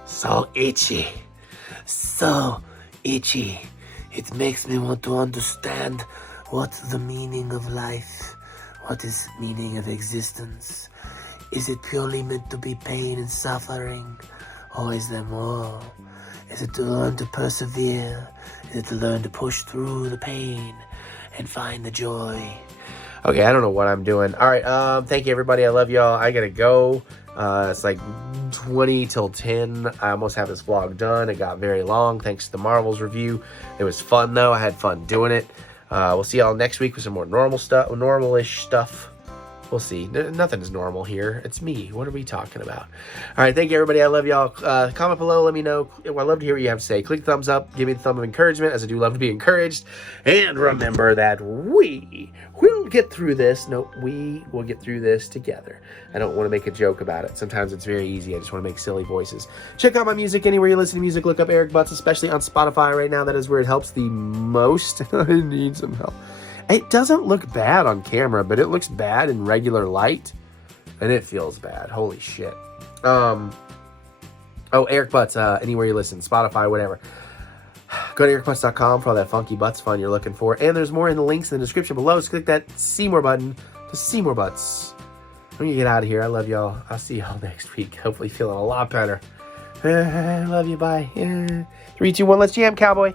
So itchy. So itchy. It makes me want to understand what's the meaning of life. What is meaning of existence? Is it purely meant to be pain and suffering? Or is there more? Is it to learn to persevere? Is it to learn to push through the pain and find the joy? Okay, I don't know what I'm doing. All right, thank you, everybody. I love y'all. I gotta go. It's like 20 till 10. I almost have this vlog done. It got very long thanks to the Marvels review. It was fun, though. I had fun doing it. We'll see y'all next week with some more normal stuff, normal-ish stuff. We'll see. Nothing is normal here. It's me. What are we talking about? All right, thank you, everybody. I love y'all. Comment below. Let me know. I'd love to hear what you have to say. Click thumbs up. Give me the thumb of encouragement, as I do love to be encouraged. And remember that we will get through this. No, we will get through this together. I don't want to make a joke about it. Sometimes it's very easy. I just want to make silly voices. Check out my music anywhere you listen to music. Look up Eric Butts, especially on Spotify right now. That is where it helps the most. I need some help. It doesn't look bad on camera, but it looks bad in regular light, and it feels bad. Holy shit. Oh, Eric Butts, anywhere you listen, Spotify, whatever. Go to ericbutts.com for all that funky butts fun you're looking for, and there's more in the links in the description below, so click that see more button to see more butts. I'm gonna get out of here. I love y'all. I'll see y'all next week. Hopefully feeling a lot better. I love you. Bye. 3, 2, 1, let's jam, cowboy.